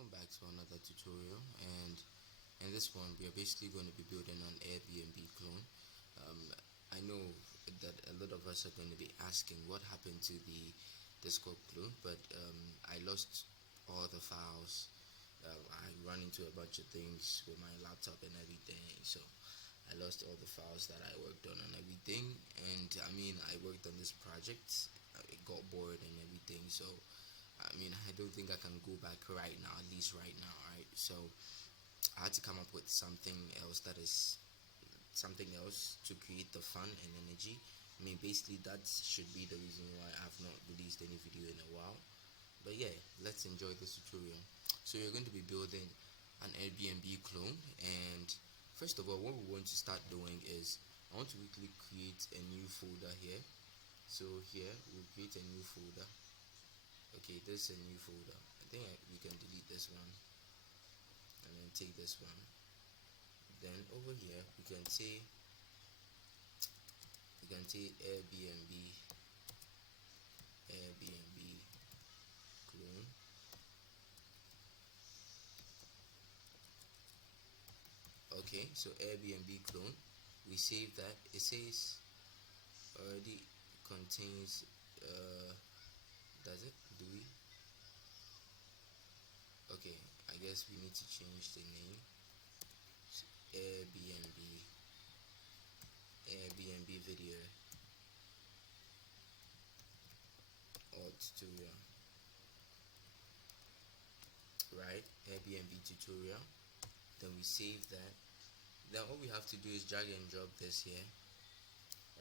welcome back to another tutorial, and in this one we are basically going to be building an Airbnb clone. I know that a lot of us are going to be asking what happened to the Discord clone, but I lost all the files. I ran into a bunch of things with my laptop and everything, so I lost all the files that I worked on and everything. And I mean, I worked on this project, it got bored and everything, so I mean, I don't think I can go back right now, at least right now, right? So I had to come up with something else to create the fun and energy. I mean, basically, that should be the reason why I've not released any video in a while. But yeah, let's enjoy this tutorial. So you're going to be building an Airbnb clone, and first of all, what we want to start doing is I want to quickly create a new folder here. So here we'll create a new folder. Okay, this is a new folder. I think we can delete this one and then take this one. Then over here we can say Airbnb clone. Okay, so Airbnb clone, we save that. It says already contains does it? Do we? Okay, I guess we need to change the name. Airbnb video or tutorial, right? Airbnb tutorial. Then we save that. Then all we have to do is drag and drop this here,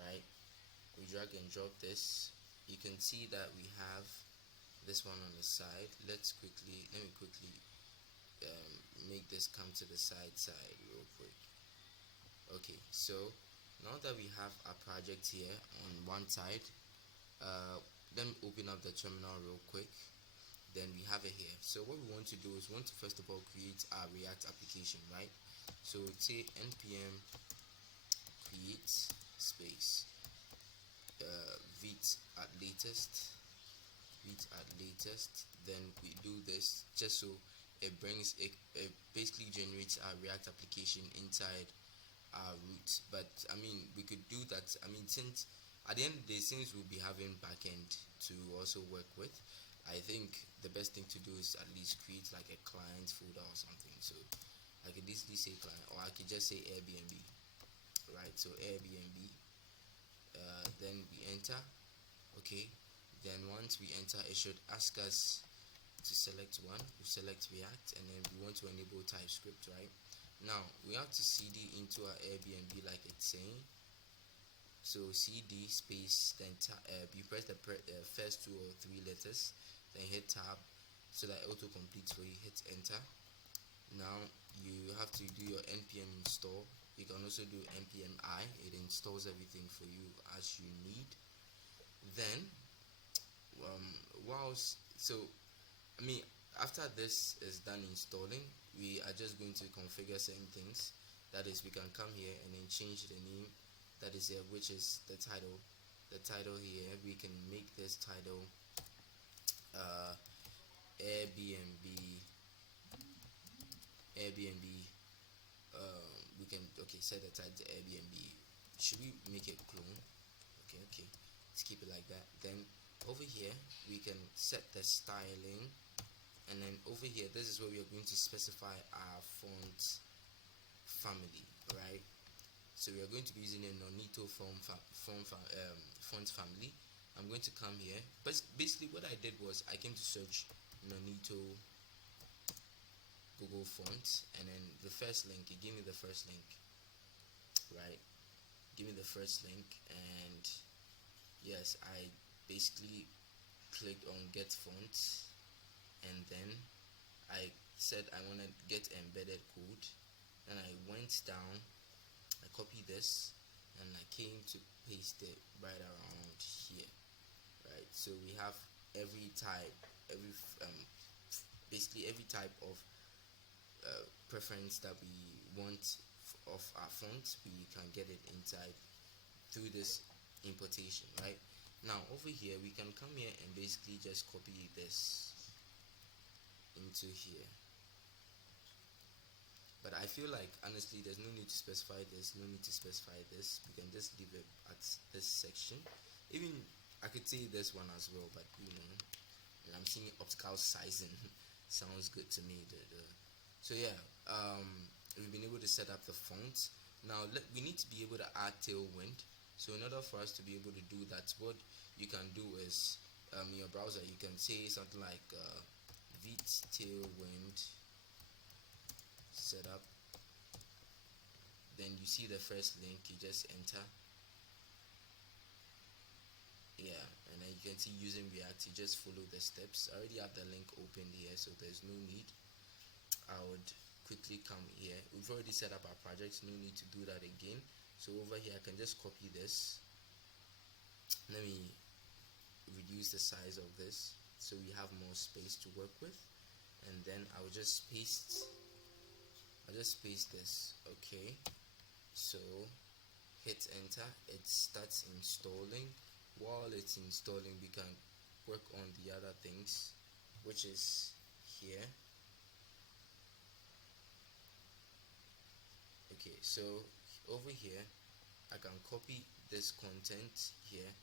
right? We drag and drop this. You can see that we have this one on the side. Let me quickly make this come to the side real quick. Okay, so now that we have our project here on one side, let me open up the terminal real quick. Then we have it here. So what we want to do is we want to first of all create our React application, right? So say npm create space Vite at latest. Then we do this just so it basically generates our React application inside our root. But I mean, we could do that. I mean, since at the end of the day, since we'll be having backend to also work with, I think the best thing to do is at least create like a client folder or something. So I could easily say client, or I could just say Airbnb, right? So Airbnb, then we enter. Okay, then once we enter, it should ask us to select one. We select React, and then we want to enable TypeScript, right? Now we have to cd into our Airbnb like it's saying. So cd space, then you press the first 2 or 3 letters, then hit tab so that auto completes for you. Hit enter. Now you have to do your npm install. You can also do npm I. It installs everything for you as you need. Then I mean, after this is done installing, we are just going to configure certain things. That is, we can come here and then change the name that is here, which is the title. The title here, we can make this title Airbnb. We can set the title to Airbnb. Should we make it clone? Okay, let's keep it like that. Then over here we can set the styling, and then over here this is where we are going to specify our font family, right? So we are going to be using a Nonito font family. I'm going to come here, but basically what I did was I came to search Nonito Google font, and then the first link, it gave me the first link, right? Give me the first link, and yes, I basically clicked on get font, and then I said I want to get embedded code. Then I went down, I copied this, and I came to paste it right around here, right? So we have basically every type of preference that we want of our font. We can get it inside through this importation, right? Now over here we can come here and basically just copy this into here, But I feel like honestly there's no need to specify this, no need to specify this. We can just leave it at this section. Even I could say this one as well, but and I'm seeing optical sizing sounds good to me. So yeah, we've been able to set up the font. Now we need to be able to add Tailwind. So in order for us to be able to do that, what you can do is in your browser you can say something like Vite Tailwind setup. Then you see the first link, you just enter. Yeah, and then you can see using React, you just follow the steps. I already have the link opened here, so there's no need. I would quickly come here. We've already set up our projects, no need to do that again. So over here I can just copy this. Let me reduce the size of this so we have more space to work with, and then I'll just paste this. Okay, so hit enter. It starts installing. While it's installing, we can work on the other things, which is here. Okay, so over here I can copy this content here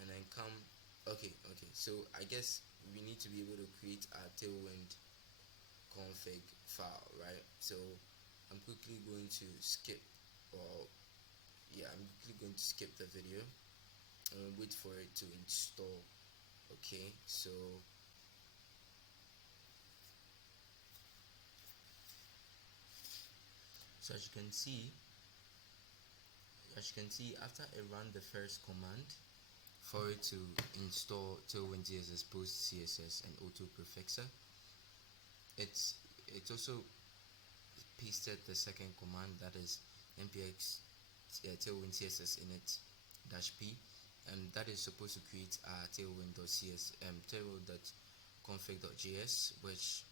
and then come. Okay, so I guess we need to be able to create a Tailwind config file, right? So I'm quickly going to skip, or yeah, I'm quickly going to skip the video and wait for it to install. Okay, so as you can see, after I run the first command for it to install Tailwind CSS post CSS and auto prefixer, it's also pasted the second command, that is npx Tailwind CSS init -p, and that is supposed to create a tailwind.config.js, which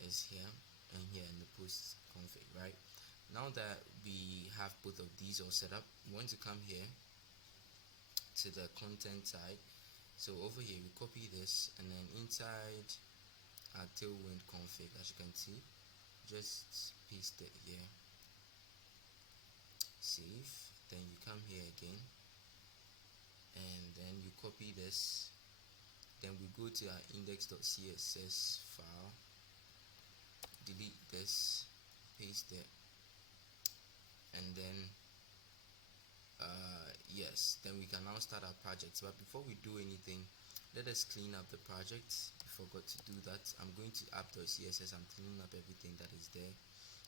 is here and here in the post config. Right now that we have both of these all set up, we want to come here to the content side. So over here we copy this, and then inside our Tailwind config, as you can see, just paste it here, save, then you come here again and then you copy this, then we go to our index.css file, delete this, paste it, and then yes, then we can now start our project. But before we do anything, let us clean up the project. I forgot to do that. I'm going to app.css. I'm cleaning up everything that is there.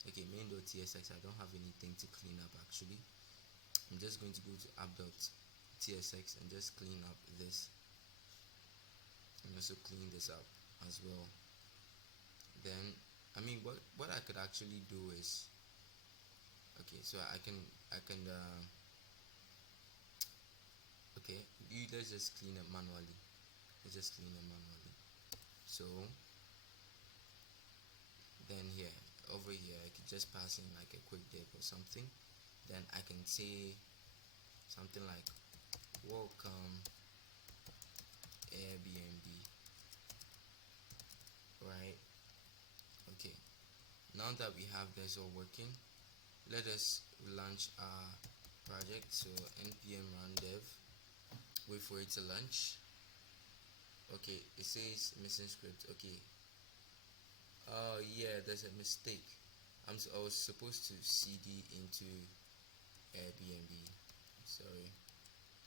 Okay, main.tsx, I don't have anything to clean up actually. I'm just going to go to app.tsx and just clean up this, and also clean this up as well. Then what I could actually do is, okay, so I can okay, let's just clean it manually. So then here, over here, I could just pass in like a quick div or something. Then I can say something like welcome Airbnb, right? Okay, now that we have this all working, let us launch our project. So npm run dev, wait for it to launch. Okay, it says missing script. Okay, yeah, there's a mistake. I was supposed to cd into Airbnb. Sorry,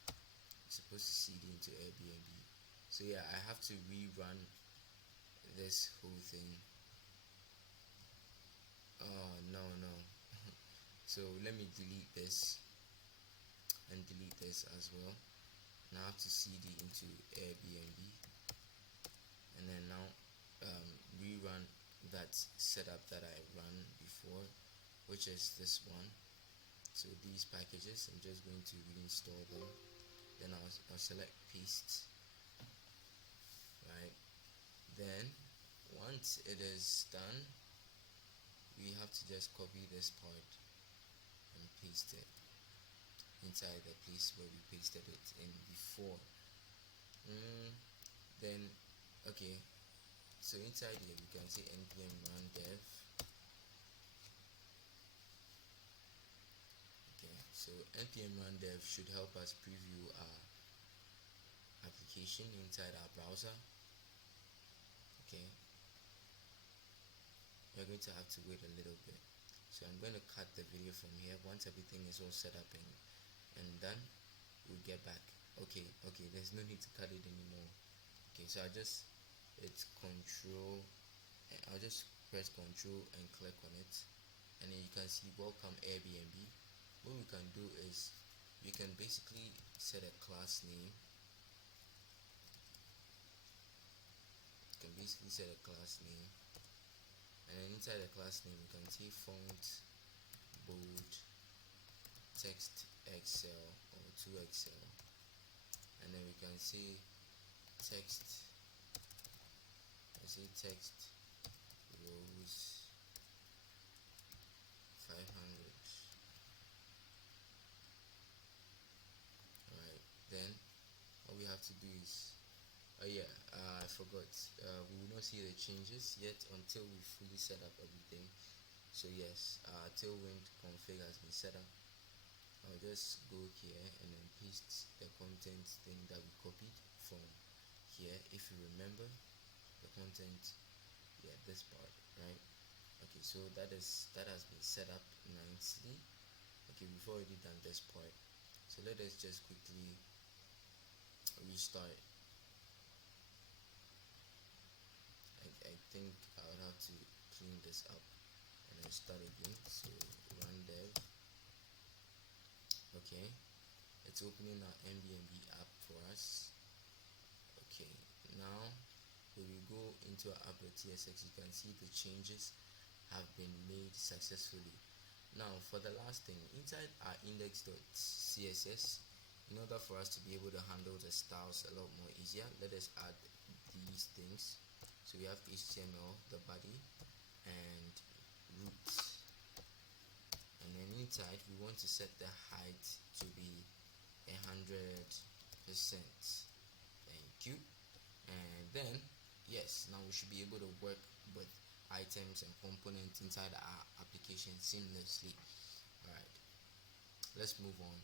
I'm supposed to cd into Airbnb. So yeah, I have to rerun this whole thing. Oh no. So let me delete this and delete this as well. Now I have to cd into Airbnb, and then now rerun that setup that I ran before, which is this one. So these packages, I'm just going to reinstall them. Then I'll select paste, right? Then once it is done, we have to just copy this part and paste it inside the place where we pasted it in before. Then okay, so inside here we can say npm run dev, So npm run dev should help us preview our application inside our browser. Okay, we're going to have to wait a little bit. So I'm going to cut the video from here. Once everything is all set up and done, we'll get back. Okay, there's no need to cut it anymore. Okay, so it's control, I'll just press control and click on it, and then you can see welcome Airbnb. What we can do is we can basically set a class name. And then inside the class name you can see font, bold, text XL or 2XL, and then we can see text, text rows 500. Alright, then all we have to do is I forgot, we will not see the changes yet until we fully set up everything. So yes, Tailwind config has been set up. I'll just go here and then paste the content thing that we copied from here. If you remember the content, this part, right? Okay, so that has been set up nicely. Okay, we've already done this part, so let us just quickly restart. I think I would have to clean this up and then start again. So run dev. Okay, it's opening our Airbnb app for us. Okay, now when we go into our app.tsx, you can see the changes have been made successfully. Now for the last thing, inside our index.css, in order for us to be able to handle the styles a lot more easier, let us add these things. So we have HTML, the body, and root, and then inside we want to set the height to be 100%. Thank you. And then yes, now we should be able to work with items and components inside our application seamlessly. Alright, let's move on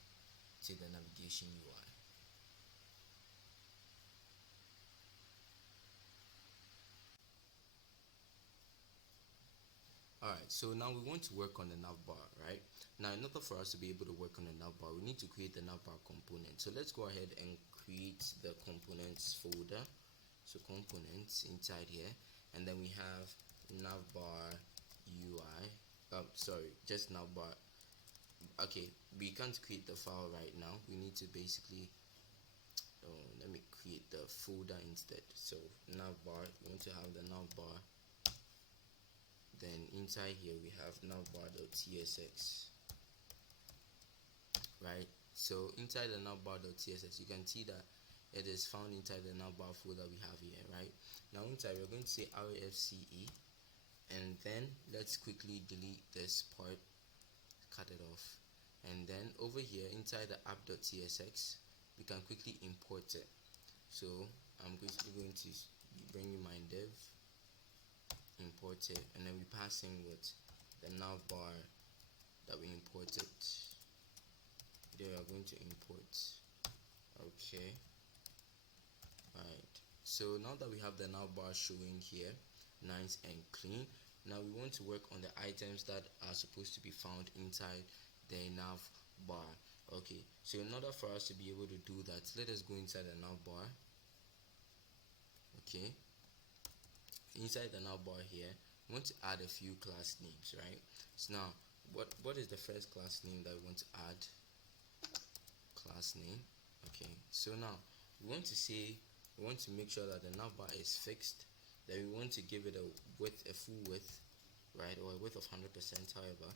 to the navigation UI. Alright, so now we want to work on the navbar, right? Now in order for us to be able to work on the navbar, we need to create the navbar component. So let's go ahead and create the components folder. So components inside here, and then we have Navbar UI. Just Navbar. Okay, we can't create the file right now. We need to basically let me create the folder instead. So Navbar, we want to have the Navbar. Then inside here we have Navbar.tsx. Right? So inside the Navbar.tsx, you can see that it is found inside the navbar folder we have here, right? Now inside we're going to say rfce, and then let's quickly delete this part, cut it off, and then over here inside the app.tsx we can quickly import it. So I'm basically going to bring in my div, import it, and then we pass in with the navbar that we imported. There we are going to import. Okay. Alright, so now that we have the navbar showing here, nice and clean, now we want to work on the items that are supposed to be found inside the navbar. Okay, so in order for us to be able to do that, let us go inside the navbar. Okay, inside the navbar here, we want to add a few class names, right? So now, what is the first class name that we want to add? Class name. Okay, so now we want to make sure that the navbar is fixed. Then we want to give it a width, a full width, right, or a width of 100%. However,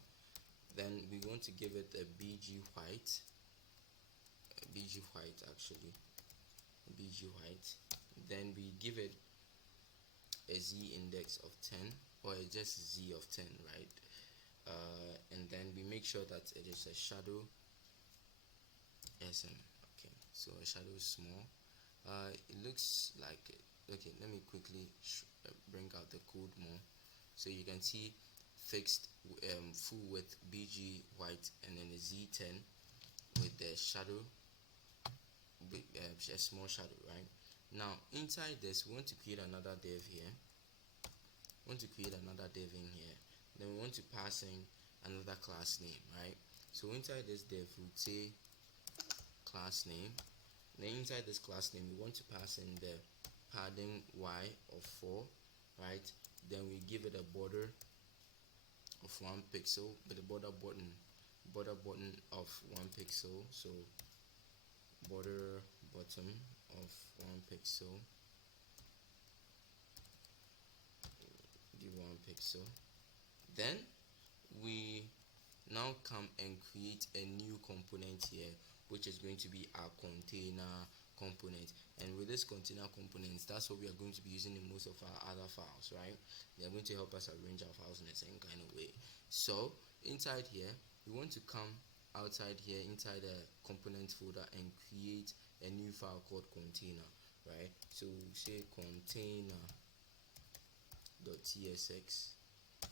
then we want to give it a BG white, actually, BG white. Then we give it a Z index of 10, or just Z of 10, right? And then we make sure that it is a shadow SM. Okay, so a shadow is small. It looks like it. Okay, let me quickly bring out the code more, so you can see fixed full width BG white, and then a Z10, with the shadow, with a small shadow, right? Now inside this, we want to create another div here. We want to create another div in here. Then we want to pass in another class name, right? So inside this div, we would say class name. Then inside this class name, we want to pass in the padding y of 4, right? Then we give it a border of 1 pixel with a border button of 1 pixel. So border bottom of 1 pixel, give 1 pixel. Then we now come and create a new component here, which is going to be our container component. And with this container components, that's what we are going to be using in most of our other files, right? They're going to help us arrange our files in the same kind of way. So inside here, we want to come outside here inside the component folder and create a new file called container, right? So we say container.tsx,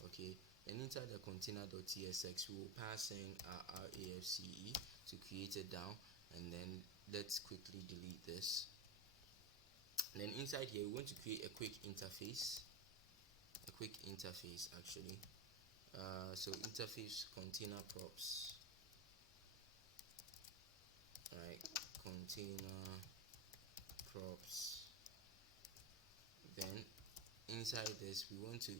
okay? And inside the container.tsx, we will pass in our RAFCE to create it down, and then let's quickly delete this. And then inside here, we want to create a quick interface actually. So interface container props, right? Container props. Then inside this, we want to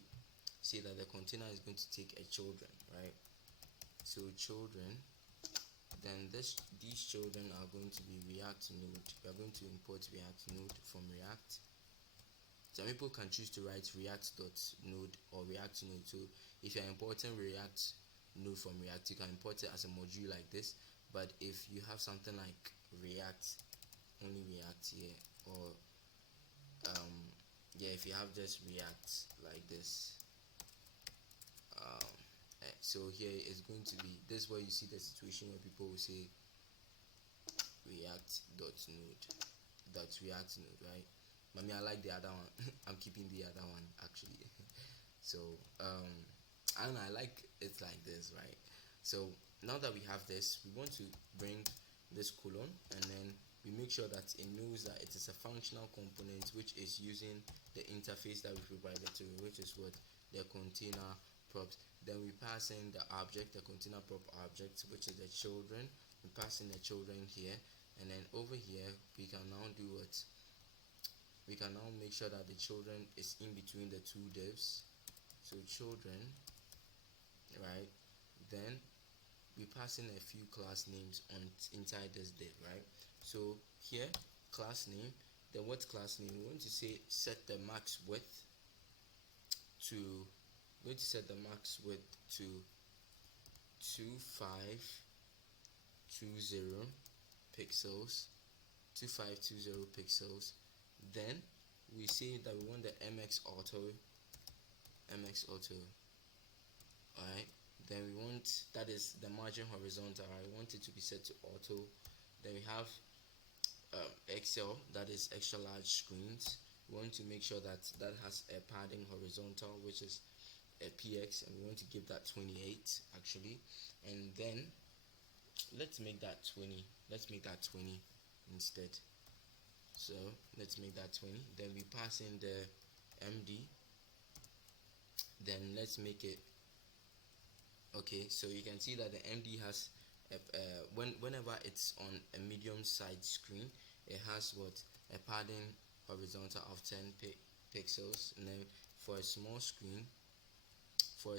say that the container is going to take a children, right? So children. Then these children are going to be React Node. We are going to import React Node from React. Some people can choose to write React.node or React Node. So if you're importing React Node from React, you can import it as a module like this. But if you have something like React, only React here, or if you have just React like this, so here is going to be this, where you see the situation where people will say React.node, right? But me, I like the other one. I'm keeping the other one actually. So I don't know, I like it like this, right? So now that we have this, we want to bring this colon, and then we make sure that it knows that it is a functional component which is using the interface that we provided to it, which is what the container props. Then we pass in the object, the container prop object, which is the children. We pass in the children here, and then over here we can now do what? We can now make sure that the children is in between the two divs. So children, right? Then we pass in a few class names on inside this div, right? So here, class name. Then what class name? We want to say set the max width to. We're going to set the max width to 2520 pixels. 2520 pixels. Then we say that we want the MX auto. Alright. Then we want, that is the margin horizontal. I want it to be set to auto. Then we have Excel, that is extra large screens. We want to make sure that that has a padding horizontal, which is a px, and we want to give that 28 actually. And then let's make that 20 instead. So let's make that 20. Then we pass in the md. Then let's make it okay. So you can see that the md has whenever it's on a medium side screen, it has what? A padding horizontal of 10 pixels. And then for a small screen, we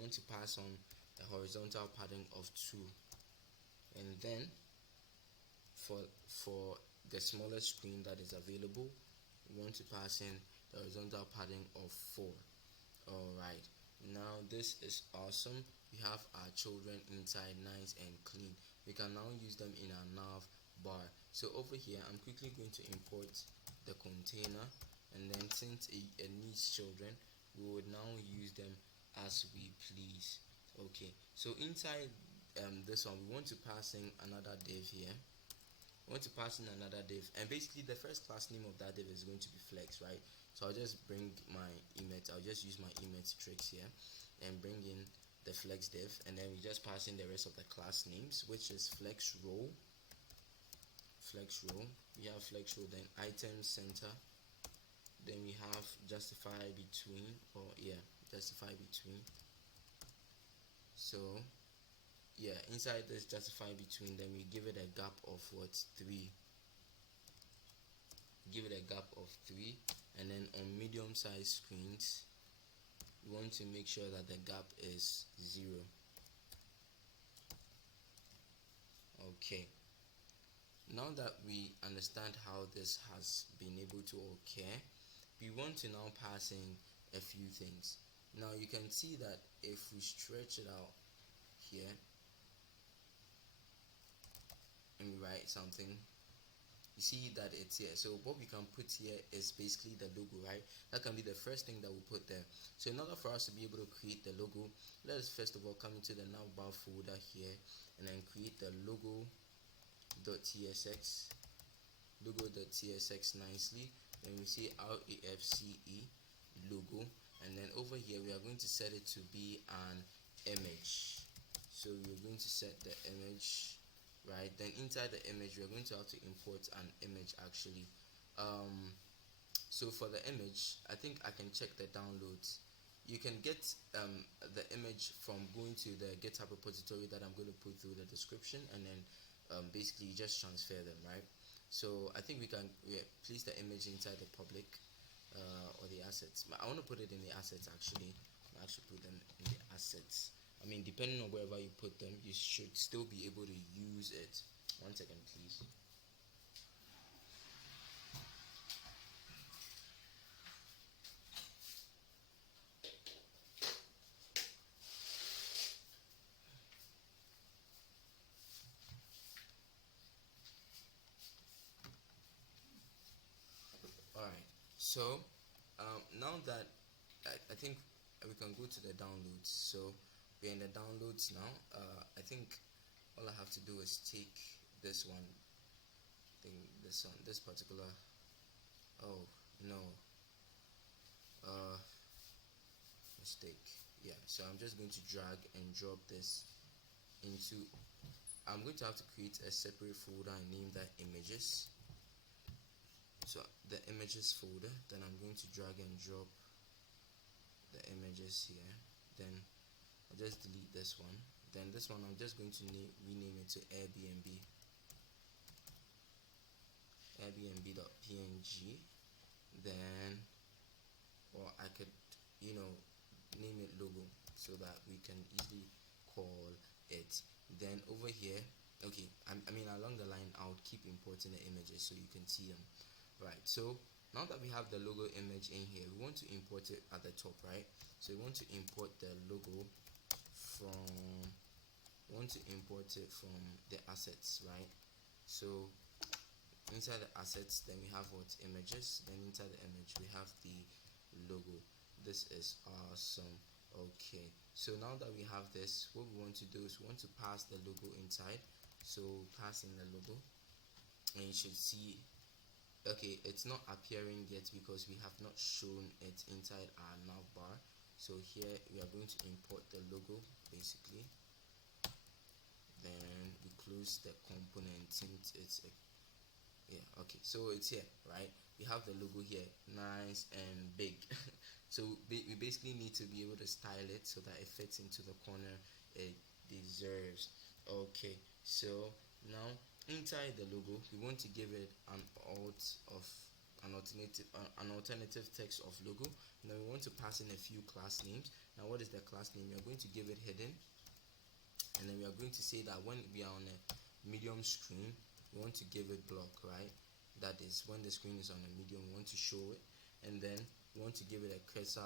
want to pass on a horizontal padding of 2. And then for the smallest screen that is available, we want to pass in the horizontal padding of 4. Alright, now this is awesome. We have our children inside, nice and clean. We can now use them in our Navbar. So over here, I'm quickly going to import the container, and then since it needs children, we would now use them as we please. Okay, so inside this one, we want to pass in another div here. We want to pass in another div, and basically the first class name of that div is going to be flex, right? So I'll just bring my emmet, I'll just use my emmet tricks here and bring in the flex div, and then we just pass in the rest of the class names, which is flex row. We have flex row, then item center, then we have justify between, justify between. So yeah, inside this justify between, then we give it a gap of 3. Give it a gap of 3, and then on medium sized screens we want to make sure that the gap is 0. Okay, now that we understand how this has been able to occur, we want to now pass in a few things. Now you can see that if we stretch it out here and we write something, you see that it's here. So what we can put here is basically the logo, right? That can be the first thing that we put there. So in order for us to be able to create the logo, let us first of all come into the Navbar folder here and then create the logo.tsx nicely. Then we see RAFCE logo, and then over here we are going to set it to be an image. So we're going to set the image, right? Then inside the image we're going to have to import an image actually. So for the image, I think I can check the downloads. You can get the image from going to the GitHub repository that I'm going to put through the description, and then basically you just transfer them, right? So I think we can place the image inside the public or the assets. I want to put it in the assets actually. I should put them in the assets. I mean, depending on wherever you put them, you should still be able to use it. 1 second, please. Alright, so now that I think we can go to the downloads. So we're in the downloads now. I think all I have to do is take this one, this particular, oh no, mistake. Yeah, so I'm just going to drag and drop this into, I'm going to have to create a separate folder and name that images. So the images folder, then I'm going to drag and drop the images here. Then I'll just delete this one. Then this one I'm just going to rename it to Airbnb. Airbnb.png. Then, or I could, name it logo so that we can easily call it. Then over here, okay, I mean along the line I'll keep importing the images so you can see them. Right, so now that we have the logo image in here, we want to import it at the top, right? So we want to import the logo from the assets, right? So inside the assets, then we have images, then inside the image we have the logo. This is awesome. Okay, so now that we have this, what we want to do is we want to pass the logo inside. So pass in the logo, and you should see, okay, it's not appearing yet because we have not shown it inside our navbar. So here we are going to import the logo basically. Then we close the component since it's okay, so it's here, right? We have the logo here, nice and big. So we basically need to be able to style it so that it fits into the corner it deserves. Okay, so now inside the logo we want to give it an alternative text of logo. Now we want to pass in a few class names. Now what is the class name? We are going to give it hidden, and then we are going to say that when we are on a medium screen we want to give it block, right? That is when the screen is on a medium we want to show it, and then we want to give it a cursor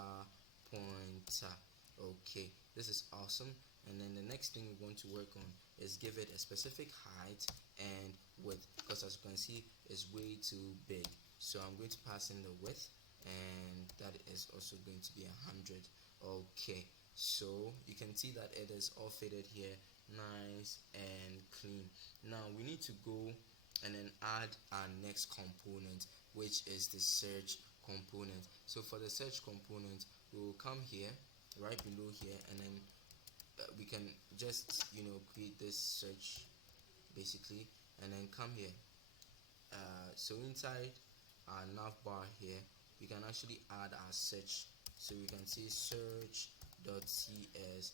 pointer. Okay, this is awesome. And then the next thing we want to work on is give it a specific height and width, because as you can see it's way too big. So I'm going to pass in the width, and that is also going to be 100. Okay, so you can see that it is all fitted here, nice and clean. Now we need to go and then add our next component, which is the search component. So for the search component, we will come here right below here, and then we can just create this search basically, and then come here. So inside our navbar here, we can actually add our search. So we can say search.csx,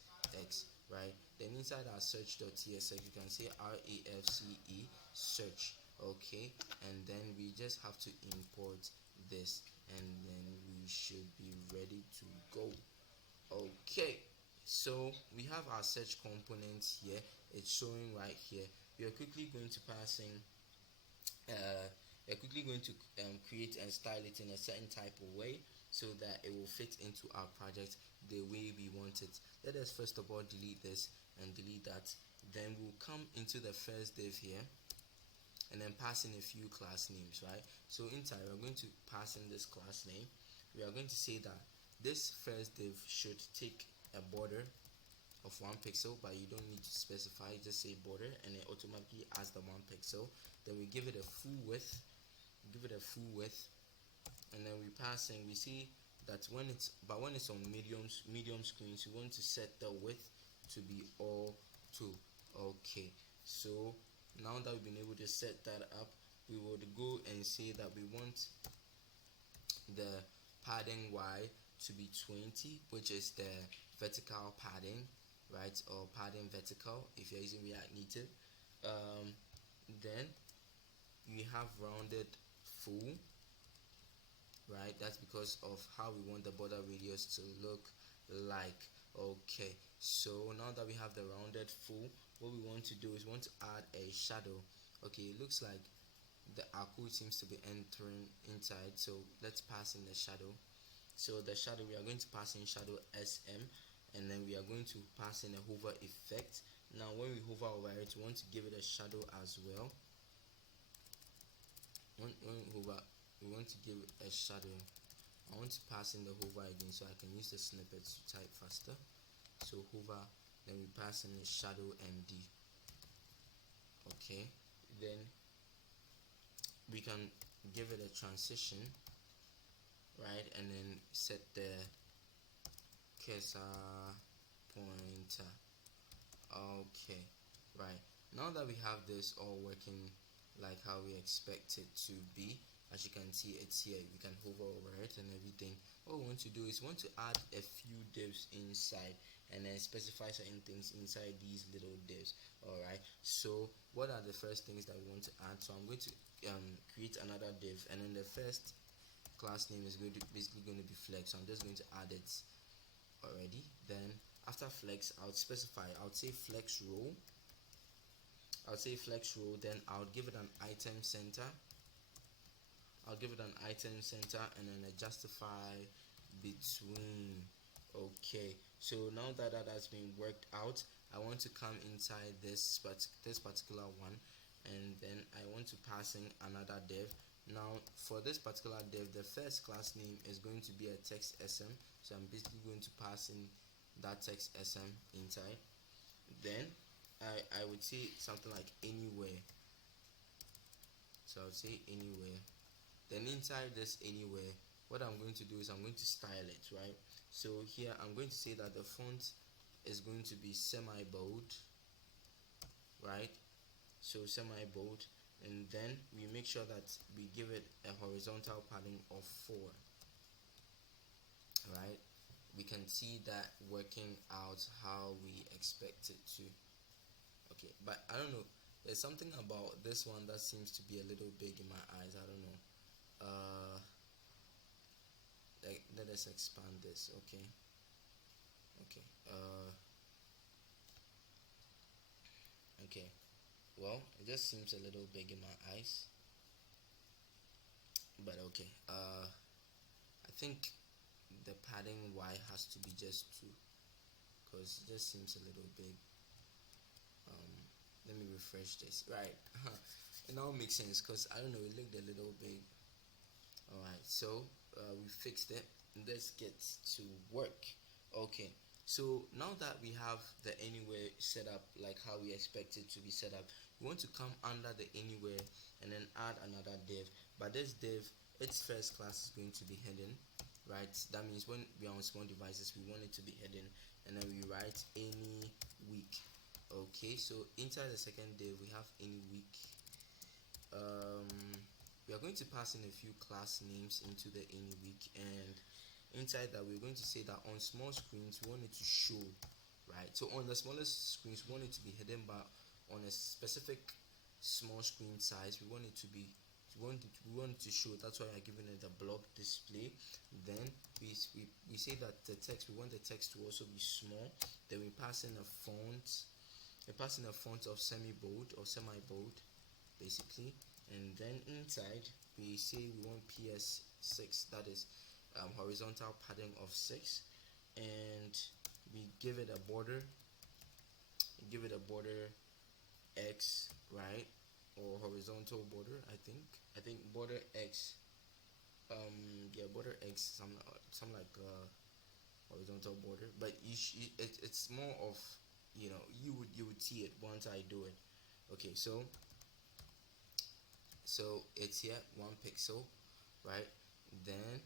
right? Then inside our search.csx, you can say RAFCE search, okay? And then we just have to import this, and then we should be ready to go. Okay, so we have our search components here. It's showing right here. We are quickly going to pass in create and style it in a certain type of way so that it will fit into our project the way we want it. Let us first of all delete this and delete that. Then we'll come into the first div here and then pass in a few class names, right? So inside we're going to pass in this class name. We are going to say that this first div should take a border of 1 pixel, but you don't need to specify, just say border, and it automatically adds the 1 pixel. Then we give it a full width, and then we pass in. We see that when it's on medium screens, we want to set the width to be all 2. Okay, so now that we've been able to set that up, we would go and say that we want the padding Y to be 20, which is the vertical padding, right? Or padding vertical if you're using React Native. Then we have rounded full, right? That's because of how we want the border radius to look like. Okay, so now that we have the rounded full, what we want to do is we want to add a shadow. Okay, it looks like our code seems to be entering inside, so let's pass in the shadow. So the shadow, we are going to pass in shadow SM, and then we are going to pass in a hover effect. Now when we hover over it, we want to give it a shadow as well. When we hover, we want to give it a shadow. I want to pass in the hover again so I can use the snippet to type faster. So hover, then we pass in the shadow MD. Okay, then we can give it a transition, right, and then set the cursor pointer. Okay, right, now that we have this all working like how we expect it to be, as you can see, it's here. We can hover over it and everything. What we want to do is we want to add a few divs inside and then specify certain things inside these little divs. Alright, so what are the first things that we want to add? So I'm going to create another div, and then the first class name is basically going to be flex. So I'm just going to add it already. Then after flex, I would specify, I would say flex row. Then I would give it an item center. And then a justify between. Okay, so now that has been worked out, I want to come inside this particular one, and then I want to pass in another div. Now for this particular div, the first class name is going to be a text SM, so I'm basically going to pass in that text SM inside. Then I would say something like anywhere, so I would say anywhere. Then inside this anywhere, what I'm going to do is I'm going to style it, right? So here I'm going to say that the font is going to be semi-bold, right? So semi-bold, and then we make sure that we give it a horizontal padding of 4, right? We can see that working out how we expect it to. Okay, but I don't know, there's something about this one that seems to be a little big in my eyes. I don't know. Let us expand this. Okay, well, it just seems a little big in my eyes, but okay. I think the padding Y has to be just 2 because it just seems a little big. Let me refresh this. Right, it now makes sense because I don't know, it looked a little big. Alright, so we fixed it. Let's get to work. Okay, so now that we have the anywhere set up like how we expect it to be set up, we want to come under the anywhere and then add another div. But this div, its first class is going to be hidden. right? That means when we are on small devices, we want it to be hidden, and then we write any week. Okay, so inside the second div we have any week. We are going to pass in a few class names into the any week, and inside that we're going to say that on small screens we want it to show, right? So on the smallest screens we want it to be hidden, but on a specific small screen size we want it to be we want it to show. That's why I'm giving it a block display. Then we say that the text, we want the text to also be small. Then we pass in a font. We pass in a font of semi-bold or semi-bold, basically. And then inside we say we want PS6, that is horizontal padding of 6, and we give it a border. Give it a border X, right? Or horizontal border, I think border X, border X, some like horizontal border, but it's more of, you would see it once I do it. Okay, so it's here 1 pixel, right? Then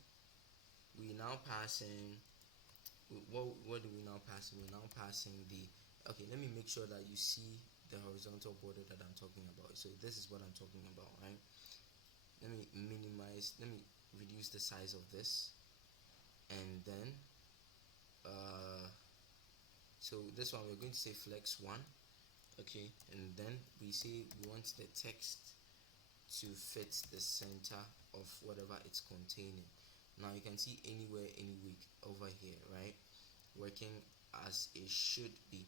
we now pass in, what do we now pass in? We're now passing the, okay, let me make sure that you see the horizontal border that I'm talking about. So this is what I'm talking about, right? Let me reduce the size of this, and then so this one we're going to say flex 1, okay, and then we say we want the text to fit the center of whatever it's containing. Now you can see anywhere, any week over here, right? Working as it should be.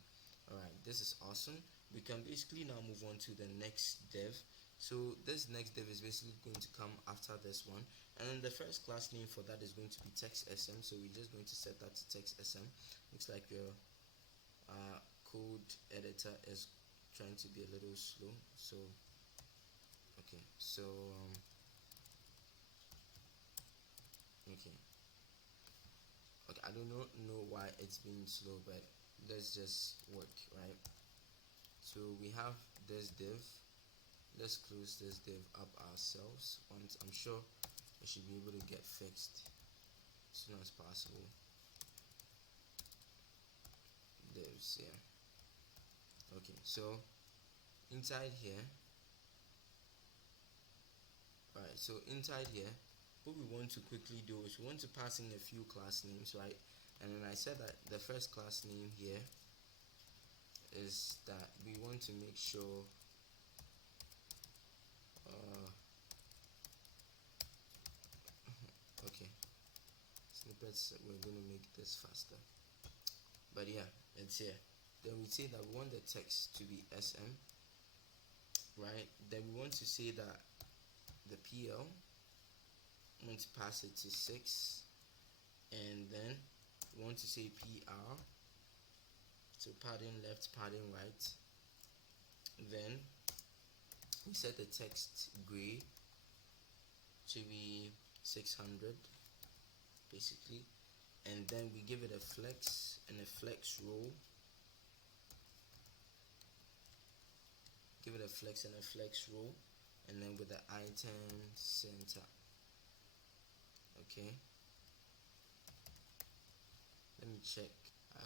Alright, this is awesome. We can basically now move on to the next div. So this next div is basically going to come after this one, and then the first class name for that is going to be text.sm. So we're just going to set that to text.sm. Looks like your code editor is trying to be a little slow, so okay, so okay, I don't know why it's being slow, but let's just work, right? So we have this div. Let's close this div up ourselves. Once, I'm sure it should be able to get fixed as soon as possible. Divs, yeah. Okay, so inside here, alright, so inside here, what we want to quickly do is we want to pass in a few class names, right? And then I said that the first class name here is that we want to make sure okay, snippets, we're going to make this faster, but yeah, it's here. Then we say that we want the text to be SM, right? Then we want to say that the PL, we want to pass it to 6, and then we want to say PR, so padding left, padding right. Then we set the text gray to be 600, basically, and then we give it a flex and a flex row. Give it a flex and a flex row, and then with the item center. Okay, let me check.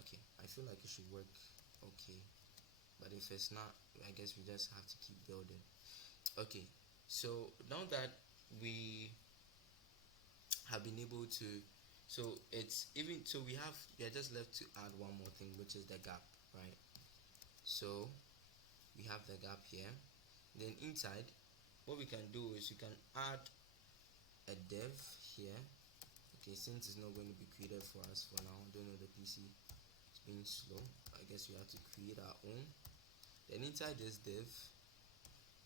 Okay, I feel like it should work okay, but if it's not, I guess we just have to keep building. Okay, so now that we have been able to, so it's even, so we are just left to add one more thing, which is the gap, right? So we have the gap here. Then inside, what we can do is we can add a div here. Okay, since it's not going to be created for us for now, I don't know, the PC is being slow, I guess we have to create our own. Then inside this div,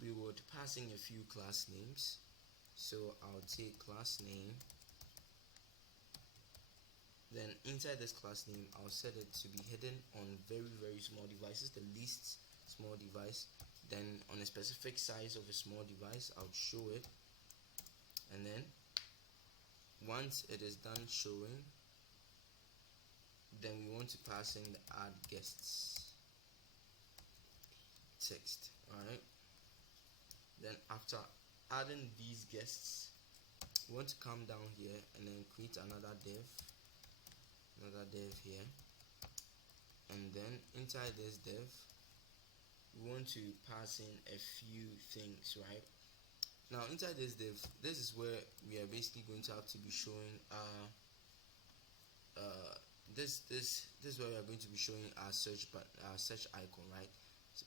we would pass in a few class names. So I'll take class name. Then inside this class name, I'll set it to be hidden on very, very small devices, the least small device. Then on a specific size of a small device, I'll show it. And then once it is done showing, then we want to pass in the add guests text. Alright, then after adding these guests, we want to come down here and then create another div here, and then inside this div we want to pass in a few things. Right now, inside this div, this is where we are basically going to have to be showing this is where we are going to be showing our search icon, right?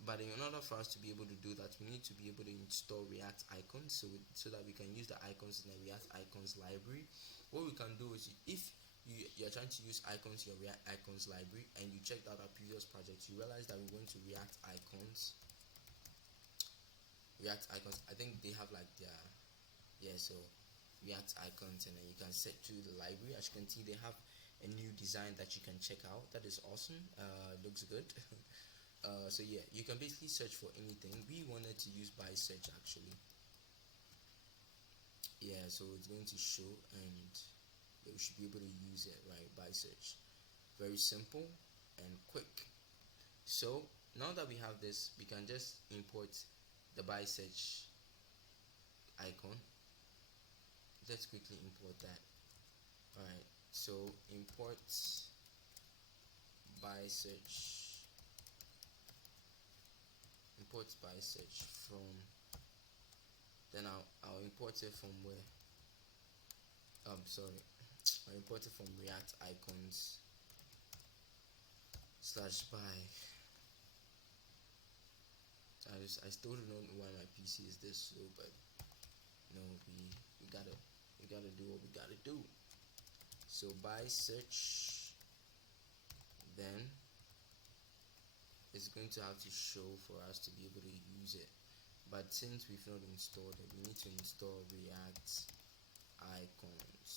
But in order for us to be able to do that, we need to be able to install React icons so that we can use the icons in the React icons library. What we can do is, if you're trying to use icons in your React icons library and you checked out our previous project, you realize that we went to React icons. I think they have like their so React icons, and then you can set to the library. As you can see, they have a new design that you can check out. That is awesome. Looks good. So yeah, you can basically search for anything. We wanted to use by search actually. Yeah, so it's going to show, and we should be able to use it right by search. Very simple and quick. So now that we have this, we can just import the by search icon. Let's quickly import that. Alright, so import by search. Import by search from, then I'll import it from where? Sorry, I'll import it from React icons /by. I still don't know why my PC is this slow, but no, we gotta do what we gotta do. So by search, then it's going to have to show for us to be able to use it. But since we've not installed it, we need to install React icons.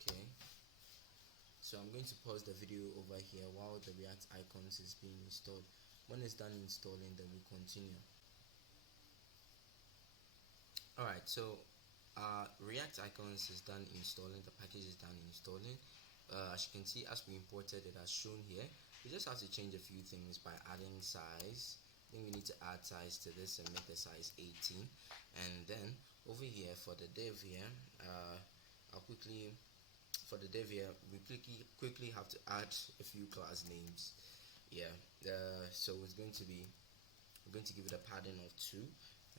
Okay, so I'm going to pause the video over here while the React icons is being installed. When it's done installing, then we'll continue. Alright, so React icons is done installing, the package is done installing. As you can see, as we imported it as shown here, we just have to change a few things by adding size. I think we need to add size to this and make the size 18. And then over here for the div here, for the div here, we quickly have to add a few class names. Yeah, so it's going to be, we're going to give it a padding of 2,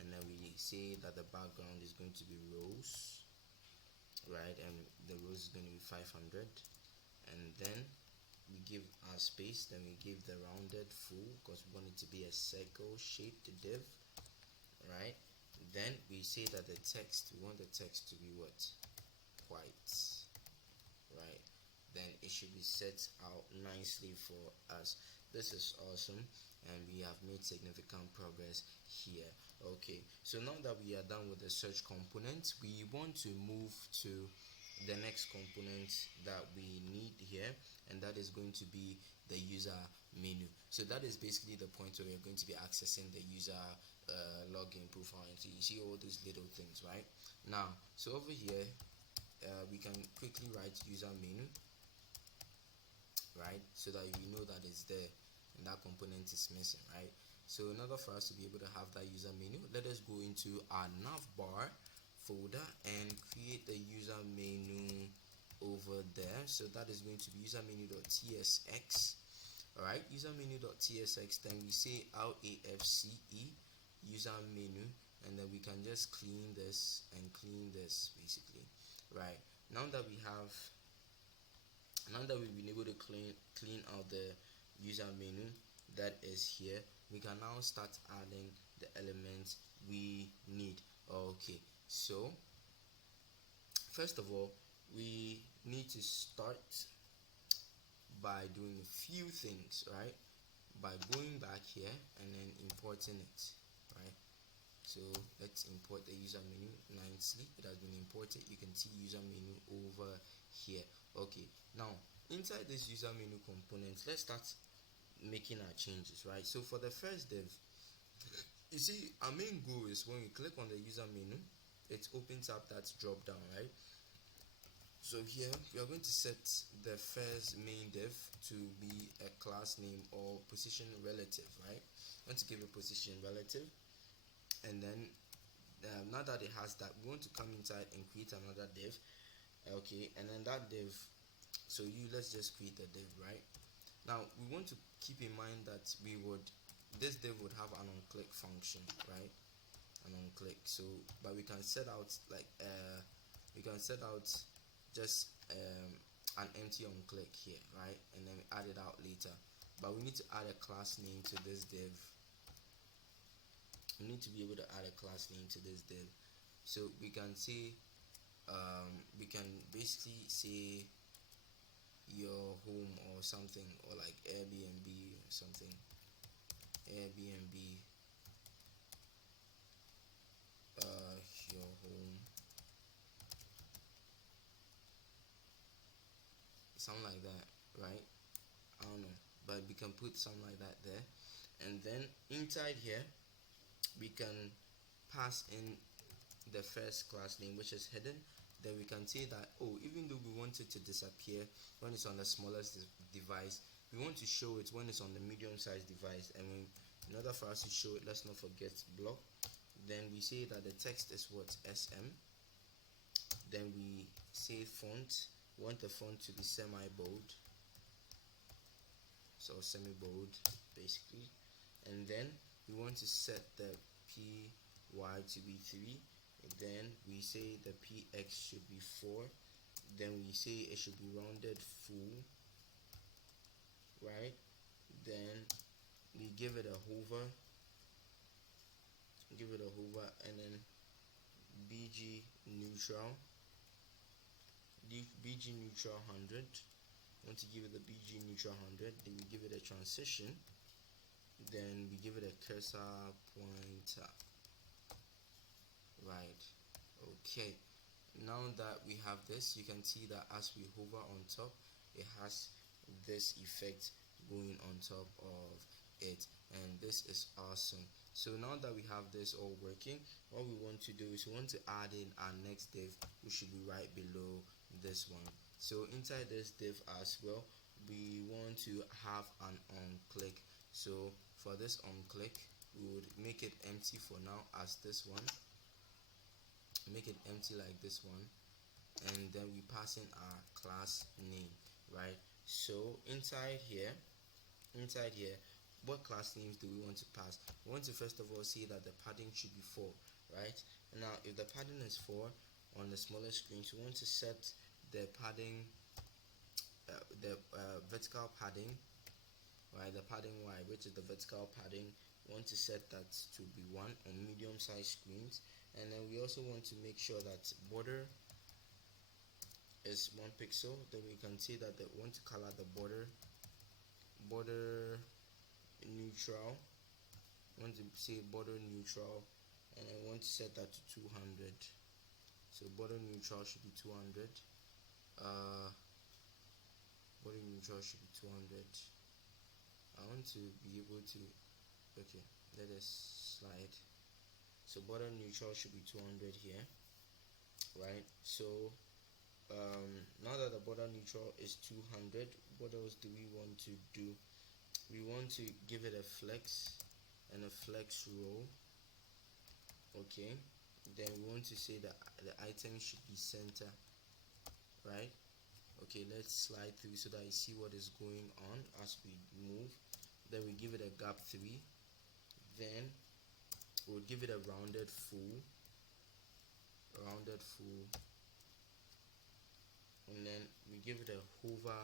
and then we say that the background is going to be rows, right? And the rows is going to be 500, and then we give our space, then we give the rounded full because we want it to be a circle shaped div, right? Then we say that the text, we want the text to be what? White, right? Then it should be set out nicely for us. This is awesome, and we have made significant progress here. Okay, so now that we are done with the search component, we want to move to the next component that we need here, and that is going to be the user menu. So that is basically the point where we're going to be accessing the user login profile, and so you see all those little things, right? Now, so over here we can quickly write user menu, right, so that you know that it's there and that component is missing, right? So in order for us to be able to have that user menu, let us go into our Navbar folder and create the user menu over there. So that is going to be user menu.tsx. Alright, user menu.tsx, then we say RAFCE user menu, and then we can just clean this and clean this basically. Right, now that we've been able to clean out the user menu that is here, we can now start adding the elements we need. Okay, so first of all, we need to start by doing a few things, right? By going back here and then importing it, right? So let's import the user menu nicely. It has been imported. You can see user menu over here. Okay, now inside this user menu component, let's start making our changes, right? So for the first div, you see our main goal is when we click on the user menu, it opens up that drop down, right? So here we are going to set the first main div to be a class name or position relative, right? I want to give a position relative, and then now that it has that, we want to come inside and create another div. Okay, and then that div, so let's just create a div, right? Now we want to keep in mind that this div would have an onClick function, right? An onClick. So but we can set out just an empty onClick here, right? And then we add it out later. But we need to add a class name to this div. We need to be able to add a class name to this div. So we can say we can basically say your home or something, or like Airbnb or something. Airbnb your home, something like that, right? I don't know, but we can put something like that there. And then inside here we can pass in the first class name, which is hidden. Then we can say that, oh, even though we want it to disappear when it's on the smallest device, we want to show it when it's on the medium-sized device. And in order for us to show it, let's not forget block. Then we say that the text is what, SM. Then we say font. We want the font to be semi-bold, so semi-bold basically. And then we want to set the PY to be 3. And then we say the PX should be 4. Then we say it should be rounded full, right? Then we give it a hover, and then BG neutral, BG neutral 100. Want to give it the BG neutral 100. Then we give it a transition. Then we give it a cursor pointer. Right. Okay. Now that we have this, you can see that as we hover on top, it has this effect going on top of it, and this is awesome. So now that we have this all working, what we want to do is we want to add in our next div, which should be right below this one. So inside this div as well, we want to have an onClick. So for this onClick, we would make it empty for now as this one. Make it empty like this one, and then we pass in our class name, right? So inside here, what class names do we want to pass? We want to first of all say that the padding should be 4, right? Now if the padding is 4 on the smaller screen, so we want to set the padding, vertical padding, right? The padding Y, which is the vertical padding, we want to set that to be 1 on medium-sized screens. And then we also want to make sure that border is 1 pixel. Then we can say that we want to color the border neutral. We want to say border neutral, and I want to set that to 200. So border neutral should be 200. Border neutral should be 200. I want to be able to, okay, let us slide. So border neutral should be 200 here, right? So now that the border neutral is 200, what else do we want to do? We want to give it a flex and a flex row. Okay, then we want to say that the item should be center, right? Okay, let's slide through so that you see what is going on as we move. Then we give it a gap 3. Then we'll give it a rounded full, and then we give it a hover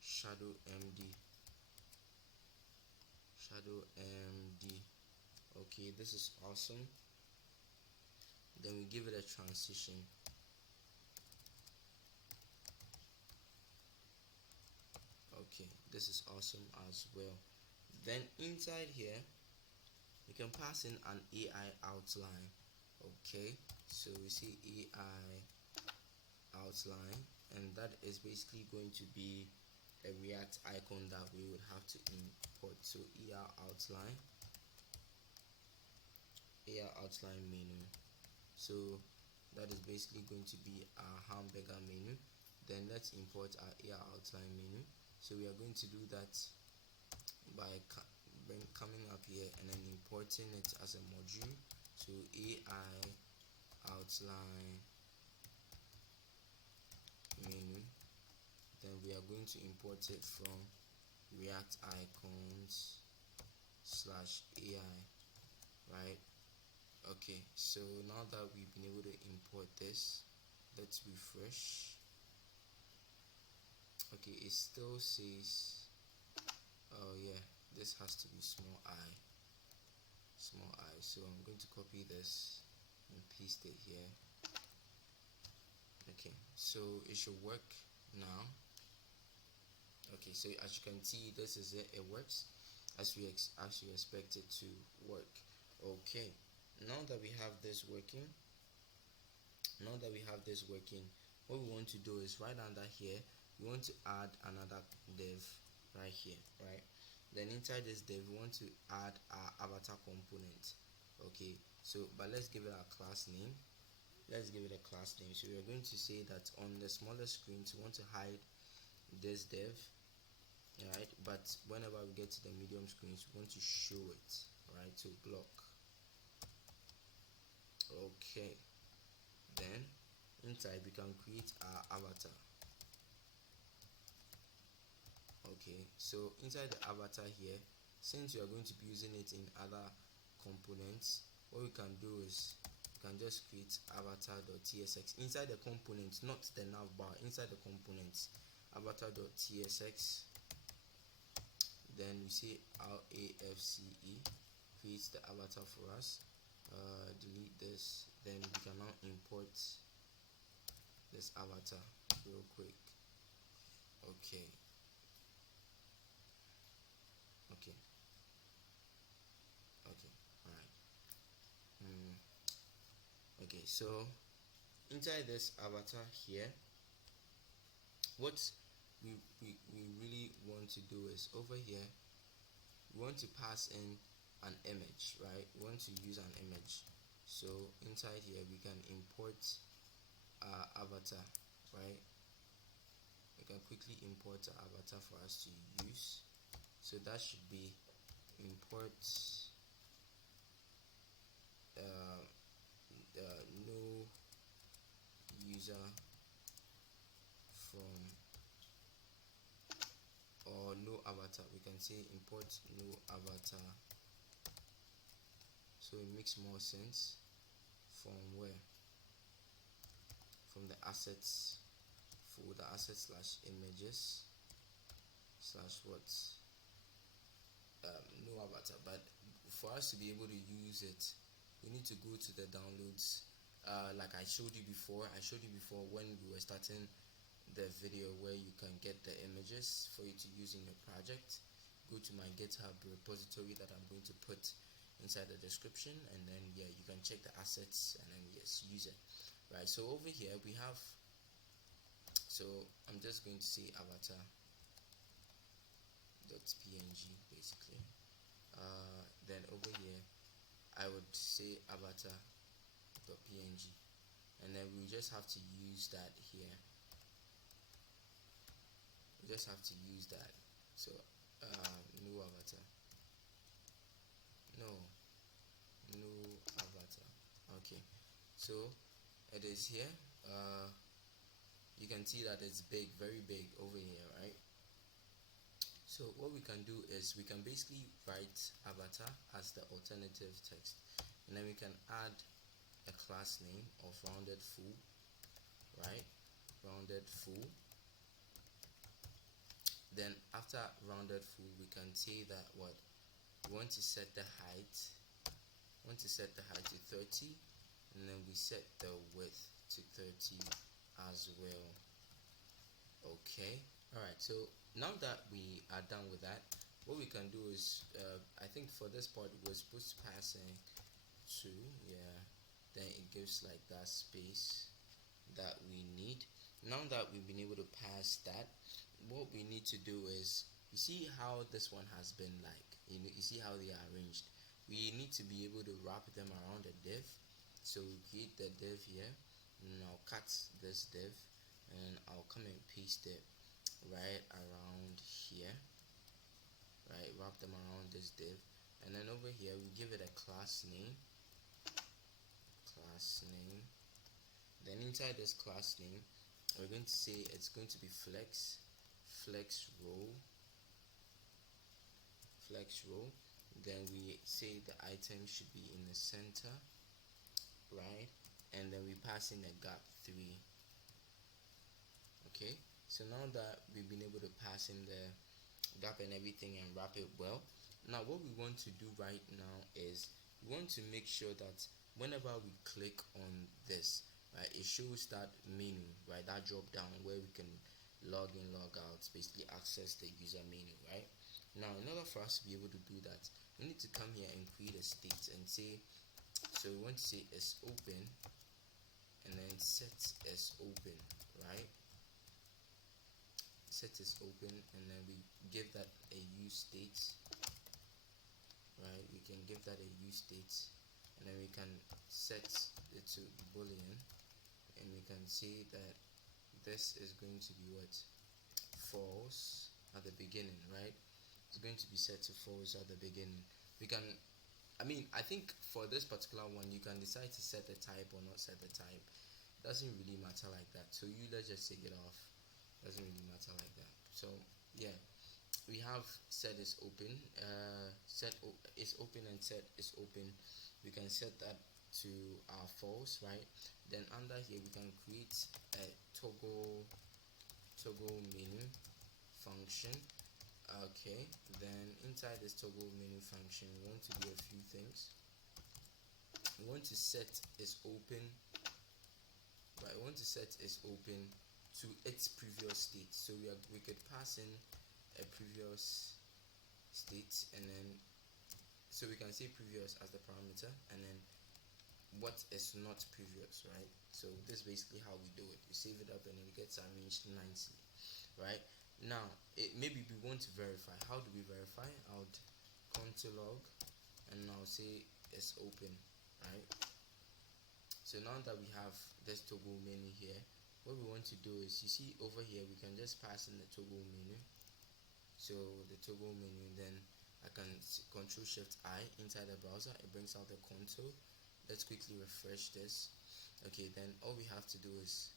shadow MD. Okay, this is awesome. Then we give it a transition. Okay, this is awesome as well. Then inside here, we can pass in an AI outline. Okay, so we see AI outline, and that is basically going to be a React icon that we would have to import. So AI outline menu. So that is basically going to be our hamburger menu. Then let's import our AI outline menu. So we are going to do that by coming up here and then importing it as a module. So AI outline menu. Then we are going to import it from React icons /AI, right? Okay, so now that we've been able to import this, let's refresh. Okay, it still says, oh yeah, this has to be small I. So I'm going to copy this and paste it here. Okay, so it should work now. Okay, so as you can see, this is it. It works as we expect it to work. Okay, now that we have this working, what we want to do is right under here, we want to add another div right here, right? Then inside this div, we want to add our avatar component. Okay, so but let's give it a class name. So we are going to say that on the smaller screens, we want to hide this div, right? But whenever we get to the medium screens, we want to show it, right? So block. Okay, then inside we can create our avatar. Okay, so inside the avatar here, since you are going to be using it in other components, what we can do is you can just create avatar.tsx inside the component, not the navbar, inside the components, avatar.tsx. Then we say RAFCE creates the avatar for us. Delete this, then we can now import this avatar real quick. Okay, all right. Okay, so inside this avatar here, what we really want to do is over here, we want to pass in an image, right? We want to use an image. So inside here we can import our avatar, right? We can quickly import our avatar for us to use. So that should be import no user from, or no avatar. We can say import no avatar, so it makes more sense. From where? From the assets folder, assets /images /what, no avatar. But for us to be able to use it, we need to go to the downloads, like I showed you before when we were starting the video, where you can get the images for you to use in your project. Go to my GitHub repository that I'm going to put inside the description, and then yeah, you can check the assets and then yes, use it, right? So over here we have, so I'm just going to say avatar.png basically. Then over here I would say avatar.png, and then we just have to use that here. So no avatar, no avatar. Okay, so it is here. You can see that it's big, very big over here, right? So what we can do is we can basically write avatar as the alternative text, and then we can add a class name of rounded full, right? Rounded full. Then after rounded full, we can say that what we want to set the height. To 30, and then we set the width to 30 as well. Okay, all right. So now that we are done with that, what we can do is I think for this part we're supposed to pass in 2, yeah, then it gives like that space that we need. Now that we've been able to pass that, what we need to do is, you see how this one has been like, you see how they are arranged. We need to be able to wrap them around the div. So we create the div here, and I'll cut this div, and I'll come and paste it right around here. right? Wrap them around this div, and then over here we give it a class name. Then inside this class name, we're going to say it's going to be flex row. Then we say the item should be in the center, right? And then we pass in a gap 3. Okay, so now that we've been able to pass in the gap and everything and wrap it well, now what we want to do right now is we want to make sure that whenever we click on this, right, it shows that menu, right, that drop down where we can log in, log out, basically access the user menu, right? Now in order for us to be able to do that, we need to come here and create a state and say, so we want to say is open, and then set is open, right? Set is open, and then we give that a use state, right? We can give that a use state, and then we can set it to boolean, and we can say that this is going to be what? False at the beginning, right? It's going to be set to false at the beginning. We can, I think for this particular one, you can decide to set the type or not set the type. Doesn't really matter like that. So let's just take it off. Doesn't really matter like that. So yeah, we have set is open, set is open, and set is open. We can set that to our false, right? Then under here we can create a toggle menu function. Okay, then inside this toggle menu function, we want to do a few things. We want to set is open, right? We want to set is open to its previous state. So we could pass in a previous state, and then so we can say previous as the parameter, and then what is not previous, right? So this is basically how we do it. We save it up and it gets arranged nicely, right? Now maybe we want to verify. How do we verify? I would come to log, and I'll say it's open, right? So now that we have this toggle menu here, what we want to do is, you see over here, we can just pass in the toggle menu. So the toggle menu, then I can Control Shift I inside the browser. It brings out the console. Let's quickly refresh this. Okay, then all we have to do is,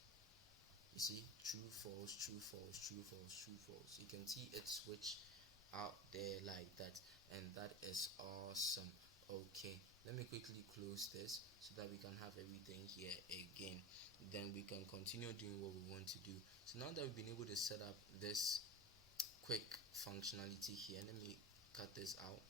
you see, true, false, true, false, true, false, true, false. You can see it switch out there like that, and that is awesome. Okay, let me quickly close this so that we can have everything here again. Then we can continue doing what we want to do. So now that we've been able to set up this quick functionality here, let me cut this out.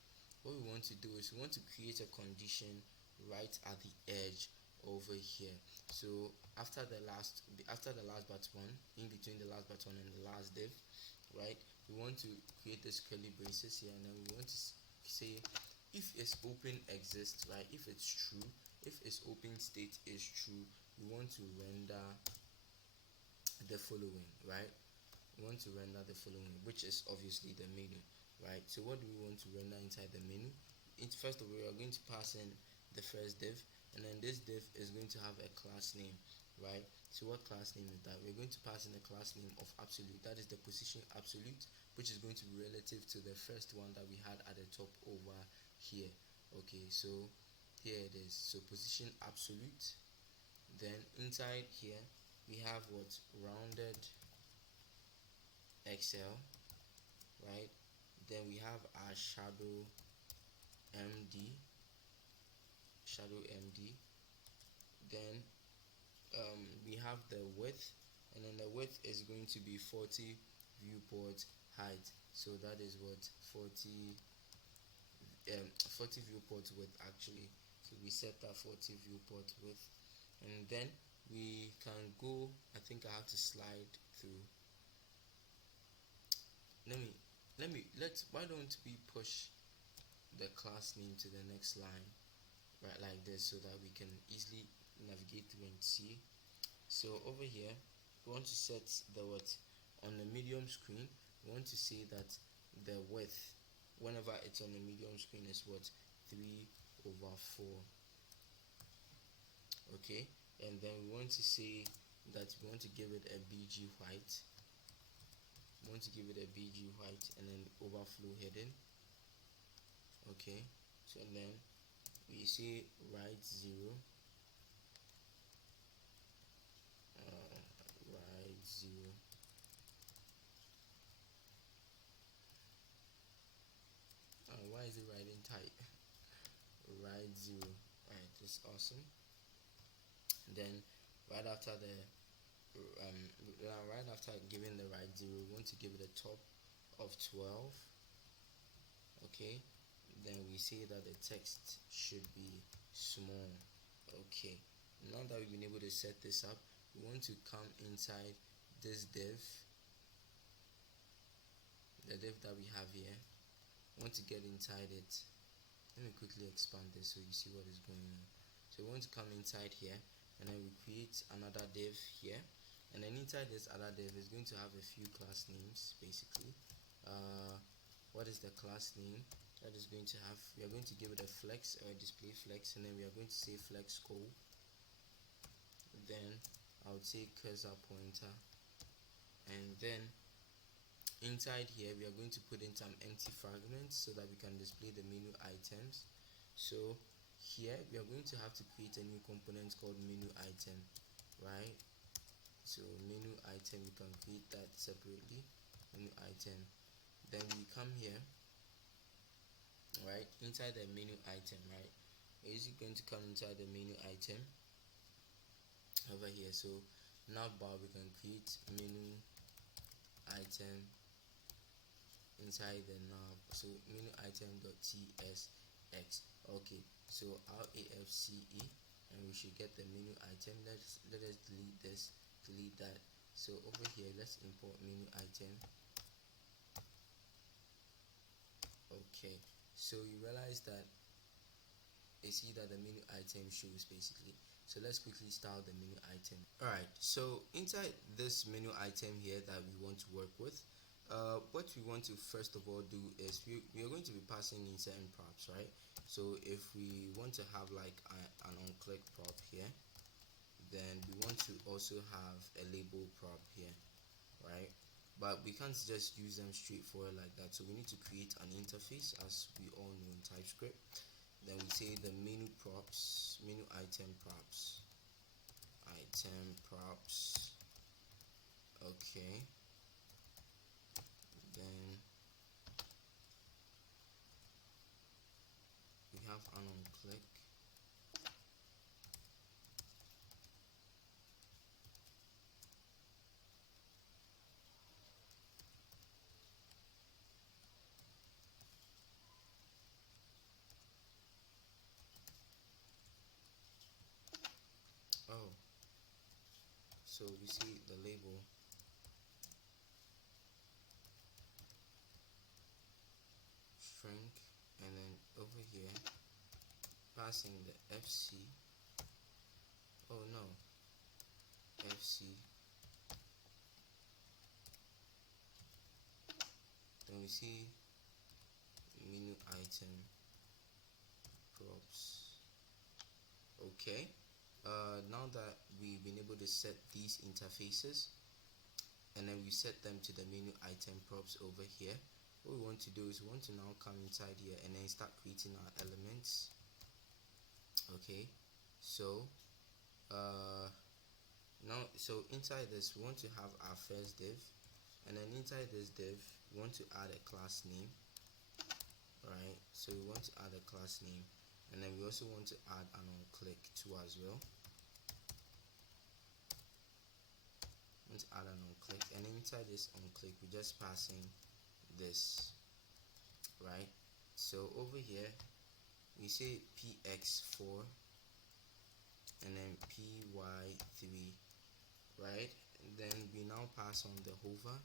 What we want to do is we want to create a condition right at the edge over here. So after the last button, in between the last button and the last div, right, we want to create this curly braces here, and then we want to say if is open exists, right? If it's true, if is open state is true, we want to render the following, right? We want to render the following, which is obviously the menu, right? So what do we want to render inside the menu? First of all, we are going to pass in the first div, and then this div is going to have a class name, right? So what class name is that? We're going to pass in a class name of absolute. That is the position absolute, which is going to be relative to the first one that we had at the top over here. Okay, so here it is. So position absolute. Then inside here we have what? Rounded XL, right? Then we have our shadow MD. Then we have the width, and then the width is going to be 40 viewport height. So that is what 40 viewport width actually. So we set that 40 viewport width, and then we can go. I think I have to slide through. Why don't we push the class name to the next line, right, like this, so that we can easily navigate through and see. So over here we want to set the width on the medium screen. We want to say that the width, whenever it's on the medium screen, is what? 3/4. Okay, and then we want to say that we want to give it a BG white. We want to give it a BG white, and then overflow heading. Okay, so then we say write 0, write 0. Why is it writing type? Write 0. Alright, that's awesome. Then right after the right after giving the write 0, we want to give it a top of 12. Okay, then we say that the text should be small. Okay, now that we've been able to set this up, we want to come inside this div, the div that we have here. We want to get inside it. Let me quickly expand this so you see what is going on. So we want to come inside here, and then we create another div here, and then inside this other div is going to have a few class names basically. What is the class name that is going to have? We are going to give it a flex or a display flex, and then we are going to say flex code. Then I would say cursor pointer, and then inside here we are going to put in some empty fragments so that we can display the menu items. So here we are going to have to create a new component called menu item, right? So menu item, we can create that separately, menu item. Then we come here, right, inside the menu item, right? Is it going to come inside the menu item over here? So Navbar, we can create menu item inside the nav. So menu item.tsx. Okay, so RAFCE, and we should get the menu item. Let us delete this, delete that. So over here, let's import menu item. Okay, so you realize that you see that the menu item shows basically. So let's quickly style the menu item. Alright, so inside this menu item here that we want to work with, what we want to first of all do is we are going to be passing in certain props, right? So if we want to have like an on-click prop here, then we want to also have a label prop here, right? But we can't just use them straightforward like that, so we need to create an interface, as we all know in TypeScript. Then we say the menu props, menu item props, okay. Then we have an on click. Oh, so we see the label, shrink, and then over here passing the FC. Oh no, FC. Then we see menu item props. Okay, now that we've been able to set these interfaces and then we set them to the menu item props over here, what we want to do is we want to now come inside here and then start creating our elements. Okay, so now inside this we want to have our first div, and then inside this div we want to add a class name, right? So we want to add a class name, and then we also want to add an on click too as well. We want to add an on click, and inside this on click we just passing this, right? So over here we say px4 and then py3, right? And then we now pass on the hover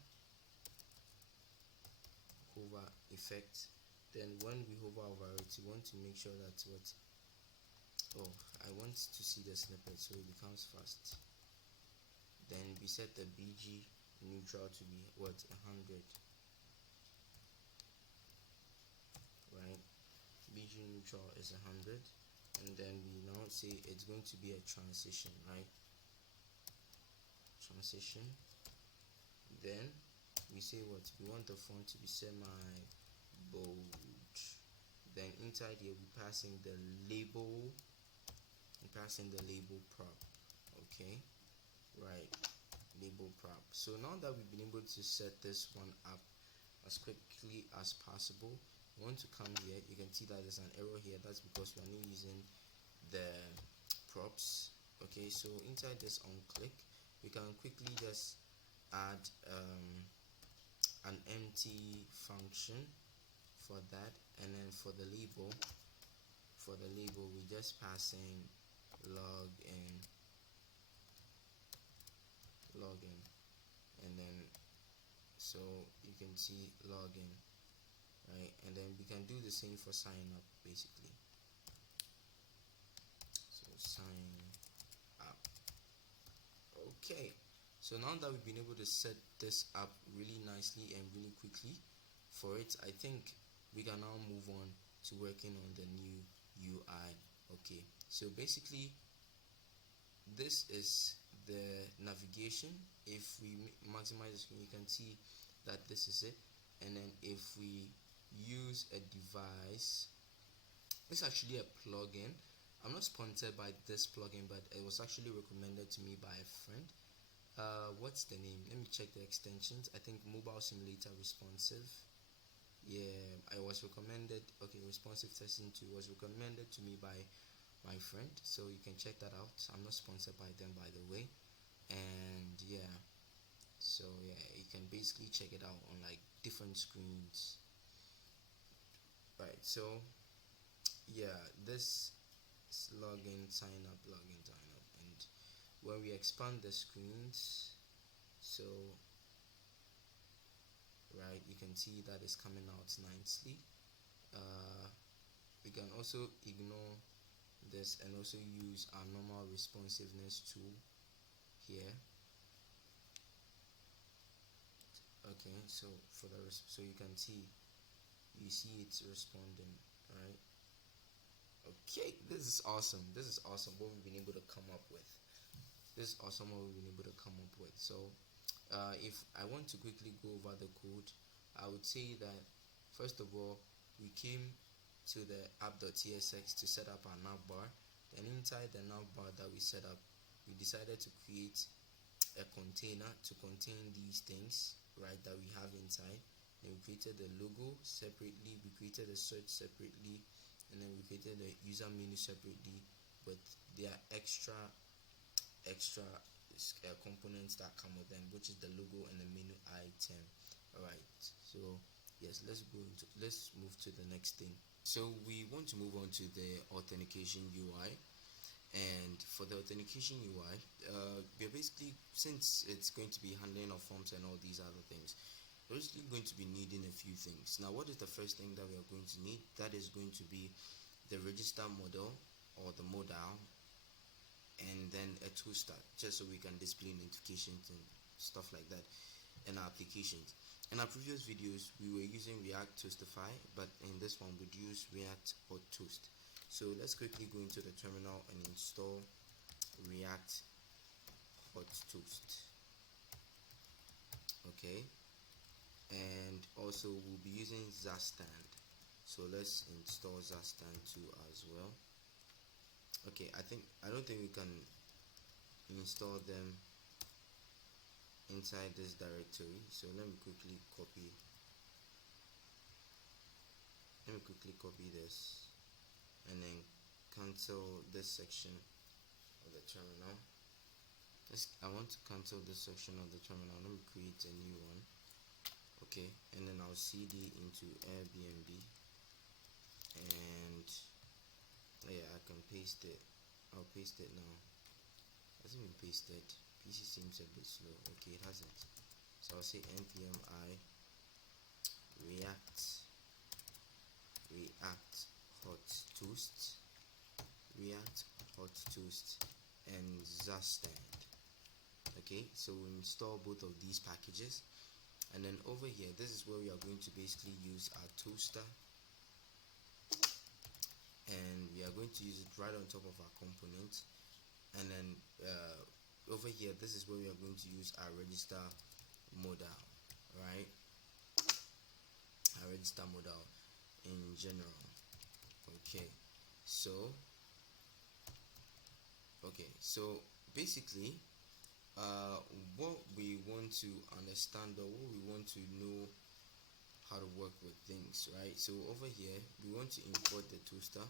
effect. Then when we hover over it, we want to make sure that I want to see the snippet so it becomes fast. Then we set the bg neutral to be 100, right? Bg neutral is 100, and then we now say it's going to be a transition, right? Transition. Then we say we want the font to be semi bold, Then inside here we passing the label, prop. Okay, right, label prop. So now that we've been able to set this one up as quickly as possible, we want to come here. You can see that there's an error here. That's because we're not using the props. Okay, so inside this on click, we can quickly just add an empty function for that, and then for the label we just passing login, and then so you can see login, right? And then we can do the same for sign up, basically. So sign up. Okay, so now that we've been able to set this up really nicely and really quickly for it, I think we can now move on to working on the new UI. Okay, so basically this is the navigation. If we maximize the screen, you can see that this is it. And then if we use a device, it's actually a plugin. I'm not sponsored by this plugin, but it was actually recommended to me by a friend. What's the name? Let me check the extensions. I think Mobile Simulator Responsive. Yeah, I was recommended. Okay, Responsive Testing 2 was recommended to me by my friend, so you can check that out. I'm not sponsored by them, by the way. And yeah, so yeah, you can basically check it out on like different screens. Right, so yeah, this is login, sign up, and when we expand the screens, so right, you can see that it's coming out nicely. We can also ignore this and also use our normal responsiveness tool here. Okay, so for the so you can see it's responding, right? Okay, this is awesome. What we've been able to come up with. So if I want to quickly go over the code, I would say that first of all, we came to the app.tsx to set up our navbar. Then inside the navbar that we set up, we decided to create a container to contain these things, right, that we have inside. Then we created the logo separately, we created the search separately, and then we created the user menu separately. But there are extra components that come with them, which is the logo and the menu item. Alright, so yes, let's move to the next thing. So we want to move on to the authentication UI. And for the authentication UI, we're basically, since it's going to be handling of forms and all these other things, we're basically going to be needing a few things. Now, what is the first thing that we are going to need? That is going to be the register model or the modal, and then a toolstar, just so we can display notifications and stuff like that in our applications. In our previous videos, we were using React Toastify, but in this one we'd use React Hot Toast. So let's quickly go into the terminal and install React Hot Toast. Okay, and also we'll be using Zustand. So let's install Zustand too as well. Okay, I don't think we can install them inside this directory, so let me quickly copy this and then cancel this section of the terminal. I want to cancel this section of the terminal. Let me create a new one. Okay, and then I'll cd into Airbnb, and yeah, I can paste it. I'll paste it now. Hasn't been pasted. PC seems a bit slow. Okay, it hasn't. So I'll say npm I react hot toast and Zustand. Okay, so we install both of these packages, and then over here, this is where we are going to basically use our toaster, and we are going to use it right on top of our component. And then over here, this is where we are going to use our register modal, right? Our register modal in general. Okay, so basically, what we want to understand, or what we want to know how to work with things, right? So over here we want to import the toaster.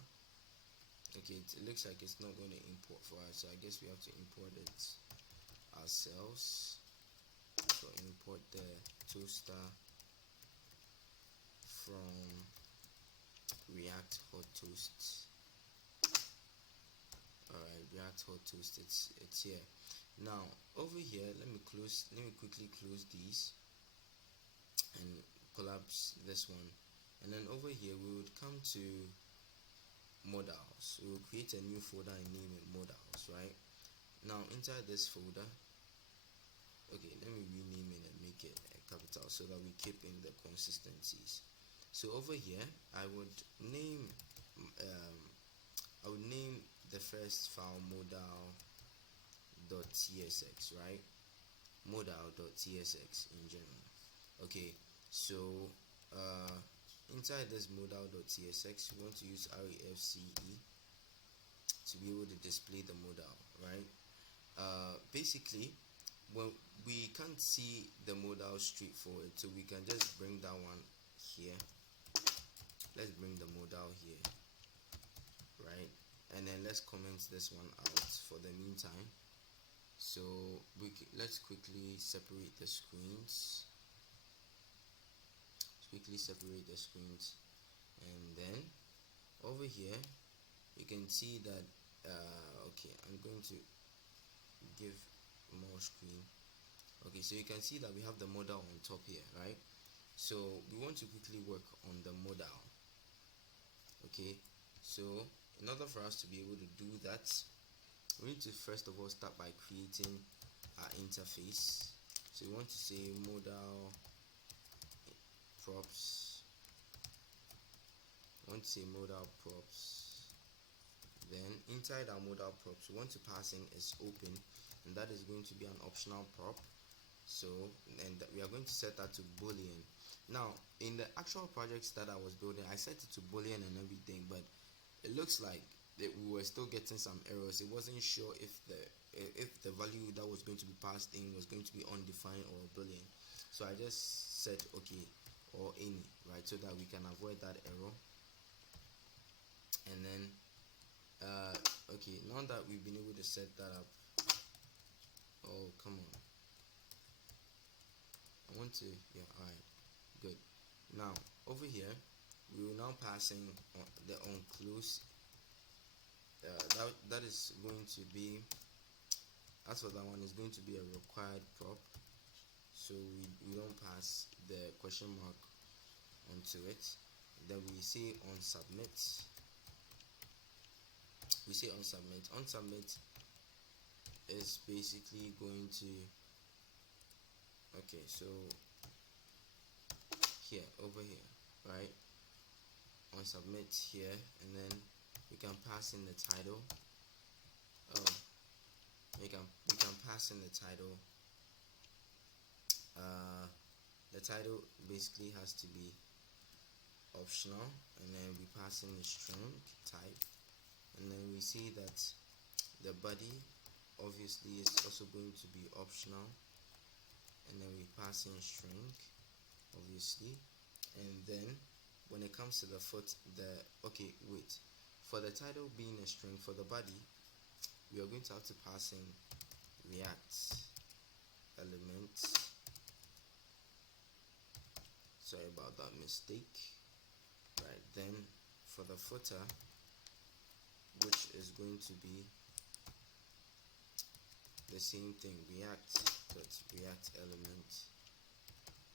Okay, it looks like it's not going to import for us, so I guess we have to import it ourselves. So import the toaster from React Hot Toast. Alright, React Hot Toast, it's here. Now over here, let me quickly close these and collapse this one, and then over here we would come to modals. We will create a new folder and name it modals, right? Now inside this folder, okay, let me rename it and make it a capital so that we keep in the consistencies. So over here I would name the first file modal.csx, right? Modal.csx in general. Okay, so inside this modal.csx, we want to use refce to be able to display the modal, right? Basically, well, we can't see the modal straightforward, so we can just bring that one here. Let's bring the modal here, right? And then let's comment this one out for the meantime. So let's quickly separate the screens. And then over here you can see that okay, I'm going to give more screen. Okay, so you can see that we have the modal on top here, right? So we want to quickly work on the modal. Okay, so in order for us to be able to do that, we need to first of all start by creating our interface. So we want to say modal props. Then inside our modal props, we want to pass in is open, and that is going to be an optional prop. So, and we are going to set that to boolean. Now in the actual projects that I was building, I set it to boolean and everything, but it looks like we were still getting some errors. It wasn't sure if the value that was going to be passed in was going to be undefined or boolean. So I just said okay, or any, right, so that we can avoid that error. And then okay, now that we've been able to set that up, oh come on, I want to, yeah, alright, good. Now over here we will now pass in the onClose. That is going to be, as for that one, is going to be a required prop, so we don't pass the question mark onto it. Then we say on submit. On submit is basically going to, okay, so here, over here, right, on submit here, and then we can pass in the title. We can pass in the title. The title basically has to be optional, and then we pass in the string type, and then we see that the body obviously is also going to be optional, and then we pass in string obviously. And then when it comes to the foot, okay, wait, for the title being a string, for the body we are going to have to pass in React element. Sorry about that mistake. Right, then for the footer, which is going to be the same thing, React element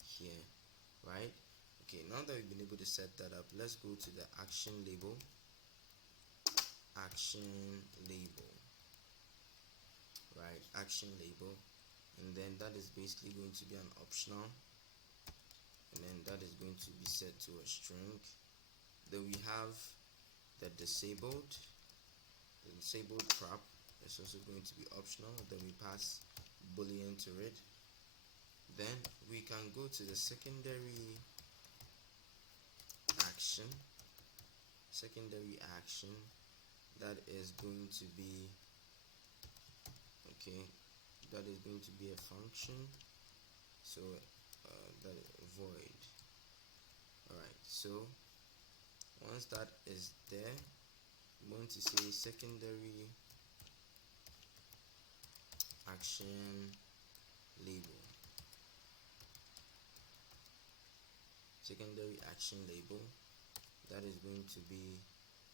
here, right? Okay, now that we've been able to set that up, let's go to the action label, right, action label, and then that is basically going to be an optional, and then that is going to be set to a string. Then we have the disabled prop is also going to be optional. Then we pass boolean to it. Then we can go to the secondary action secondary action that is going to be that is going to be a function. So that void. Alright, so once that is there, I'm going to say secondary action label. Secondary action label, that is going to be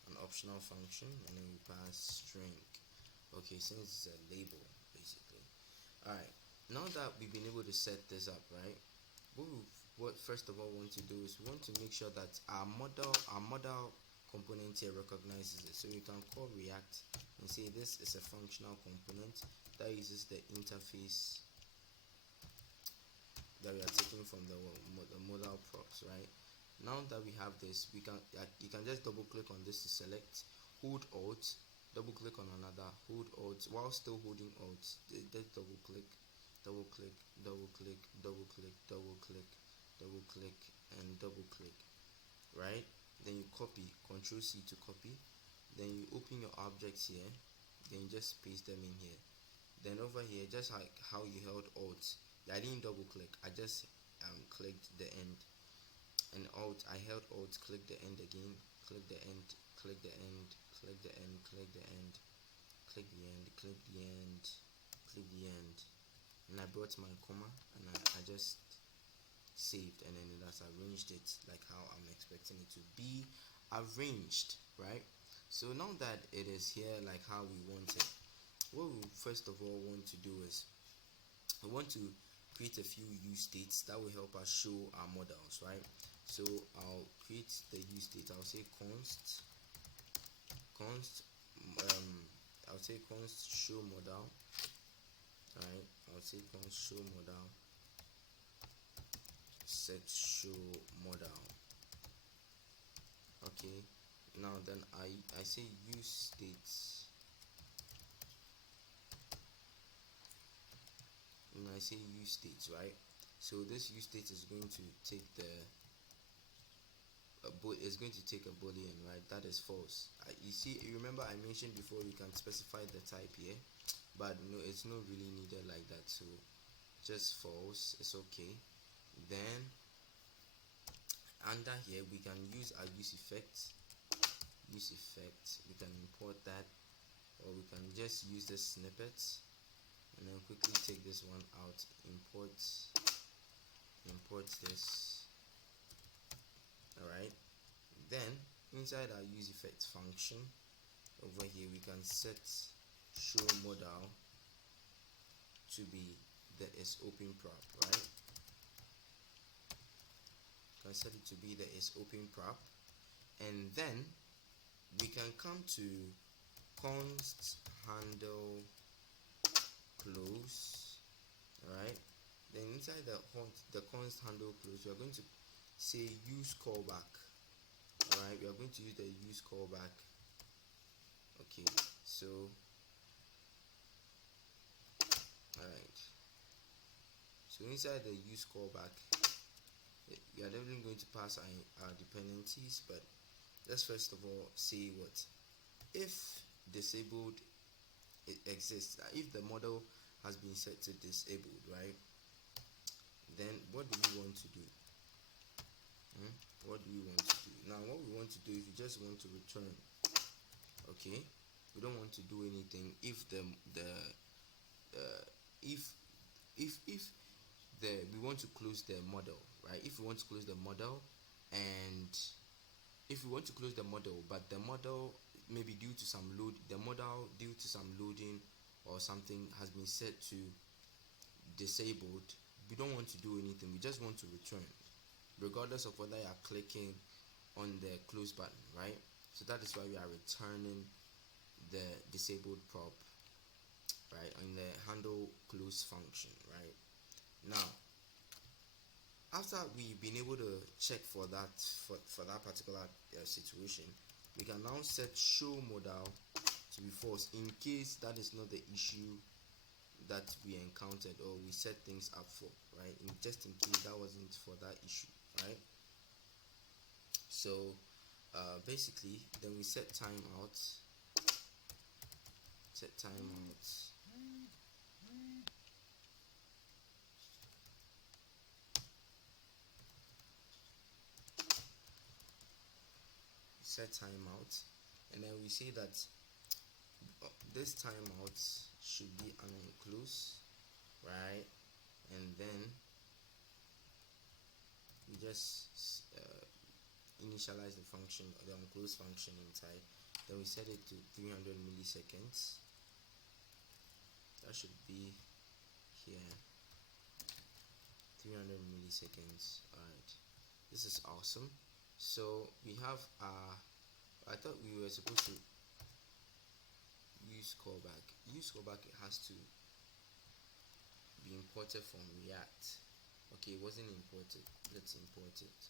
an optional function, and then we pass string. Okay, since it's a label basically. Alright, now that we've been able to set this up, right, what first of all want to do is we want to make sure that our modal component here recognizes it. So we can call React and say this is a functional component that uses the interface that we are taking from the modal props, right? Now that we have this, you can just double click on this to select, hold Alt, double click on another, hold Alt while still holding Alt. Just double click, double click, double click, double click, double click, double click, and double click, right? Then you copy, Control C to copy. Then you open your objects here, then you just paste them in here. Then over here, just like how you held Alt, I didn't double click, I just clicked the end, and Alt, I held Alt, click the end again, click the end, click the end, click the end, click the end, click the end, click the end, click the end, and I brought my comma, and I just saved, and then it has arranged it like how I'm expecting it to be arranged, right? So now that it is here like how we want it, what we first of all want to do is we want to create a few use states that will help us show our modals, right? So I'll create the use state. I'll say const show modal. Alright, I'll say const show modal, set show modal. Okay, now then I say use states, and I say use states, right? So this use state is going to take is going to take a boolean, right? That is false. You remember I mentioned before we can specify the type here, but no, it's not really needed like that. So just false, it's okay. Then under here we can use our use effect. We can import that, or we can just use the snippets and then quickly take this one out, import this. Alright, then inside our use effect function over here we can set show modal to be the is open prop, right? You can set it to be the is open prop, and then we can come to const handle close. Alright, then inside the const handle close, we are going to say use callback. Alright, we are going to use the use callback. Okay, so alright, so inside the use callback we are definitely going to pass our dependencies, but let's first of all say what if disabled it exists. If the model has been set to disabled, right, then what do we want to do? What do we want to do? Now what we want to do is we just want to return. Okay, we don't want to do anything if we want to close the model, right? If we want to close the model, and if we want to close the model, but the model maybe due to some loading or something has been set to disabled, we don't want to do anything. We just want to return, regardless of whether you are clicking on the close button, right? So that is why we are returning the disabled prop, right, in the handle close function, right? Now after we've been able to check for that particular situation, we can now set show modal to be false in case that is not the issue that we encountered or we set things up for, right? Just in case that wasn't for that issue, right? So basically then we set timeout. Set timeout. Set timeout, and then we say that this timeout should be an unclose, right? And then we just initialize the function, the unclose function inside. Then we set it to 300 milliseconds. That should be here. 300 milliseconds. Alright, this is awesome. So we have I thought we were supposed to use callback. Use callback, it has to be imported from React. Okay, it wasn't imported. Let's import it.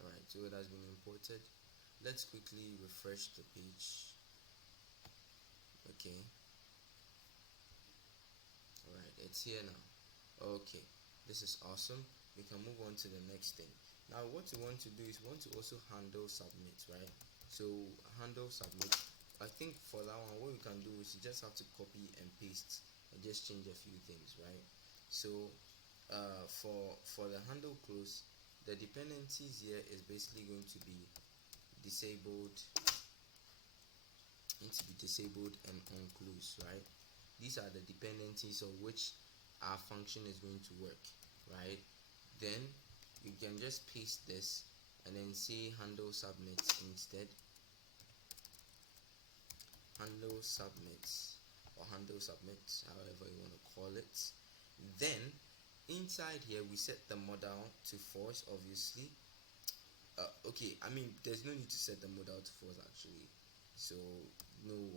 Alright, so it has been imported. Let's quickly refresh the page. Okay. Alright, it's here now. Okay, this is awesome. We can move on to the next thing. Now what we want to do is we want to also handle submit, right? So handle submit, I think for that one what we can do is you just have to copy and paste and just change a few things, right? So for the handle close, the dependencies here is basically going to be disabled, and unclose, right? These are the dependencies of which our function is going to work, right? Then you can just paste this and then say handle submit instead. Handle submit, or handle submit, however you want to call it. Then inside here we set the modal to false, obviously. Okay, I mean there's no need to set the modal to false actually, so no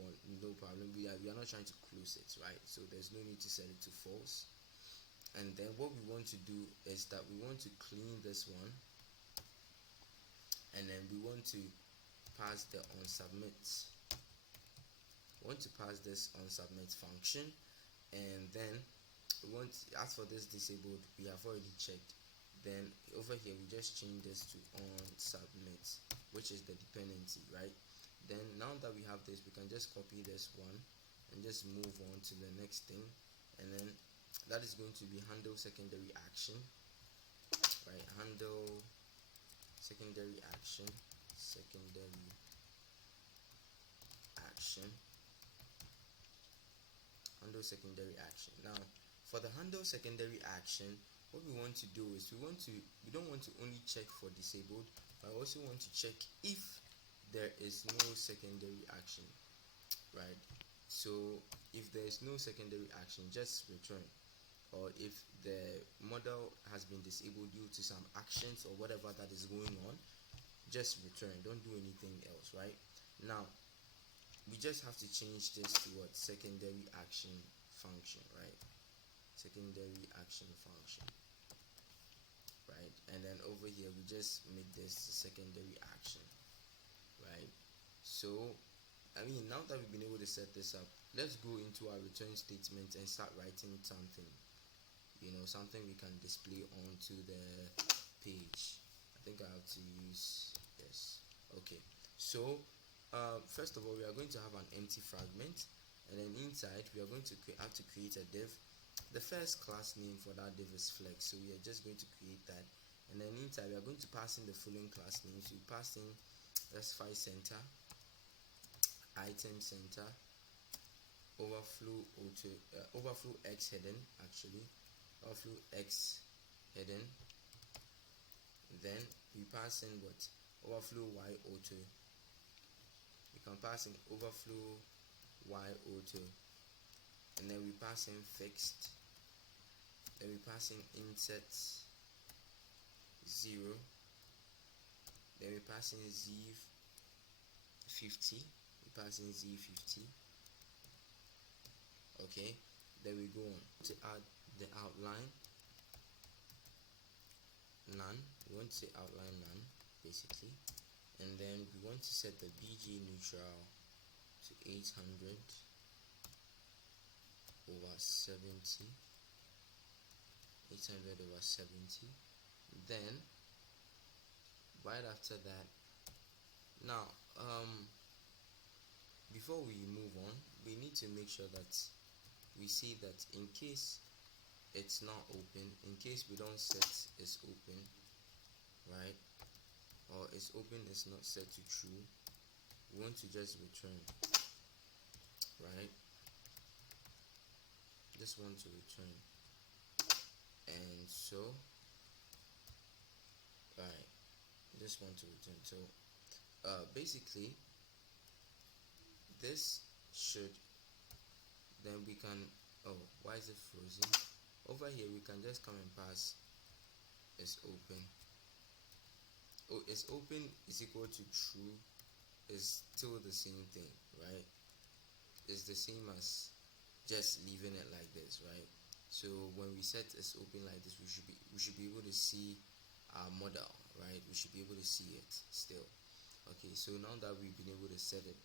problem. We are not trying to close it, right? So there's no need to set it to false. And then what we want to do is that we want to clean this one, and then we want to pass the onSubmit. We want to pass this onSubmit function, and then we want, as for this disabled, we have already checked. Then over here we just change this to onSubmit, which is the dependency, right? Then now that we have this, we can just copy this one and just move on to the next thing, and then that is going to be handle secondary action, right? Handle secondary action, handle secondary action. Now for the handle secondary action, what we want to do is we don't want to only check for disabled, but I also want to check if there is no secondary action, right? So if there is no secondary action, just return. Or if the model has been disabled due to some actions or whatever that is going on, just return. Don't do anything else, right? Now we just have to change this to what? Secondary action function, right? Secondary action function, right? And then over here we just make this secondary action, right? So I mean, now that we've been able to set this up, let's go into our return statement and start writing something, something we can display onto the page. I think I have to use this. Okay, so first of all, we are going to have an empty fragment, and then inside we are going to have to create a div. The first class name for that div is flex, so we are just going to create that, and then inside we are going to pass in the following class names. We pass in specify center, item center, overflow x hidden, actually overflow x hidden. Then we pass in what? Overflow y auto. We can pass in overflow y auto, and then we pass in fixed. Then we pass in insert 0. Then we pass in z50. We pass in z50. Okay, then we go on to add the outline none. We want to say outline none basically, and then we want to set the bg neutral to 800 over 70. 800 over 70. Then right after that, now before we move on, we need to make sure that we see that in case it's not open, in case we don't set it's open, right, or it's open is not set to true, we want to just return, right, just want to return. And so right, just want to return. So basically this should, then we can, oh, why is it frozen? Over here we can just come and pass is open. Oh, is open is equal to true is still the same thing, right? It's the same as just leaving it like this, right? So when we set is open like this, we should be able to see our modal, right? We should be able to see it still. Okay, so now that we've been able to set it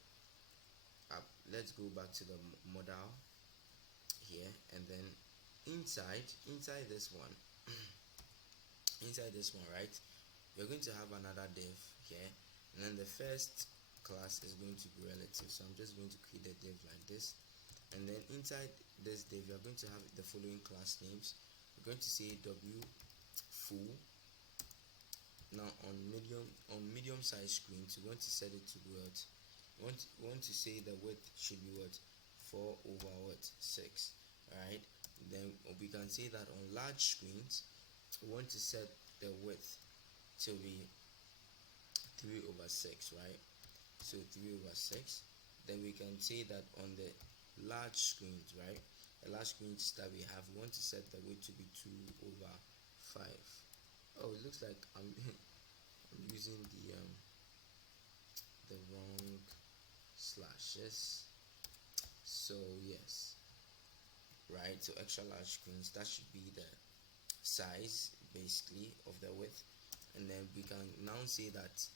up, let's go back to the modal here, and then inside this one inside this one, right, we're going to have another div here, and then the first class is going to be relative. So I'm just going to create a div like this, and then inside this div you're going to have the following class names. We're going to say w full. Now on medium size screens, we want to set it to what? We want to say the width should be what? 4/6, right? Then we can say that on large screens we want to set the width to be 3/6, right? So 3/6. Then we can say that on the large screens, right, the large screens that we have, we want to set the width to be 2/5. Oh, it looks like I'm I'm using the wrong slashes. So yes, right, so extra large screens, that should be the size basically of the width. And then we can now say that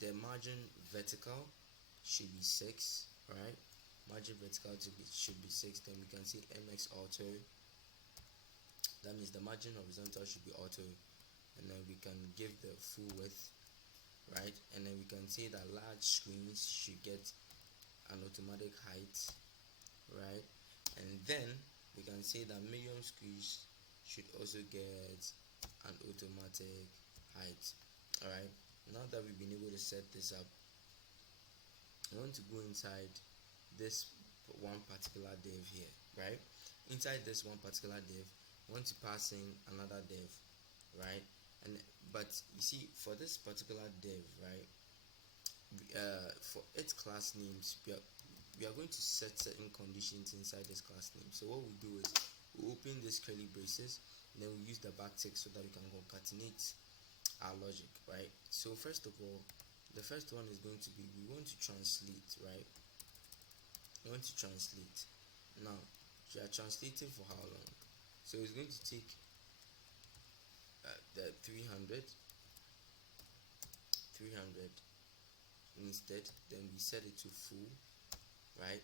the margin vertical should be 6, right? Margin vertical should be 6. Then we can say mx auto, that means the margin horizontal should be auto, and then we can give the full width, right? And then we can say that large screens should get an automatic height, right? And then we can say that medium screens should also get an automatic height. All right, now that we've been able to set this up, I want to go inside this one particular div here, right? Inside this one particular div, I want to pass in another div, right? And but you see, for this particular div, right, for its class names, we are going to set certain conditions inside this class name. So what we do is we open this curly braces, and then we use the backtick so that we can concatenate our logic, right? So first of all, the first one is going to be, we want to translate, right? We want to translate. Now we are translating for how long? So it's going to take the 300 instead. Then we set it to full, right?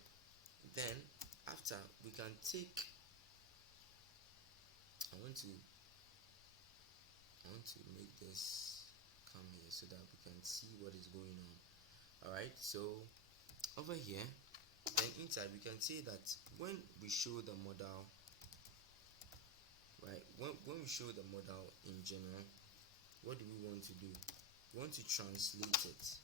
Then after, we can take, I want to make this come here so that we can see what is going on. Alright, so over here, then inside we can say that when we show the modal, right, when we show the modal in general, what do we want to do? We want to translate it.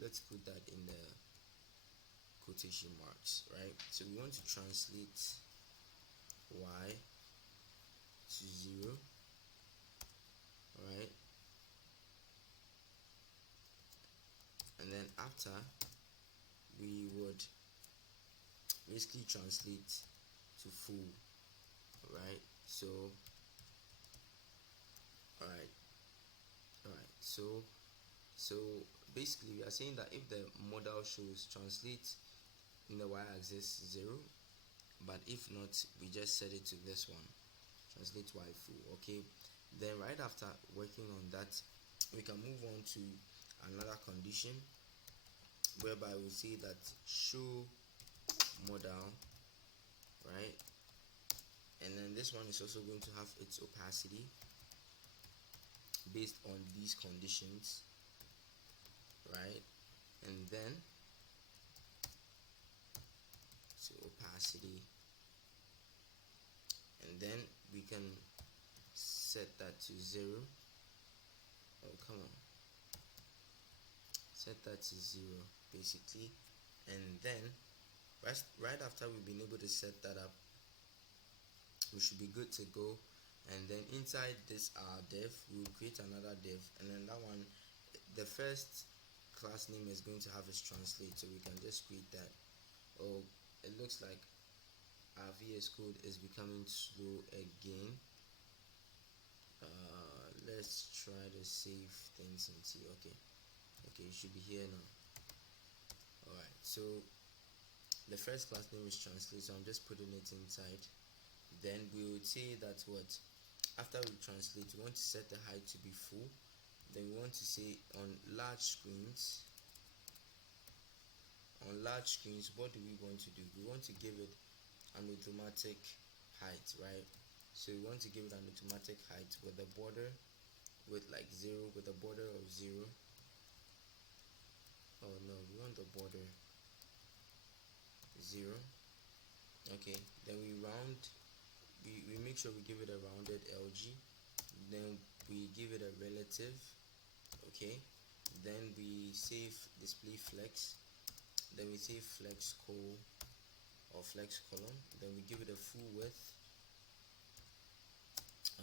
Let's put that in the quotation marks, right? So we want to translate y to 0, right? And then after, we would basically translate to full, right? So alright, so basically we are saying that if the modal shows translate in the y-axis 0, but if not, we just set it to this one, translate y full. Okay, then right after working on that, we can move on to another condition whereby we say that show modal, right? And then this one is also going to have its opacity, based on these conditions, right? And then to opacity, and then we can set that to 0. Oh, come on, set that to 0 basically. And then right after we've been able to set that up, we should be good to go. And then inside this div, we will create another div, and then that one, the first class name is going to have its translate, so we can just create that. Oh, it looks like our VS Code is becoming slow again. Let's try to save things and see. Okay, it should be here now. Alright, so the first class name is translate, so I'm just putting it inside. Then we would say that what, after we translate, we want to set the height to be full. Then we want to say on large screens, what do we want to do? We want to give it an automatic height, right? So we want to give it an automatic height with a border with like 0, with a border of 0. Oh no, we want the border 0. Okay, then we make sure we give it a rounded LG. Then we give it a relative. Okay, then we save display flex. Then we save flex col or flex column. Then we give it a full width.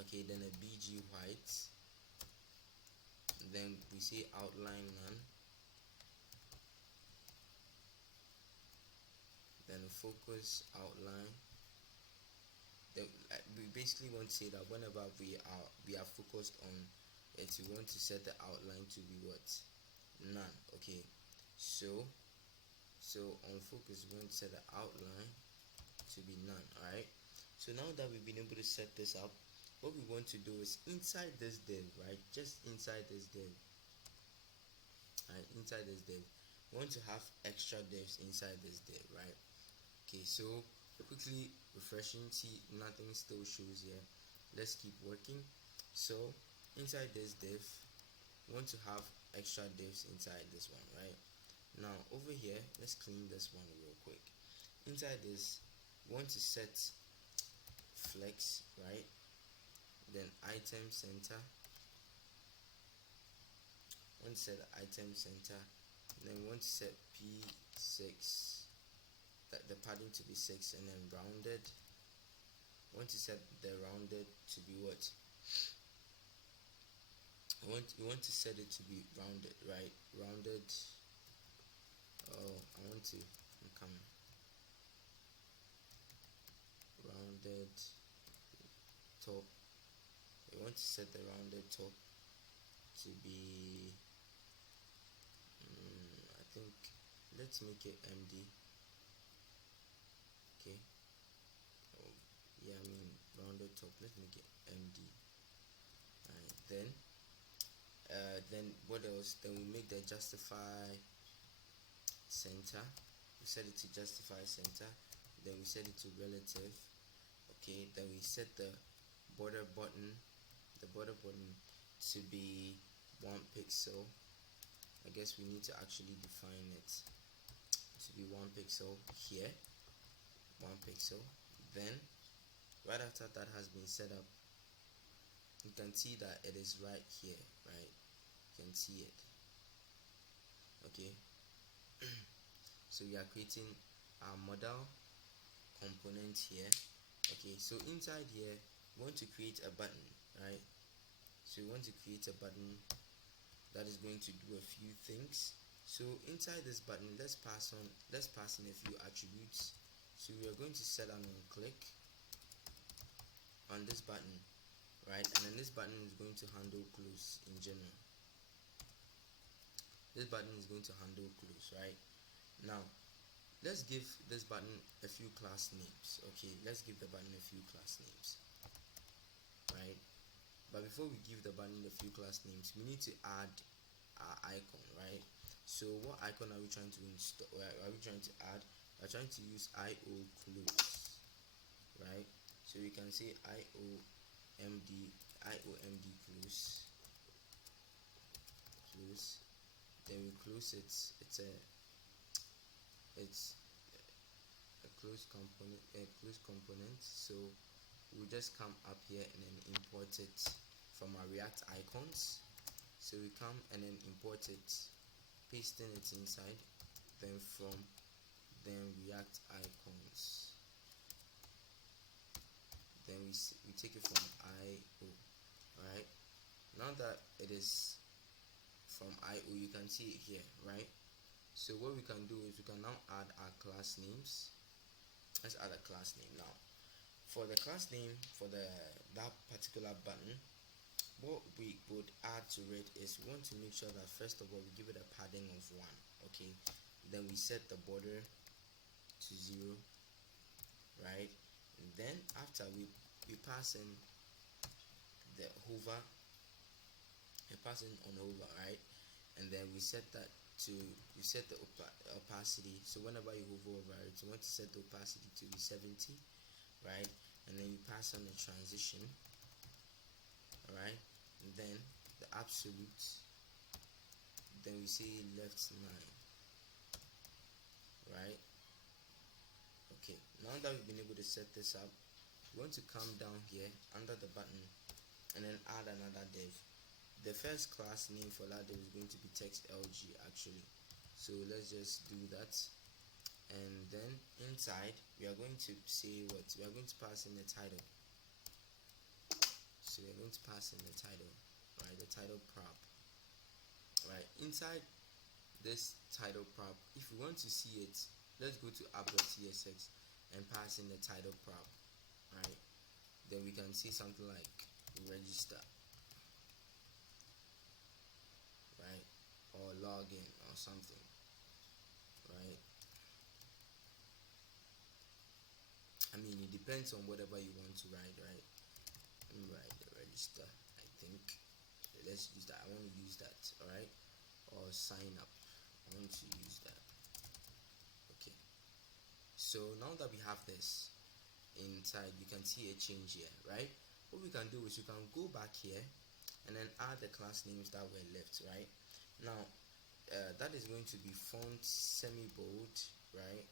Okay, then a BG white. Then we say outline none. Then focus outline. Then we basically want to say that whenever we are focused on it, we want to set the outline to be what? None. Okay, so on focus we want to set the outline to be none. Alright, so now that we've been able to set this up, what we want to do is inside this div, right? Just inside this div, right? Inside this div, we want to have extra divs inside this div, right? Okay, so quickly refreshing, see nothing still shows here. Let's keep working. So inside this div, we want to have extra divs inside this one, right? Now over here, let's clean this one real quick. Inside this, we want to set flex, right? Then item center. We want to set the item center. Then we want to set P6, the padding to be 6, and then rounded. We want to set the rounded to be what? We want to set it to be rounded, right? Rounded. Oh, I want to come rounded top. We want to set the rounded top to be I think let's make it MD. Okay, oh yeah, I mean rounded top, let's make it MD. Alright, then what else? Then we make the justify center. We set it to justify center. Then we set it to relative. Okay, then we set the border button to be 1 pixel. I guess we need to actually define it to be 1 pixel here. 1 pixel. Then right after that has been set up, you can see that it is right here, right? You can see it. Okay. So we are creating our modal component here. Okay, so inside here we want to create a button, right? So we want to create a button that is going to do a few things. So inside this button, let's pass in a few attributes. So we are going to set an on click on this button, right? And then this button is going to handle close in general. This button is going to handle close, right? Now let's give this button a few class names. Okay, let's give the button a few class names, right? But before we give the button a few class names, we need to add our icon, right? So what icon are we trying to install? Are we trying to add? We're trying to use IO close, right? So we can say IOMD close, close, then we close it. It's a closed component, so we'll just come up here and then import it from our React icons. So we come and then import it, pasting it inside, then from React icons, then we take it from IO. Alright, now that it is from IO, you can see it here, right? So what we can do is we can now add our class names. Let's add a class name now. For the class name for that particular button, what we would add to it is we want to make sure that first of all we give it a padding of 1. Okay, then we set the border to 0, right? And then after we pass in the hover, on hover, right? And then we set that to the opacity. So whenever you hover over it, you want to set the opacity to be 70, right? And then you pass on the transition, alright? And then the absolute, then we say left 9, right? Okay, now that we've been able to set this up, we want to come down here under the button and then add another div. The first class name for that div is going to be text LG actually. So let's just do that. And then inside we are going to say what? We are going to pass in the title. So we are going to pass in the title, right? The title prop. Right, inside this title prop, if we want to see it, let's go to app.tsx and pass in the title prop, right? Then we can see something like register, right? Or login or something, right? I mean, it depends on whatever you want to write, right? Let me write the register, I think. Let's use that. I want to use that, alright? Or sign up. I want to use that. Okay. So now that we have this inside, you can see a change here, right? What we can do is you can go back here and then add the class names that were left, right? Now, that is going to be font semi-bold, right?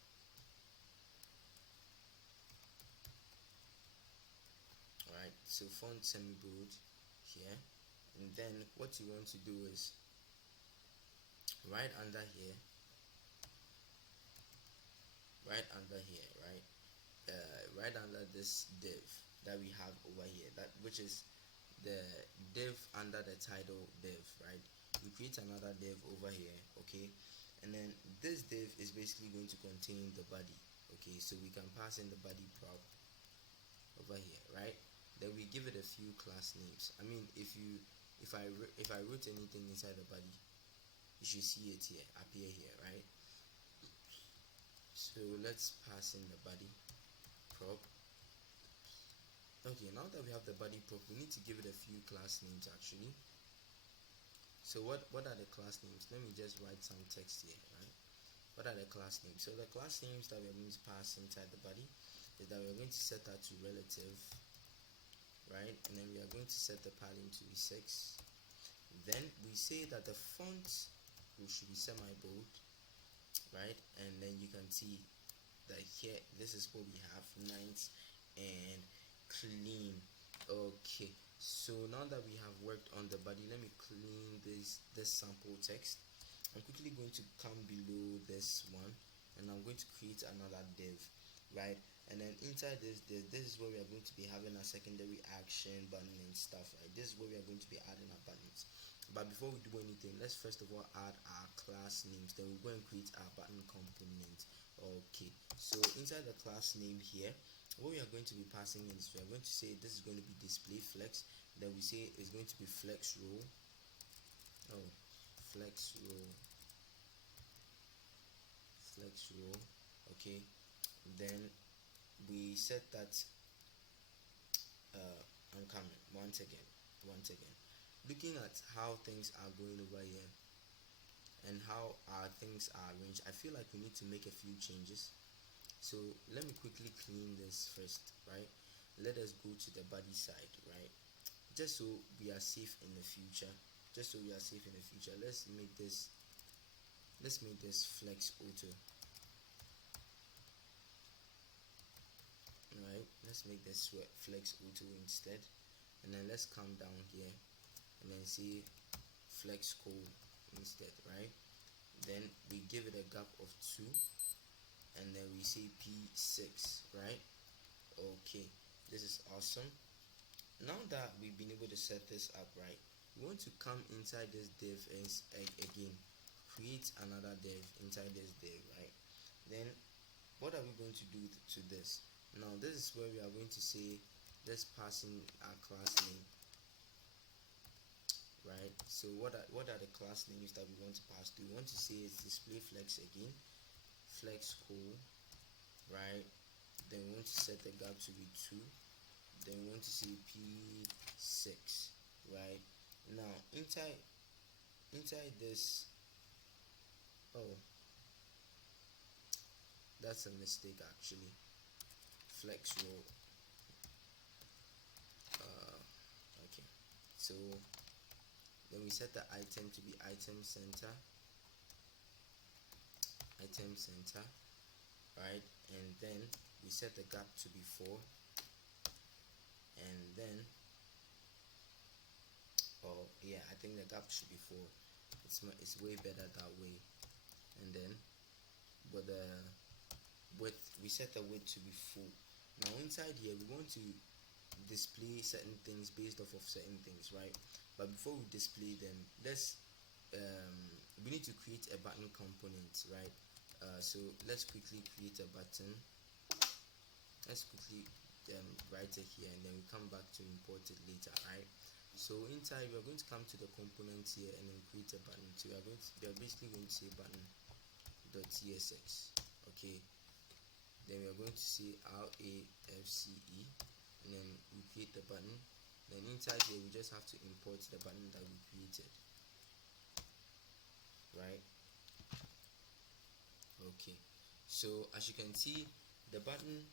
Alright, so font semi-bold here. And then what you want to do is right under here, right under this div that we have over here, that which is the div under the title div, right? We create another div over here, okay? And then this div is basically going to contain the body, okay? So we can pass in the body prop over here, right? Then we give it a few class names. I mean, if I wrote anything inside the body, you should see it here, appear here, right? So let's pass in the body prop. Okay, now that we have the body prop, we need to give it a few class names actually. So what are the class names? Let me just write some text here, right? What are the class names? So the class names that we're going to pass inside the body is that we're going to set that to relative, right? And then we are going to set the padding to be 6. Then we say that the font should be semi-bold, right? And then you can see that here, this is what we have, nice and clean. Okay, so now that we have worked on the body, let me clean this sample text. I'm quickly going to come below this one and I'm going to create another div, right? And then inside this is where we are going to be having a secondary action button and stuff, right? This is where we are going to be adding our buttons. But before we do anything, let's first of all add our class names. Then we'll go and create our button component. Okay, so inside the class name here, what we are going to be passing in is we are going to say this is going to be display flex. Then we say it's going to be flex row. Oh, flex row. Okay, then we set that I'm coming once again. Looking at how things are going over here and how our things are arranged, I feel like we need to make a few changes. So let me quickly clean this first, right? Let us go to the body side, right? Just so we are safe in the future, just so we are safe in the future, let's make this flex auto. Alright, let's make this flex auto instead, and then let's come down here and then say flex code instead, right? Then we give it a gap of 2, and then we say p6, right? Okay, this is awesome. Now that we've been able to set this up, right, we want to come inside this div and again create another div inside this div, right? Then what are we going to do to this? Now this is where we are going to say, let's pass in our class name, right? So what are the class names that we want to pass to? We want to say it's display flex again, flex call, right? Then we want to set the gap to be 2, then we want to say p6, right? Now inside this, oh, that's a mistake actually, flex row. Okay, so then we set the item to be item center, right? And then we set the gap to be 4, and then, oh yeah, I think the gap should be 4. It's way better that way. And then but the width, we set the width to be full. Now inside here we want to display certain things based off of certain things, right? But before we display them, we need to create a button component, right? So let's quickly create a button. Let's quickly write it here, and then we come back to import it later, right? So inside we are going to come to the component here and then create a button. So we are basically going to say button.css, okay? Then we are going to say RAFCE, and then we create the button. Then inside here we just have to import the button that we created, right? Okay, so as you can see, the button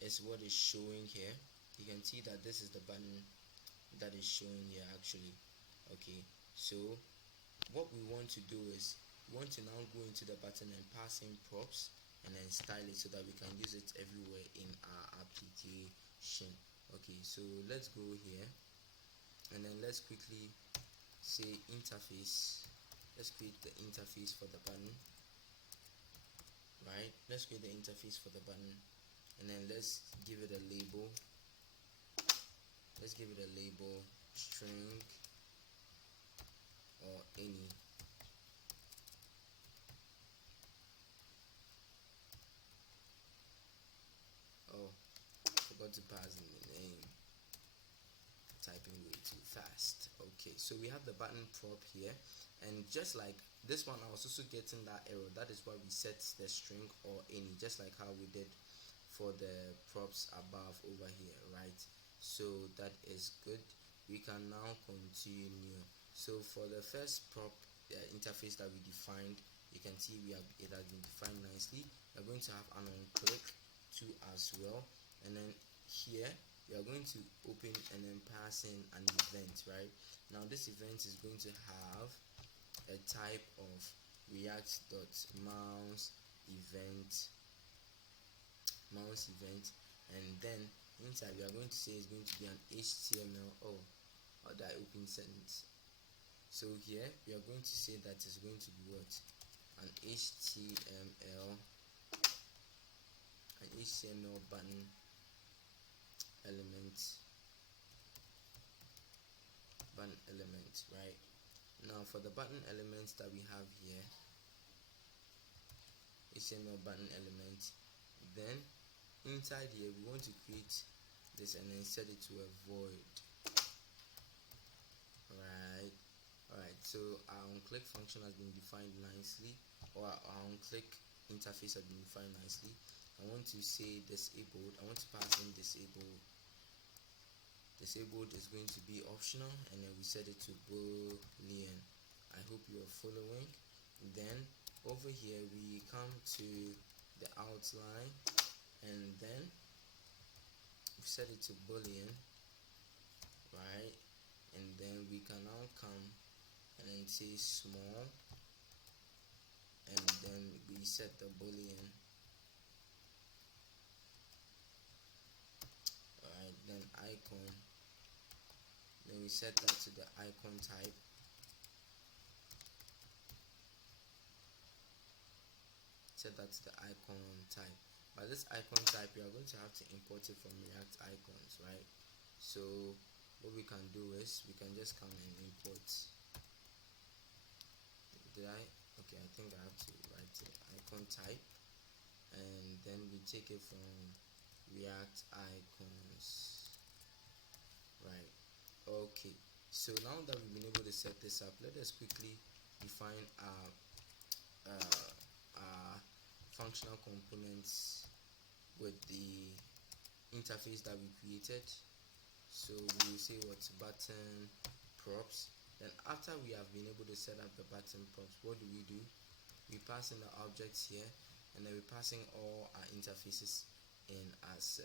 is what is showing here. You can see that this is the button that is showing here actually. Okay, so what we want to do is we want to now go into the button and pass in props and then style it so that we can use it everywhere in our application. Okay, so let's go here and then let's quickly say interface. Let's create the interface for the button, right? Let's create the interface for the button, and then let's give it a label. Let's give it a label string or any. Oh, forgot to pass in the name. Typing way too fast. Okay, so we have the button prop here, and just like this one, I was also getting that error. That is why we set the string or any, just like how we did for the props above over here, right? So that is good. We can now continue. So for the first prop interface that we defined, you can see it has been defined nicely. We're going to have an on click too as well, and then here we are going to open and then pass in an event, right? Now this event is going to have a type of react.mouse event, and then inside we are going to say it's going to be an HTML. Or that open sentence. So here we are going to say that it's going to be what? An HTML button element, right? Now for the button elements that we have here, HTML button element, then inside here we want to create this and then set it to a void, right? Alright, so our on click function has been defined nicely, or our on click interface has been defined nicely. I want to say disabled. I want to pass in disabled. Disabled is going to be optional, and then we set it to boolean. I hope you are following. Then over here we come to the outline, and then we set it to boolean, right? And then we can now come and then say small, and then we set the boolean. Alright, then icon, then we set that to the icon type. Set that to the icon type. But this icon type, you are going to have to import it from React Icons, right? So what we can do is we can just come and import. Okay, I think I have to write the icon type, and then we take it from React Icons, right? Okay, so now that we've been able to set this up, let us quickly define our functional components with the interface that we created. So we will say what's button props. Then after we have been able to set up the button props, what do? We pass in the objects here, and then we're passing all our interfaces in as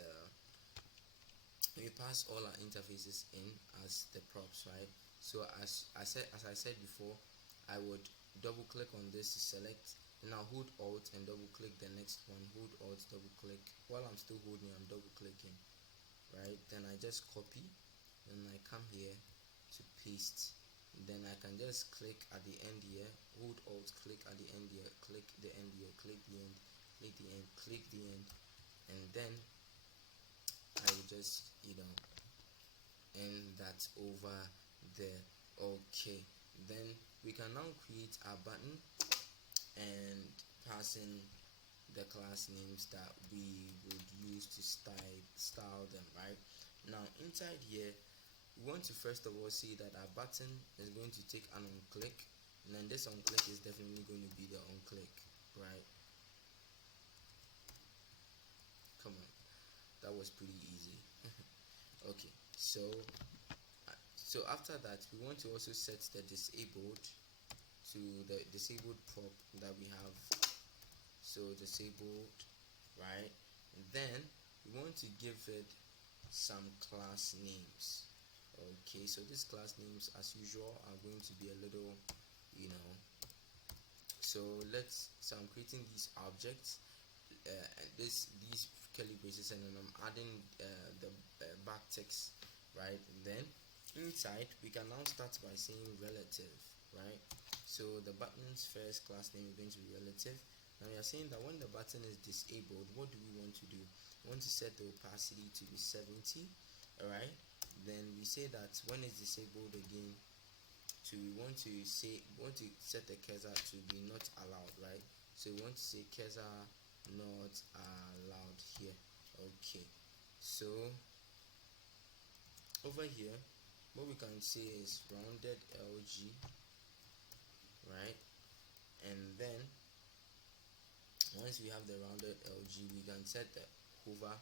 we pass all our interfaces in as the props, right? So as I said before, I would double click on this to select. Now hold alt and double click the next one. Hold alt, double click. While I'm still holding, I'm double clicking, right? Then I just copy, then I come here to paste. Then I can just click at the end here, hold alt, click at the end here, click the end here, click the end, click the end, click the end, and then I will just end that over there. Okay, then we can now create our button and pass in the class names that we would use to style them, right? Now inside here, we want to first of all see that our button is going to take an on click, and then this on click is definitely going to be the on click, right? Come on, that was pretty easy. Okay, so after that, we want to also set the disabled to the disabled prop that we have. So disabled, right? And then we want to give it some class names. Okay, so these class names, as usual, are going to be a little, so I'm creating these objects, and these curly braces, and then I'm adding the back text, right? And then inside we can now start by saying relative, right? So the button's first class name is going to be relative. Now we are saying that when the button is disabled, what do we want to do? We want to set the opacity to be 70. Alright, then we say that when it's disabled again, we want to set the cursor to be not allowed, right? So we want to say cursor not allowed here. Okay, so over here, what we can say is rounded LG, right? And then once we have the rounded LG, we can set the hover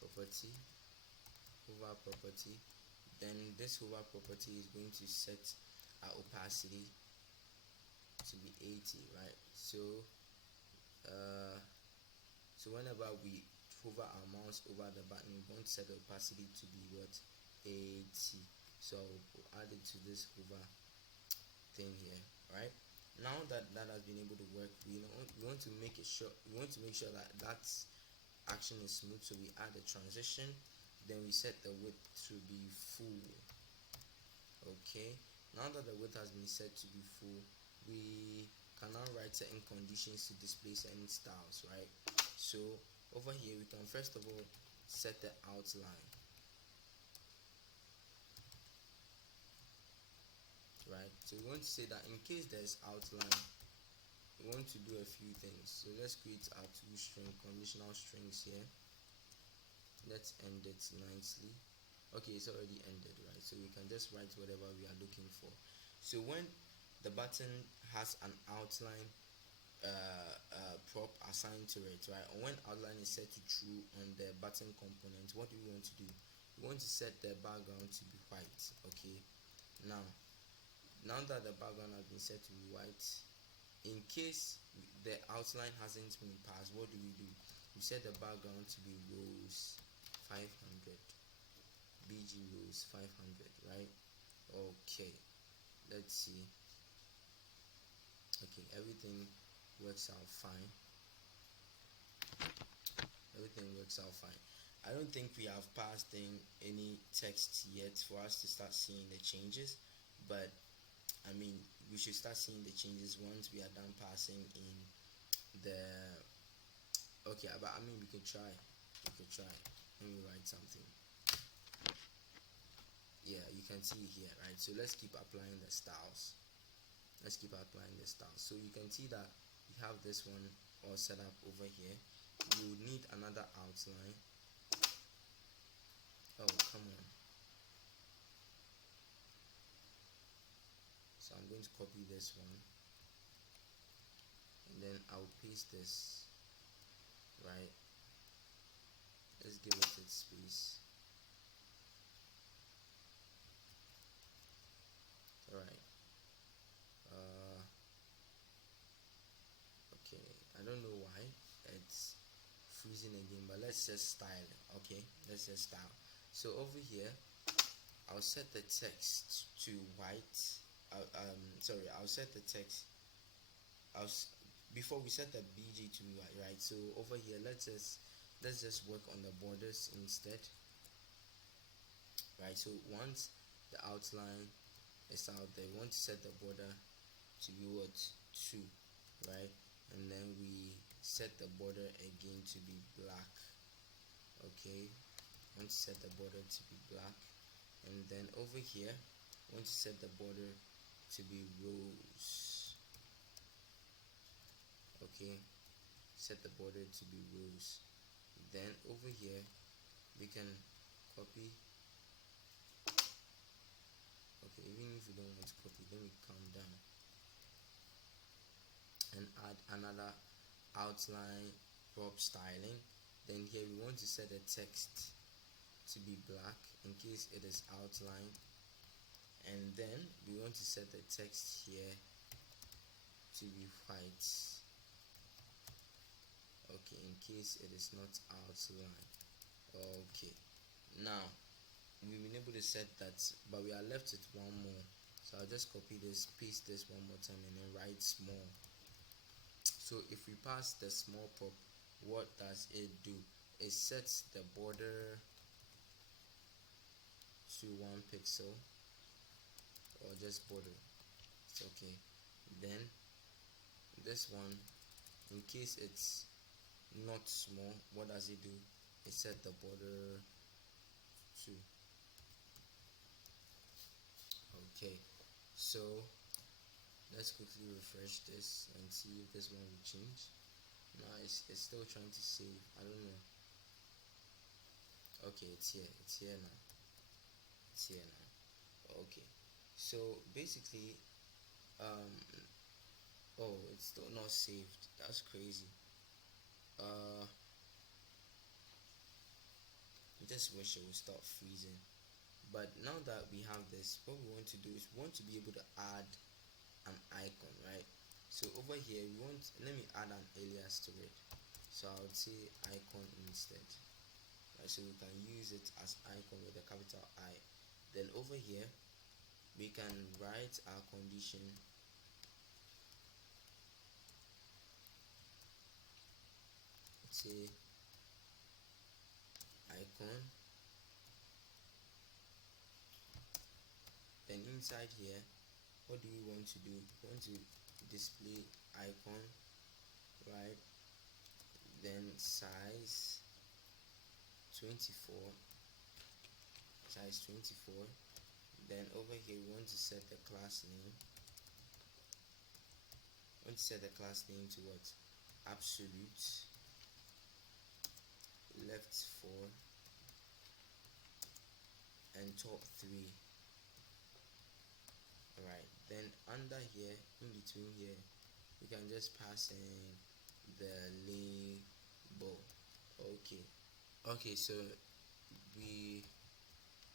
property. Then this hover property is going to set our opacity to be 80, right? So whenever we hover our mouse over the button, we want to set the opacity to be what? 80. So I'll add it to this hover thing here, right? Now that has been able to work, we want to make sure that action is smooth, so we add a transition. Then we set the width to be full. Okay, now that the width has been set to be full, we can now write certain conditions to display certain styles, right? So over here, we can first of all set the outline, right? So we want to say that in case there's outline, we want to do a few things. So let's create our two conditional strings here. Let's end it nicely. Okay, it's already ended, right? So we can just write whatever we are looking for. So when the button has an outline prop assigned to it, right? Or when outline is set to true on the button component, what do we want to do? We want to set the background to be white. Okay, now that the background has been set to be white, in case the outline hasn't been passed, what do? We set the background to be rows 500, bg rows 500, right? Okay, let's see. Okay, everything works out fine. Everything works out fine. I don't think we have passed in any text yet for us to start seeing the changes, but I mean, we should start seeing the changes once we are done passing in the. Okay, but I mean, we can try. We can try. Let me write something. Yeah, you can see here, right? So let's keep applying the styles. Let's keep applying the styles. So you can see that we have this one all set up over here. You need another outline. Oh, come on. So I'm going to copy this one, and then I'll paste this, right? Let's give it its space. Alright. Okay, I don't know why it's freezing again, but let's just style it. Okay, let's just style. So over here, I'll set the text to white. I'll set the text. Before we set the BG to white, right? So over here, let's just work on the borders instead, right? So once the outline is out there, we want to set the border to be what, 2, right? And then we set the border again to be black. Okay, I want to set the border to be black, and then over here I want to set the border to be rows. Okay, set the border to be rows. Then over here we can copy. Okay, even if you don't want to copy, let me calm down and add another outline prop styling. Then here we want to set the text to be black in case it is outlined, and then we want to set the text here to be white, okay, in case it is not outlined. Okay, now we've been able to set that, but we are left with one more. So I'll just copy this, paste this one more time, and then write small. So if we pass the small prop, what does it do? It sets the border to 1 pixel, or just border. It's okay. Then this one, in case it's not small, what does it do? It set the border to. Okay, so let's quickly refresh this and see if this one will change. No, it's still trying to save. I don't know. Okay, it's here now. It's here now. Okay, so basically, oh, it's still not saved. That's crazy. I just wish it would stop freezing. But now that we have this, what we want to do is we want to be able to add an icon, right? So over here we want, let me add an alias to it. So I would say icon instead, right? So we can use it as icon with a capital I. Then over here we can write our condition. Let's say icon. Then inside here, what do we want to do? We want to display icon, right? Then size 24. Size 24. Then over here we want to set the class name. We want to set the class name to what? Absolute. Left 4 and top 3. Alright, then under here, in between here, we can just pass in the label. Okay, so we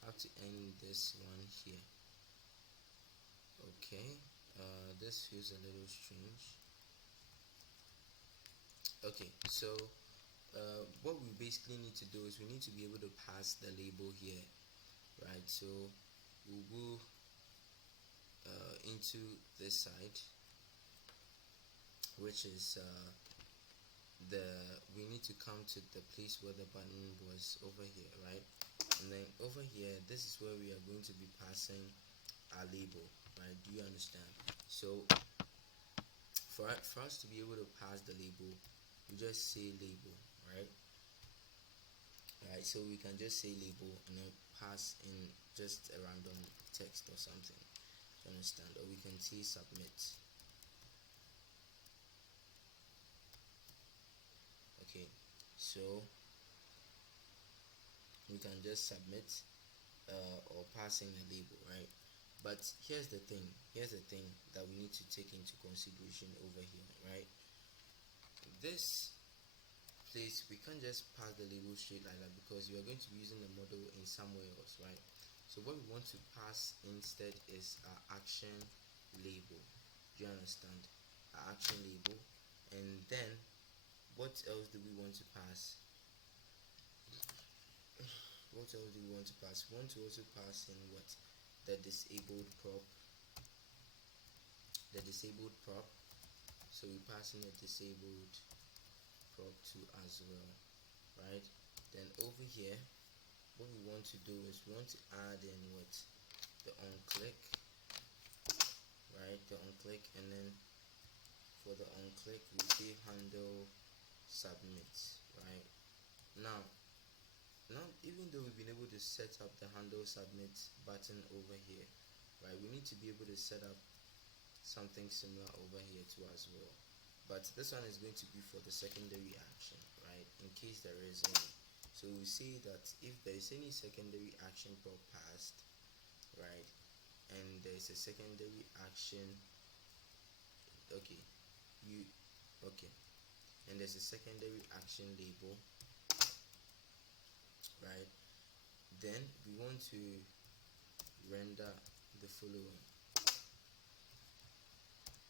have to end this one here. Okay, this feels a little strange. Okay, so what we basically need to do is we need to be able to pass the label here, right? So we'll go into this side, which is the we need to come to the place where the button was over here, right? And then over here, this is where we are going to be passing our label, right? Do you understand? So for us to be able to pass the label, we just say label, right? Alright, so we can just say label and then pass in just a random text or something. Do you understand? Or we can say submit. Okay, so we can just submit or pass in a label, right? But here's the thing that we need to take into consideration over here, right? This place, we can't just pass the label straight like that, because we are going to be using the model in somewhere else, right? So what we want to pass instead is our action label. Do you understand? Our action label. And then what else do we want to pass? What else do we want to pass? We want to also pass in what? The disabled prop. So we pass in a disabled prop too as well, right? Then over here, what we want to do is we want to add in what? The onClick, right? The onClick, and then for the onClick we say handle submit, right? Now even though we've been able to set up the handle submit button over here, right, we need to be able to set up something similar over here too as well. But this one is going to be for the secondary action, right, in case there is any. So we say that if there is any secondary action prop passed, right, and there's a secondary action, and there's a secondary action label, right, then we want to render the following.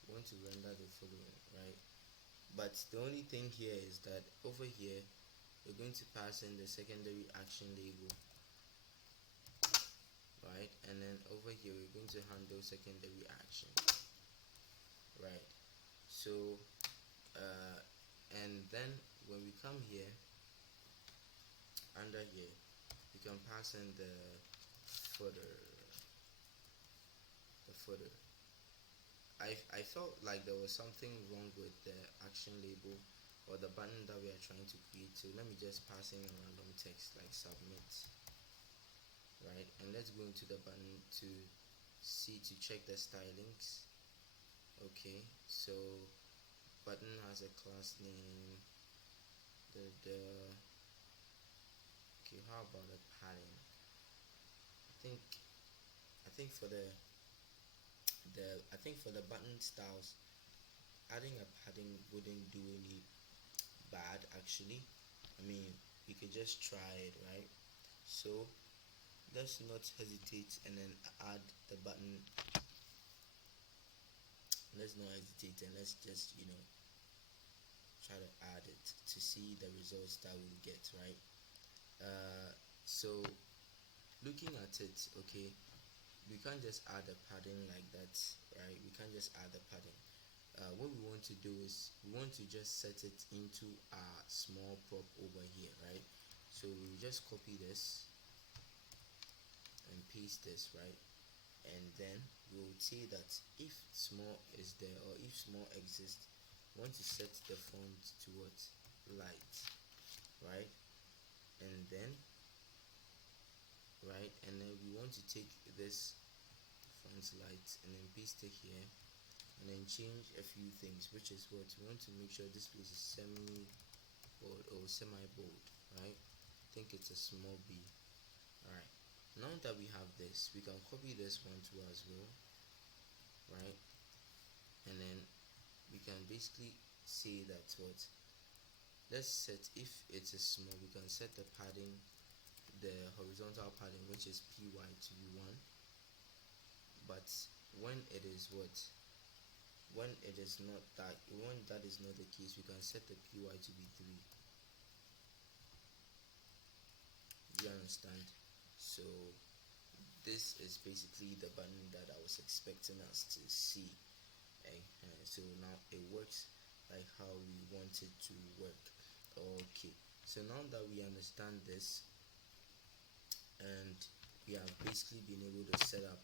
Right? But the only thing here is that over here we're going to pass in the secondary action label, right? And then over here we're going to handle secondary action, right? So and then when we come here, under here, we can pass in the footer. I felt like there was something wrong with the action label or the button that we are trying to create. So let me just pass in a random text like submit, right? And let's go into the button to check the stylings. Okay, so button has a class name. Okay, how about a padding? I think for the button styles, adding a padding wouldn't do any bad actually. I mean, you could just try it, right? So let's not hesitate and then add the button. Let's not hesitate and let's just try to add it to see the results that we'll get, right? So looking at it, okay, we can't just add a padding like that, right? We can't just add the padding. What we want to do is we want to just set it into a small prop over here, right? So we just copy this and paste this, right? And then we will say that if small is there or if small exists, we want to set the font to what? Light, right? And then we want to take this font light and then paste it here and then change a few things, which is what we want to make sure this place is semi-bold or semi-bold, right? I think it's a small b. Alright, now that we have this, we can copy this one too as well, right? And then we can basically say that what, let's set, if it's a small, we can set the padding, the horizontal padding, which is py, to be 1. But when it is what, when it is not that, when that is not the case, we can set the py to be 3. Do you understand? So this is basically the button that I was expecting us to see. So now it works like how we want it to work. Okay, so now that we understand this, and we have basically been able to set up,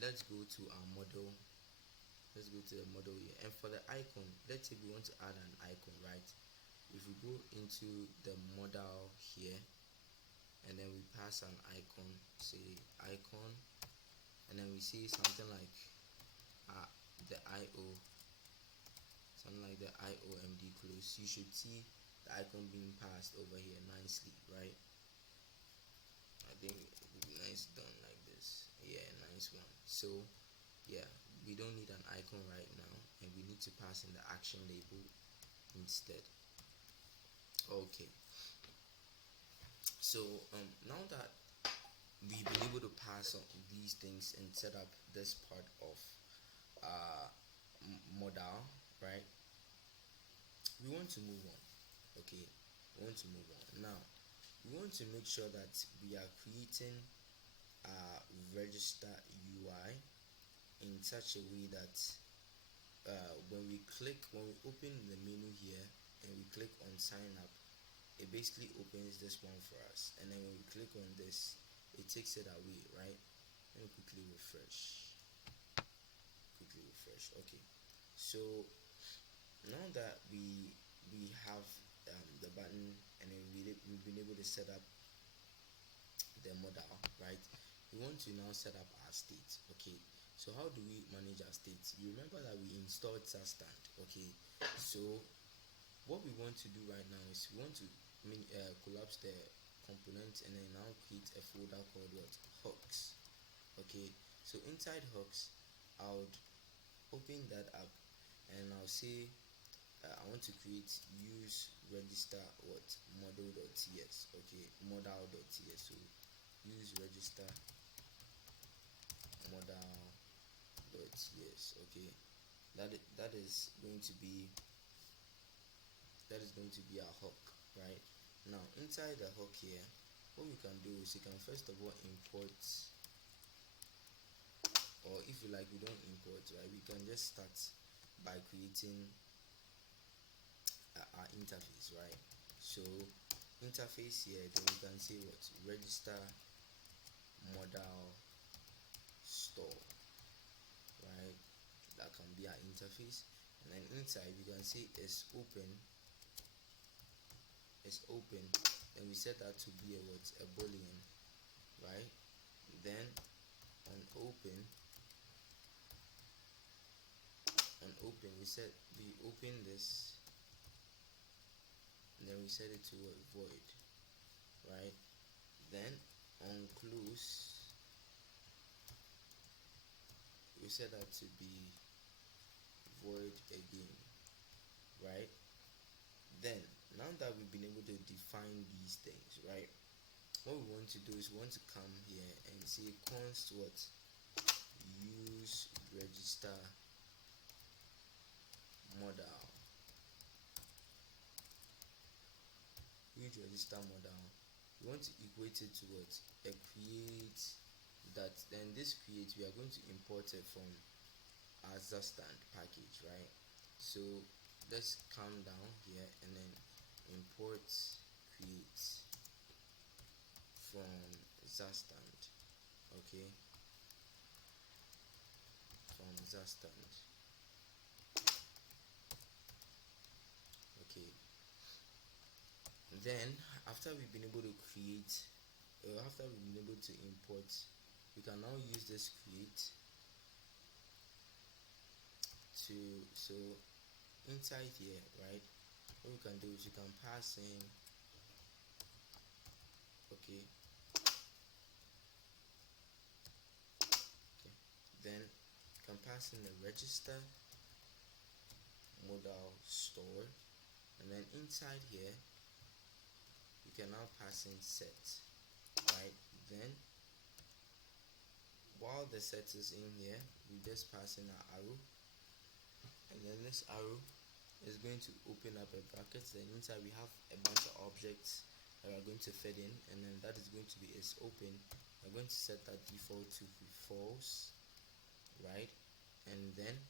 let's go to our model. Let's go to the model here, and for the icon, let's say we want to add an icon, right? If we go into the modal here, and then we pass an icon, say icon, and then we see something like the IO, something like the IOMD close, you should see the icon being passed over here nicely, right? I think nice done like this. Yeah, nice one. So yeah, we don't need an icon right now, and we need to pass in the action label instead. Okay, so now that we've been able to pass on these things and set up this part of modal, right? We want to move on. Okay, we want to move on. Now we want to make sure that we are creating a register UI in such a way that when we open the menu here and we click on sign up, it basically opens this one for us, and then when we click on this, it takes it away, right? Let me quickly refresh. Okay, so now that we have the button, and then we've been able to set up the modal, right? We want to now set up our state. Okay, so how do we manage our states? You remember that we installed Zustand. Okay, so what we want to do right now is we want to collapse the component and then now create a folder called what? Hooks. Okay, so inside hooks, I would open that up, and I'll say I want to create use register what modal.ts. Okay, modal.ts. So use register modal.ts. Okay, that is going to be our hook, right? Now inside the hook here, what we can do is you can first of all import, or if you like we don't import, right? We can just start by creating our interface, right? So interface here, then we can say what? Register modal store, right? That can be our interface, and then inside we can say is open, and we set that to be a boolean, right? Then on open we open this, and then we set it to void, right? Then on close we set that to be void again, right? Then now that we've been able to define these things, right, what we want to do is we want to come here and say const what? Use register modal. Use register modal. We want to equate it to what? A create that. Then this create, we are going to import it from our Zustand package, right? So let's come down here and then import create from Zustand. Okay, from Zustand. Okay, then after we've been able to create, after we've been able to import, we can now use this create to, so inside here, right, what we can do is we can pass in, okay, then you can pass in the register modal store, and then inside here you can now pass in set, right? Then while the set is in here, we just pass in our arrow, and then this arrow is going to open up a bracket. Then inside we have a bunch of objects that we are going to feed in, and then that is going to be is open. We're going to set that default to be false, right? And then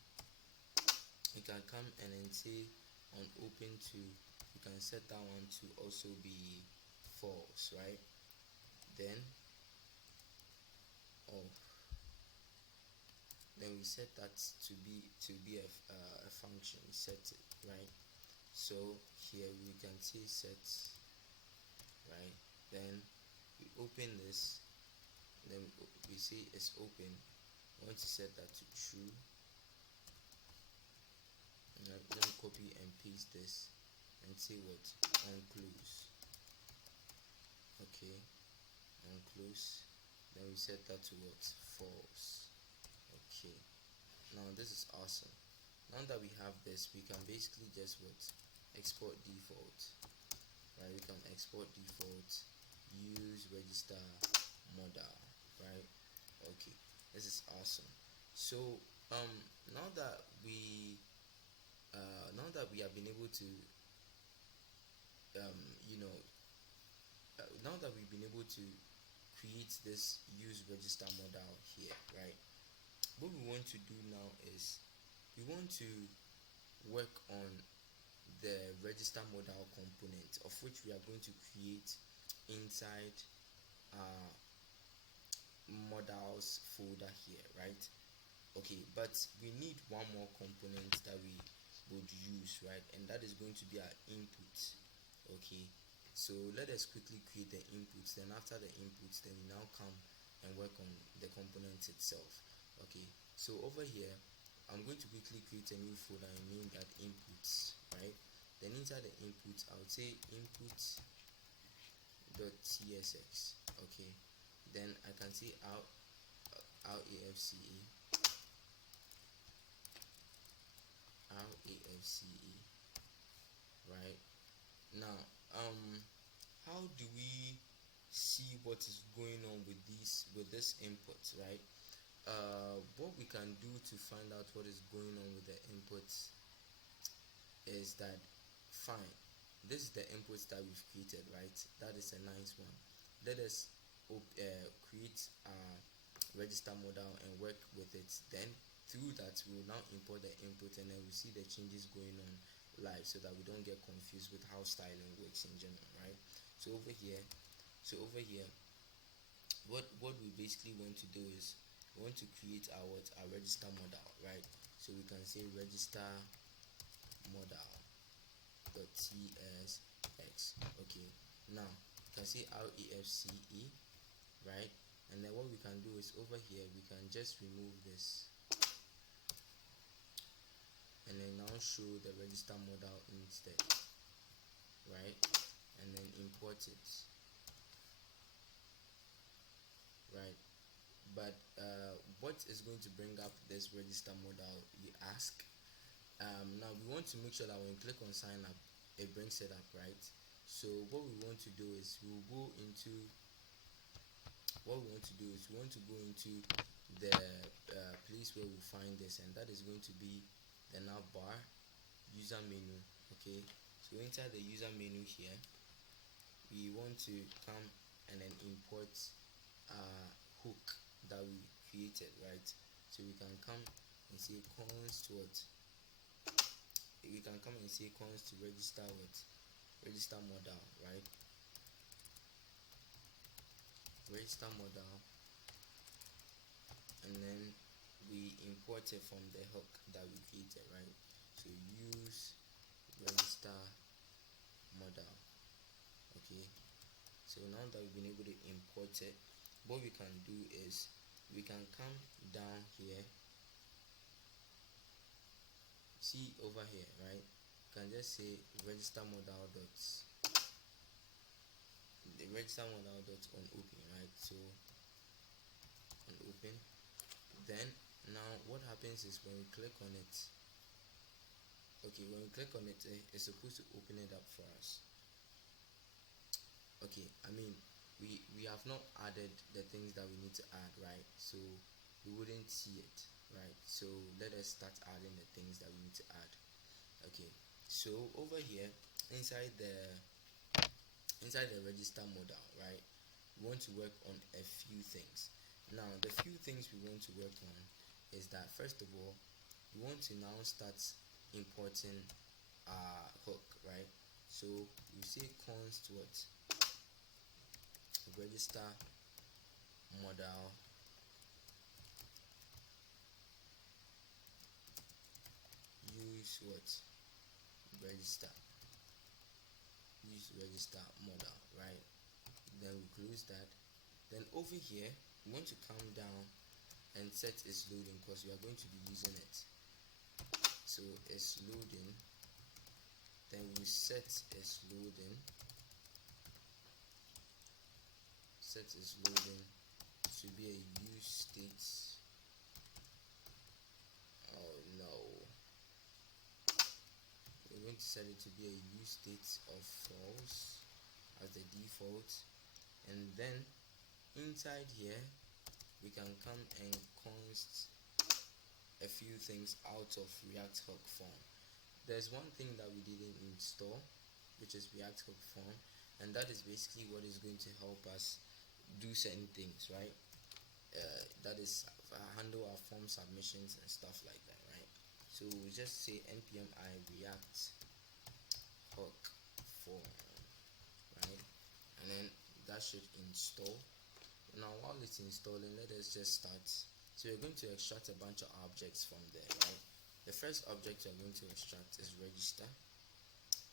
you can come and then say on open to, you can set that one to also be false, right? Then then we set that to be a function. We set it, right? So here we can say set, right? Then we open this, then we say it's open. I want to set that to true. Let me copy and paste this and say what? On close. Okay, on close. Then we set that to what? False. Okay, now this is awesome. Now that we have this, we can basically just what? Export default, right? We can export default, use register modal, right? Okay, this is awesome. So now that we have been able to now that we've been able to create this use register modal here, right? What we want to do now is we want to work on the register modal component, of which we are going to create inside our modals folder here, right? Okay, but we need one more component that we would use, right? And that is going to be our input. Okay, so let us quickly create the inputs. Then after the inputs, then we now come and work on the component itself. Okay, so over here I'm going to quickly create a new folder and name that inputs, right? Then inside the inputs I would say input.css. okay, then I can say RAFCE, right? Now how do we see what is going on with this input, right? What we can do to find out what is going on with the inputs is that, fine, this is the inputs that we've created, right? That is a nice one. Let us create a register modal and work with it. Then through that we will now import the input, and then we see the changes going on live, so that we don't get confused with how styling works in general, right? So over here what we basically want to do is we want to create our register modal, right? So we can say register modal.csx. okay, now you can say RAFCE, right? And then what we can do is over here we can just remove this and then now show the register modal instead, right? And then import it, right? But what is going to bring up this register modal, you ask? Now we want to make sure that when you click on sign up, it brings it up, right? So what we want to do is we want to go into the place where we find this, and that is going to be the Navbar user menu. Okay, so inside the user menu here we want to come and then import hook that we created, right? So we can come and say const to register modal, right? Register modal, and then we import it from the hook that we created, right? So use register modal. Okay, so now that we've been able to import it, what we can do is we can come down here, see over here, right? You can just say register modal dot on open, right? So on open, then now what happens is when we click on it, okay, when we click on it, it's supposed to open it up for us. Okay, I mean we have not added the things that we need to add, right? So we wouldn't see it, right? So let us start adding the things that we need to add. Okay, so over here inside the register modal, right, we want to work on a few things. Now the few things we want to work on is that, first of all, we want to now start importing our hook, right? So you say const what register modal use what register modal, right? Then we close that. Then over here we want to come down and set its loading because we are going to be using it. So it's loading, then we set its loading to be a use state. Oh no, we're going to set it to be a use state of false as the default, and then inside here we can come and const a few things out of React hook form. There's one thing that we didn't install, which is React hook form, and that is basically what is going to help us do certain things, right? That is handle our form submissions and stuff like that, right? So we just say npm I react hook form, right? And then that should install. Now while it's installing, let us just start. So we're going to extract a bunch of objects from there, right? The first object we're going to extract is register,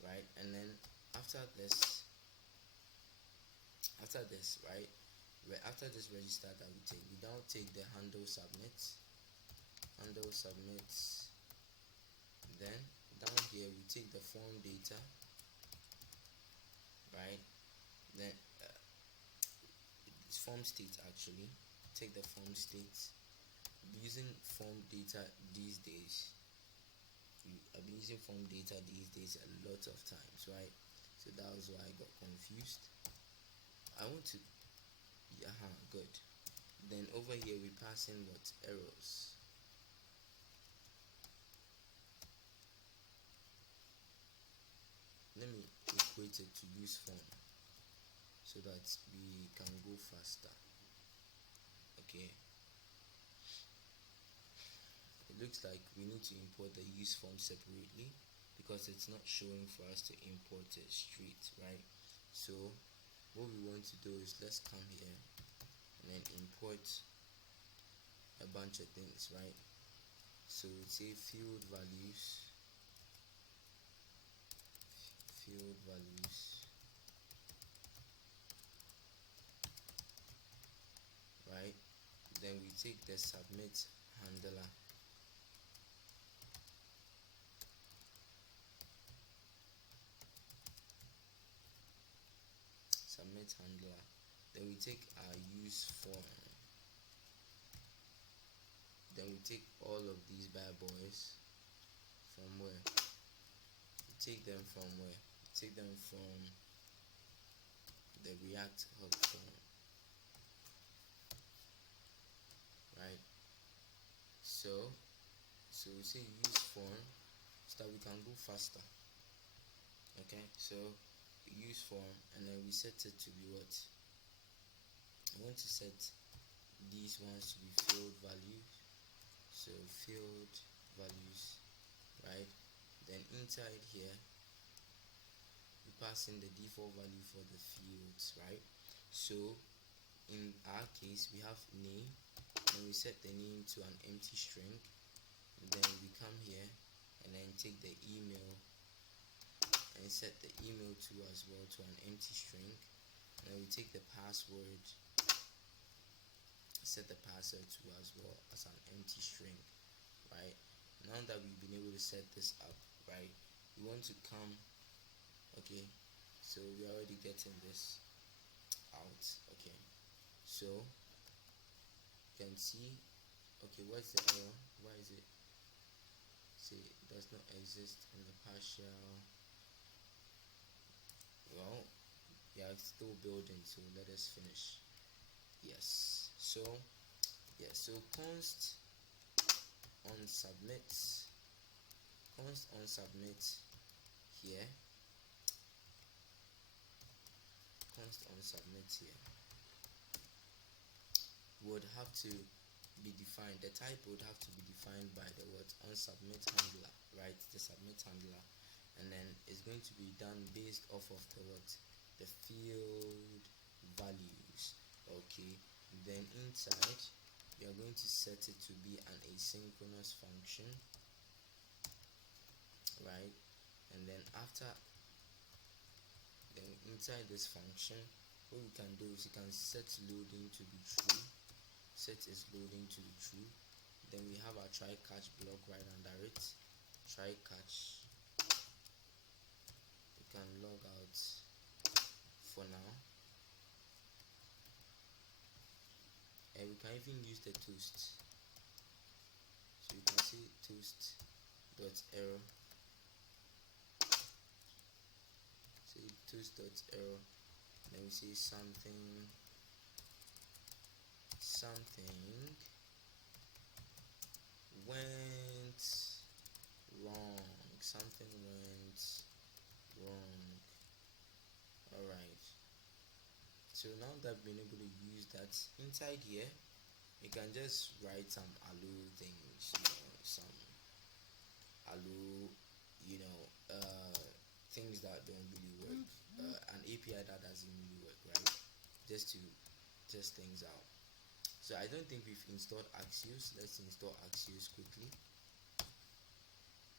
right? And then after this, right? After this register that we now take the handle submits. Then down here we take the form data, right? Then it's form state actually. Take the form state. Using form data these days. I've been using form data these days a lot of times, right? So that was why I got confused. I want to good. Then over here we pass in what errors. Let me equate it to use form so that we can go faster. Okay. It looks like we need to import the use form separately because it's not showing for us to import it straight, right? So what we want to do is let's come here and then import a bunch of things, right? So we say field values, right? Then we take the submit handler, then we take our use form, then we take all of these bad boys from where? We take them from where? We take them from the React hook form, right? So we say use form so that we can go faster. Okay, so use form, and then we set it to be what? I want to set these ones to be field values. So field values, right? Then inside here we pass in the default value for the fields, right? So in our case we have name, and we set the name to an empty string, and then we come here and then take the email and set the email to as well to an empty string, and then we take the password, set the password to as well as an empty string, right? Now that we've been able to set this up, right, we want to come, okay, so we're already getting this out. Okay, so you can see, okay, what's the error? Why is it say it does not exist in the partial? Well, yeah, it's still building, so let us finish. Yes, so const on submit here, would have to be defined. The type would have to be defined by the what on submit handler, right? The submit handler, and then it's going to be done based off of the what the field values. Okay, then inside we are going to set it to be an asynchronous function, right? And then inside this function, what we can do is you can set loading to be true. Set is loading to be true. Then we have our try catch block right under it. Try catch. You can log out for now. And we can even use the toast. So you can see toast.error. Say toast.error. Then we say something went wrong. Something went wrong. Alright. So now that we've been able to use that, inside here you can just write some allo things, some allo, things that don't really work. An API that doesn't really work, right? Just to test things out. So I don't think we've installed Axios. Let's install Axios quickly,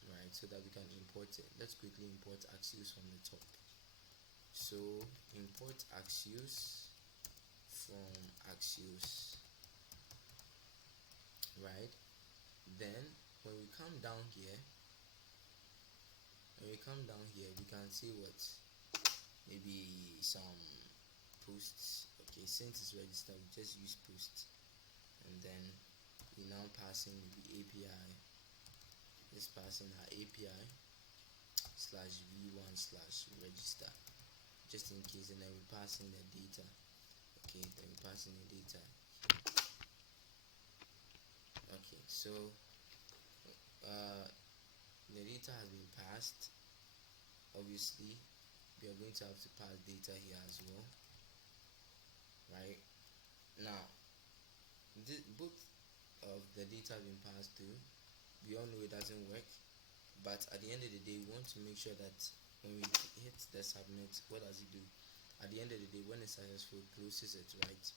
right? So that we can import it. Let's quickly import Axios from the top. So import Axios from Axios, right? Then when we come down here, we can see what maybe some posts. Okay, since it's registered, we just use post, and then we now passing the API. Just passing our API /v1/register, just in case, and then we pass in the data. Okay, then we pass in the data. Okay, so the data has been passed. Obviously we are going to have to pass data here as well, right? Now both of the data have been passed through. We all know it doesn't work, but at the end of the day we want to make sure that when we hit the submit, what does it do? At the end of the day, when it's successful, it closes it, right?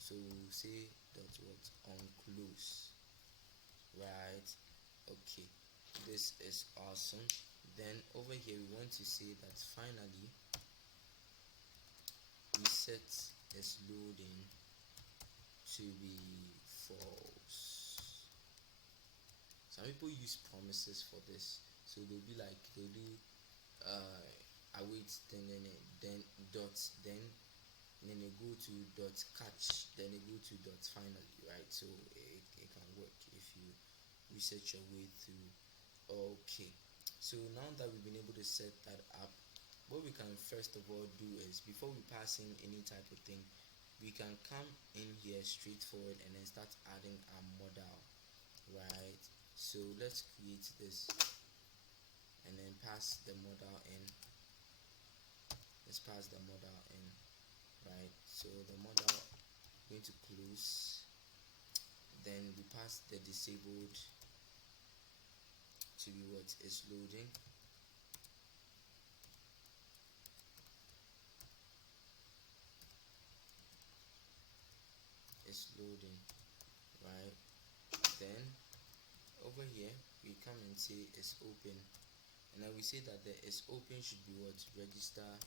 So we'll say dot what on close, right? Okay, this is awesome. Then over here we want to say that finally we set is loading to be false. Some people use promises for this, so they'll do await, then dot, then they go to dot catch, then they go to dot finally, right? So it can work if you research your way through. Okay, so now that we've been able to set that up, what we can first of all do is, before we pass in any type of thing, we can come in here straightforward and then start adding our modal, right? So let's create this and then pass the modal in. Let's pass the modal in, right? So the modal going to close, then we pass the disabled to be what is loading. It's loading, right? Then over here we come and say it's open, and then we say that the is open should be what register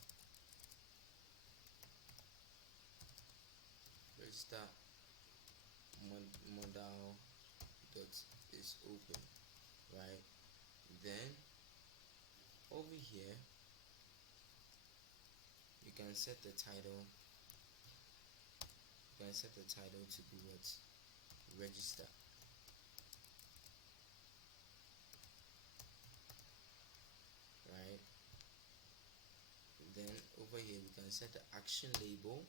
modal dot is open, right? Then over here you can set the title. You can set the title to be what register, right? Then over here we can set the action label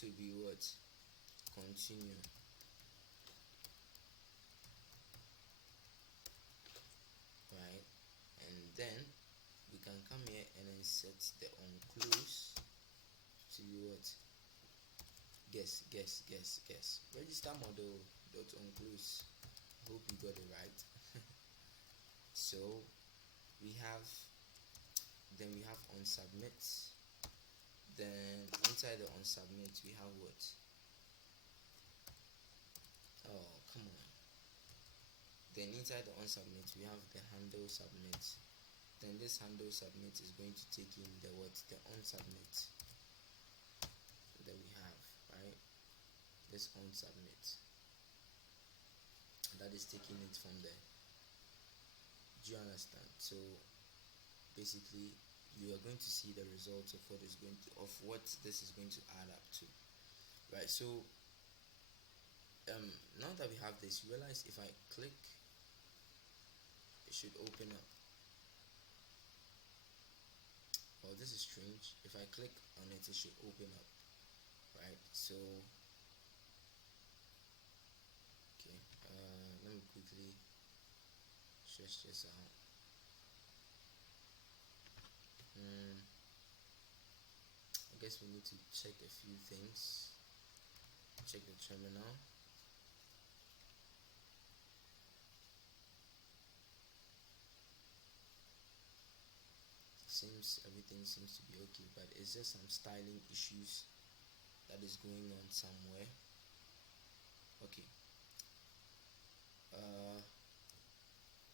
to be what continue, right? And then we can come here and then set the on close to be what Guess. Register model dot onclose. Hope you got it right. So we have on submit. Then inside the on submit we have what? Oh, come on. Then inside the on submit we have the handle submit. Then this handle submit is going to take in the what? The on submit that we have, right? This on submit that is taking it from there. Do you understand? So basically you are going to see the results of what this is going to add up to, right? So now that we have this, you realize if I click, it should open up. Oh, this is strange. If I click on it, it should open up, right? So okay, let me quickly stretch this out. I guess we need to check a few things. Check the terminal. Everything seems to be okay, but it's just some styling issues that is going on somewhere. Okay.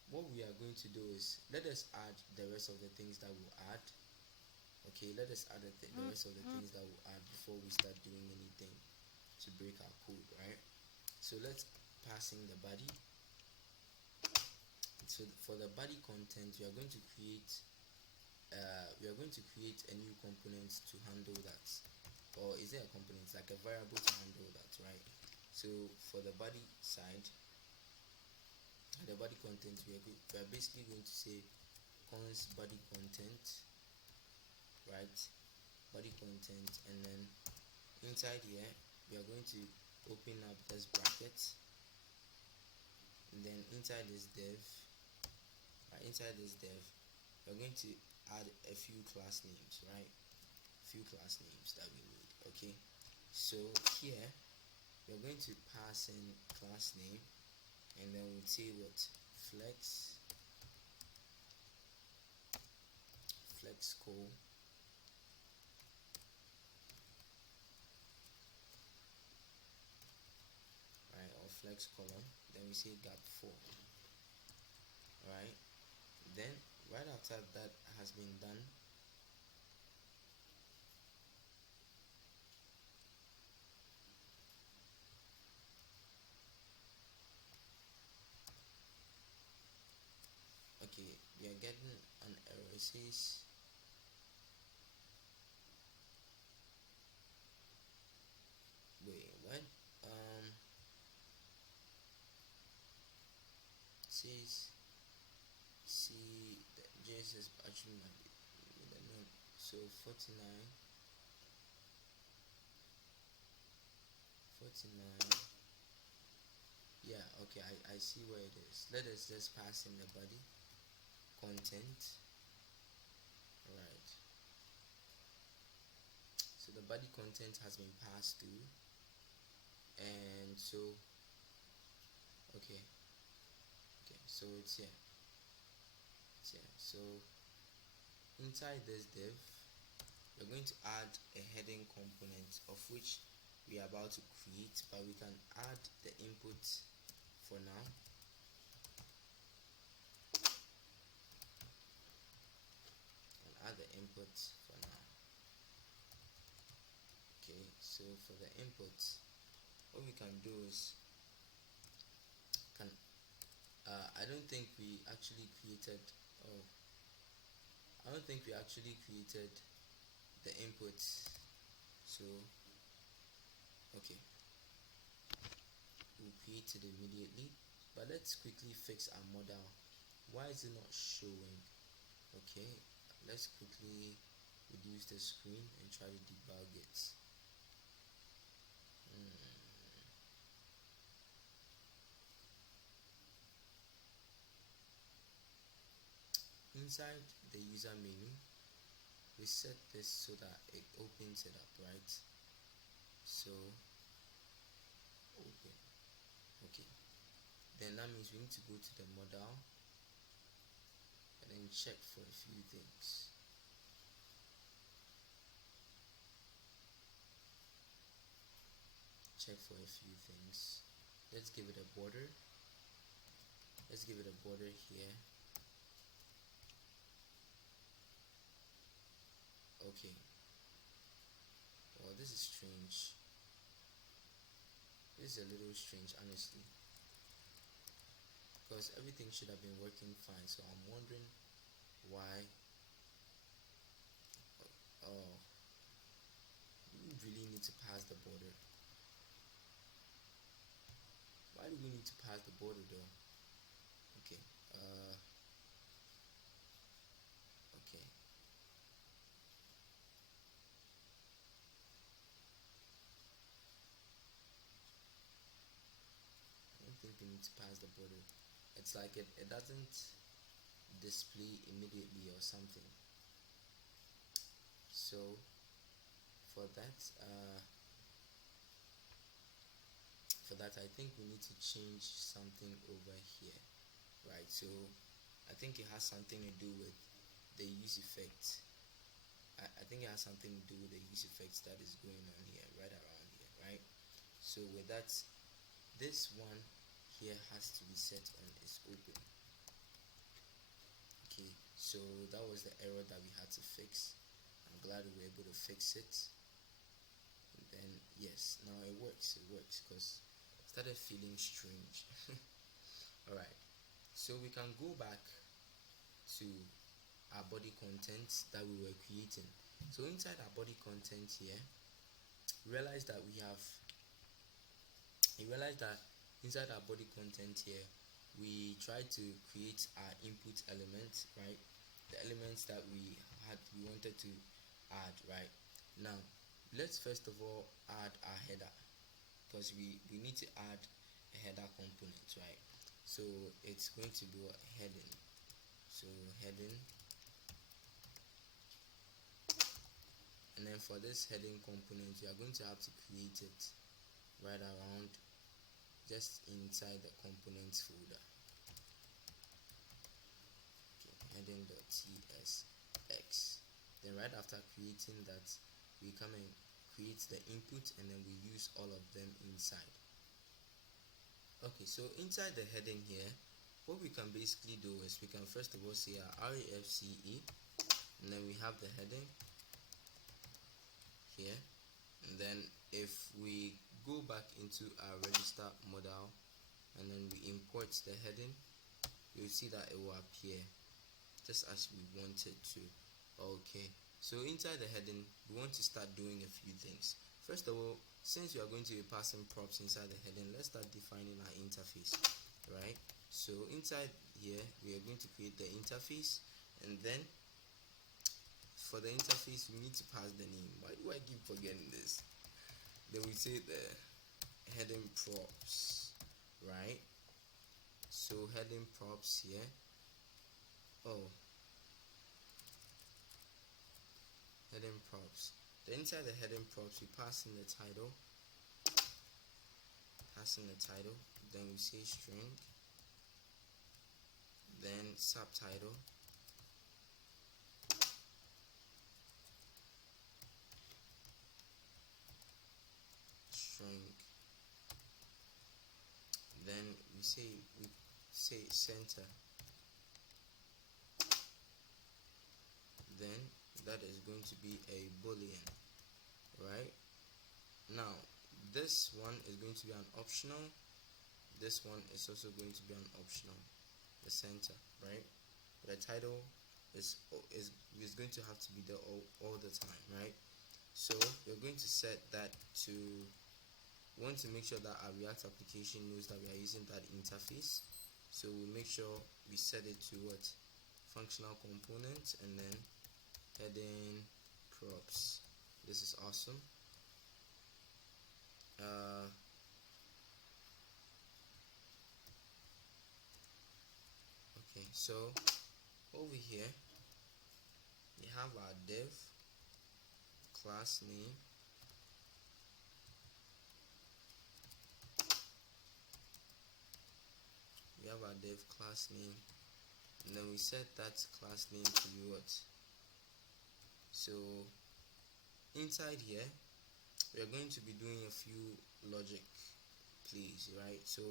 What we are going to do is let us add the rest of the things that we'll add. Okay, let us add the rest of the things that we'll add before we start doing anything to break our code, right? So let's pass in the body. So for the body content, we are going to create a new component to handle that. Or is there a component like a variable to handle that, right? So for the body side, the body content, we are basically going to say const body content, right? Body content, and then inside here we are going to open up this bracket, and then inside this div, we're going to add a few class names, right? Few class names that we need. Okay, so here we're going to pass in class name, and then we'll say what? Flex call, right? Or flex column. Then we say gap 4, right? Then right after that has been done, okay, we are getting an error. It says wait, what? Says see the JSS actually might be with the name. So 49, yeah, okay, I see where it is. Let us just pass in the body content, right? So the body content has been passed through, and so okay, so it's here. So inside this div, we're going to add a heading component of which we are about to create, but we can add the input for now. Add the input for now. Okay, so for the input, what we can do is I don't think we actually created the input. So okay, we'll create it immediately, but let's quickly fix our modal. Why is it not showing? Okay, let's quickly reduce the screen and try to debug it. Inside the user menu, we set this so that it opens it up, right? So then that means we need to go to the modal and then check for a few things. Let's give it a border. Let's give it a border here. Okay. Well, this is strange. This is a little strange, honestly, because everything should have been working fine. So I'm wondering why. Oh, we really need to pass the border. Why do we need to pass the border though? Okay. Okay. I don't think we need to pass the border. It's like it doesn't display immediately or something. So for that I think we need to change something over here, right? So I think it has something to do with the use effect. I think it has something to do with the use effects that is going on here, right around here, right? So with that, this one here has to be set on is open. Okay, so that was the error that we had to fix. I'm glad we were able to fix it. And then yes, now it works because it started feeling strange. Alright, so we can go back to our body content that we were creating. So inside our body content here, realize that inside our body content here, we try to create our input element, right? The elements that we wanted to add, right? Now let's first of all add our header, because we need to add a header component, right? So it's going to be a heading. So heading, and then for this heading component, you are going to have to create it right around just inside the components folder. Okay, heading.tsx. Then right after creating that, we come and create the input, and then we use all of them inside. Okay, so inside the heading here, what we can basically do is we can first of all say our refce, and then we have the heading here, and then if we go back into our register modal and then we import the heading, you'll see that it will appear just as we wanted to. Okay, so inside the heading, we want to start doing a few things. First of all, since we are going to be passing props inside the heading, let's start defining our interface, right? So inside here, we are going to create the interface, and then for the interface, we need to pass the name. Why do I keep forgetting this? Then we say the heading props, right? So heading props here. Oh, heading props. Then inside the heading props, we pass in the title. Then we say string. Then subtitle. String. Then we say center. Then that is going to be a boolean, right? Now this one is going to be an optional. This one is also going to be an optional, the center, right? The title is going to have to be there all the time, right? So we're going to set that to, we want to make sure that our React application knows that we are using that interface. So we make sure we set it to what? Functional component, and then heading props. This is awesome. Okay, so over here we have our div class name, div class name, and then we set that class name to be what? So inside here we are going to be doing a few logic plays, right? So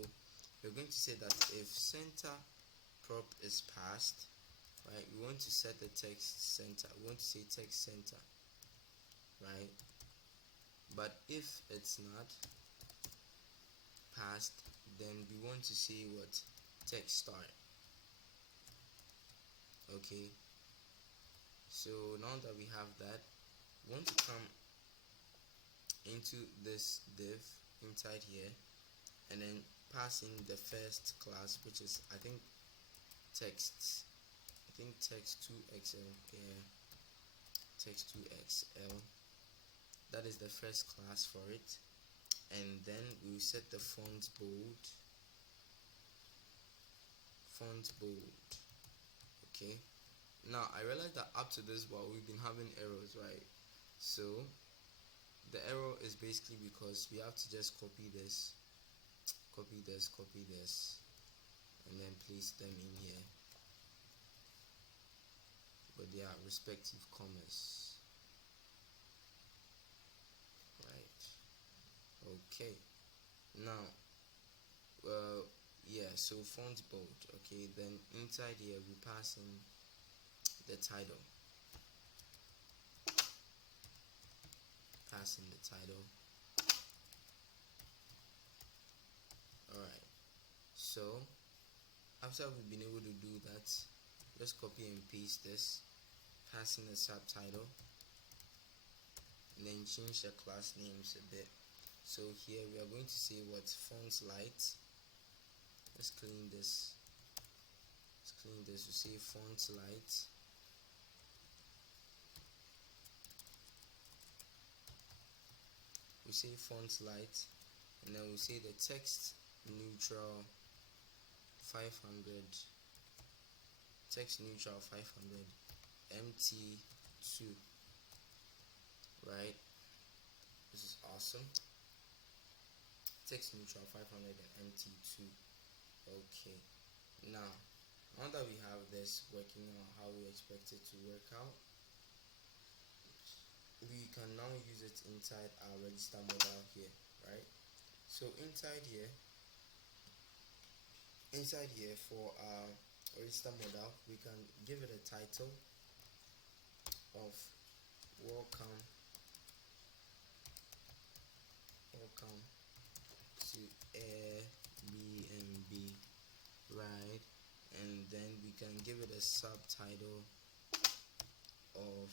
we're going to say that if center prop is passed, right, we want to set the text center. We want to say text center, right? But if it's not passed, then we want to say what? Text start. Okay, so now that we have that, we want to come into this div inside here and then pass in the first class, which is text 2xl. Yeah, text 2xl. That is the first class for it, and then we'll set the font bold. Okay, now I realize that up to this while we've been having errors, right? So the error is basically because we have to just copy this, and then place them in here with their respective commas, right? Okay, now yeah, so font bold. Okay, then inside here we pass in the title, alright. So after we've been able to do that, let's copy and paste this, pass in the subtitle, and then change the class names a bit. So here we are going to say what? Font light. Let's clean this. We say font light. And then we say the text neutral 500, mt2, right? This is awesome. Text neutral 500 and mt2. Okay, now that we have this working out how we expect it to work out, we can now use it inside our register modal here, right? So inside here for our register modal, we can give it a title of welcome to Airbnb, right? And then we can give it a subtitle of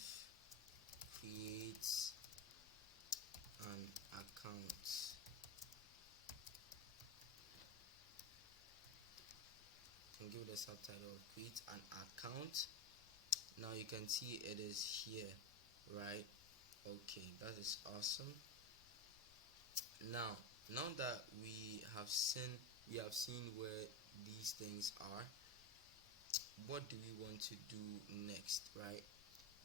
create an account. Create an account. Now you can see it is here, right? Okay, that is awesome. Now that we have seen where these things are, what do we want to do next, right?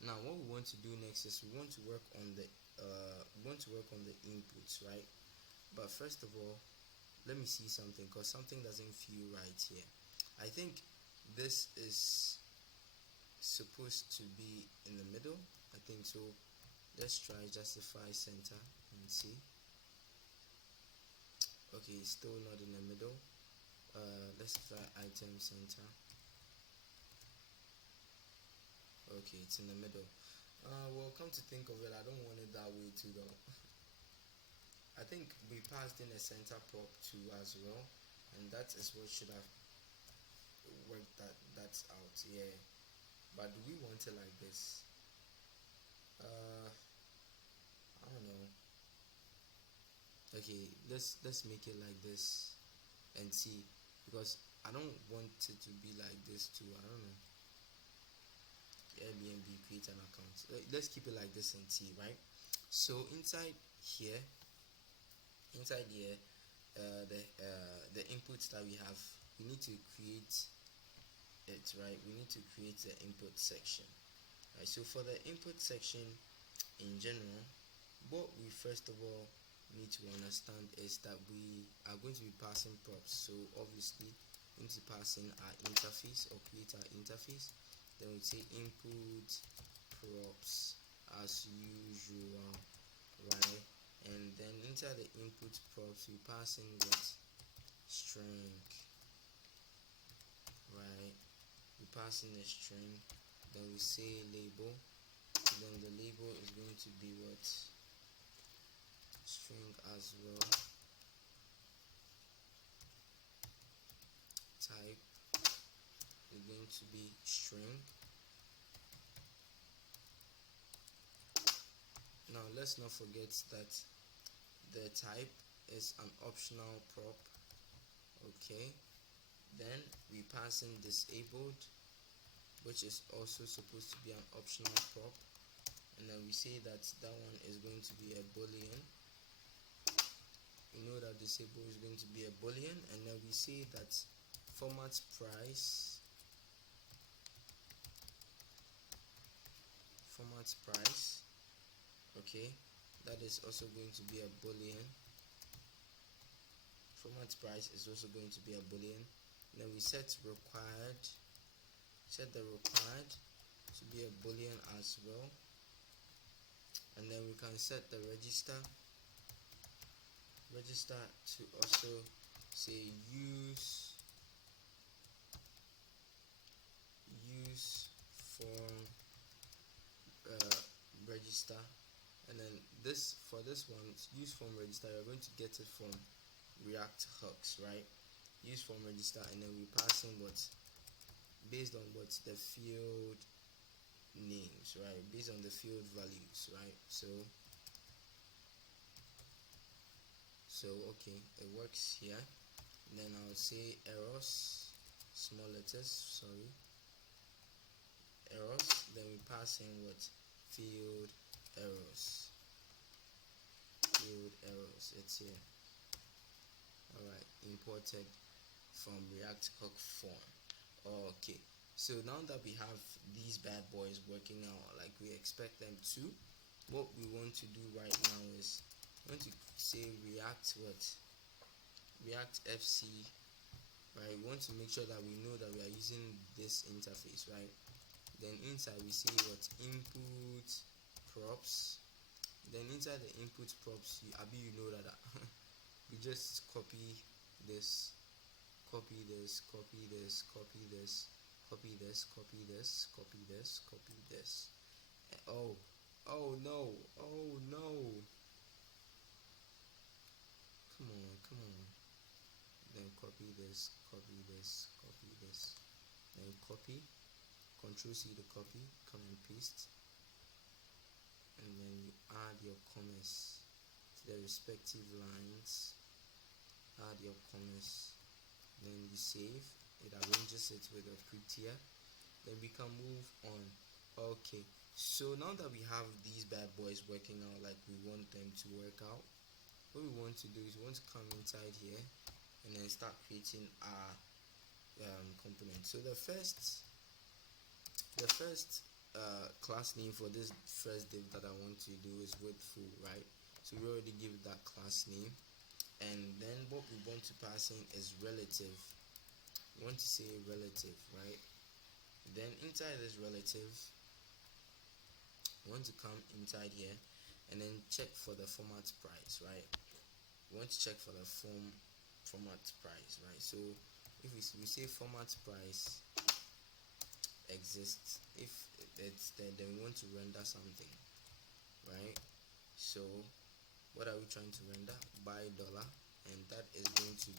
Now what we want to do next is we want to work on the inputs, right? But first of all, let me see something, because something doesn't feel right here. I think this is supposed to be in the middle. I think so. Let's try justify center and see. Okay, still not in the middle. Let's try item center. Okay, it's in the middle. Well, come to think of it, I don't want it that way too though. I think we passed in a center prop too as well, and that is what should have worked that's out. Yeah, but do we want it like this? I don't know. Okay, let's make it like this and see, because I don't want it to be like this too. I don't know. Airbnb create an account. Let's keep it like this and see, right? So inside here, the inputs that we have, we need to create it, right? We need to create the input section, right? So for the input section in general, what we first of all need to understand is that we are going to be passing props. So obviously going to pass in our interface or create our interface. Then we say input props as usual, right? And then inside the input props we pass in what? String, right? We pass in a string, then we say label, then the label is going to be what? String as well. Type is going to be string. Now let's not forget that the type is an optional prop. Okay, then we pass in disabled, which is also supposed to be an optional prop, and then we say that that one is going to be a boolean. You know that disabled is going to be a boolean, and then we say that format price okay, that is also going to be a boolean. Format price is also going to be a boolean. Then we set the required to be a boolean as well, and then we can set the register to also say use form register, and then for this one, use form register, you're going to get it from React hooks, right? Use form register, and then we pass in what, based on what the field names, right? Based on the field values, right? So okay, it works here. And then I'll say errors, small letters, errors. Then we pass in what? Field errors. It's here. Alright, imported from React hook form. Okay, so now that we have these bad boys working out like we expect them to, what we want to do right now is we want to say React FC, right? We want to make sure that we know that we are using this interface, right? Then inside we say what? Input props. Then inside the input props, you know that we just copy this, copy this, copy this, copy this, copy this, copy this, copy this, copy this. Oh no, come on. Then copy this, copy this, copy this, then copy, Control C to copy, come and paste, and then you add your commas to the respective lines, add your commas, then you save, it arranges it with a prettier, then we can move on. Okay, so now that we have these bad boys working out like we want them to work out, what we want to do is we want to come inside here and then start creating our component. So the first class name for this first div that I want to do is widthful, right? So we already give that class name, and then what we want to pass in is relative. We want to say relative, right? Then inside this relative, we want to come inside here and then check for the format price, right? We want to check for the format price, right? So if we say format price exists, if it's there, then we want to render something, right? So what are we trying to render? By dollar, and that is going to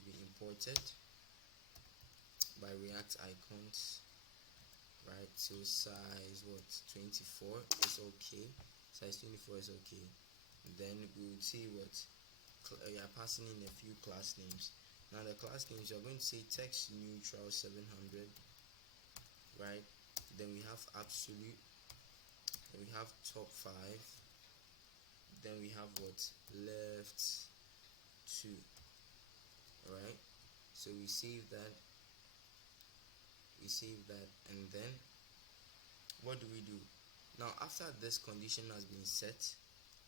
be imported by React icons, right? So size 24 is okay. Size 24 is okay. Then we would see what you are passing in a few class names. Now the class names, you're going to say text neutral 700, right? Then we have absolute, then we have top 5, then we have what? Left 2, right? So we save that, and then what do? Now after this condition has been set,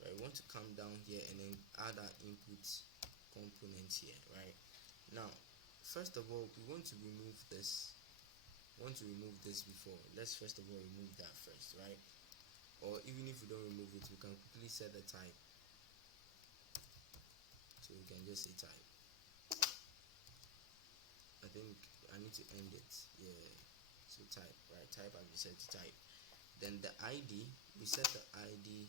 right, we want to come down here and then add our input component here, right? Now, first of all, we want to remove this. Before. Let's first of all remove that first, right? Or even if we don't remove it, we can quickly set the type. So we can just say type. I think I need to end it. Yeah. So type, right? Type has been set to type. Then the ID, we set the ID.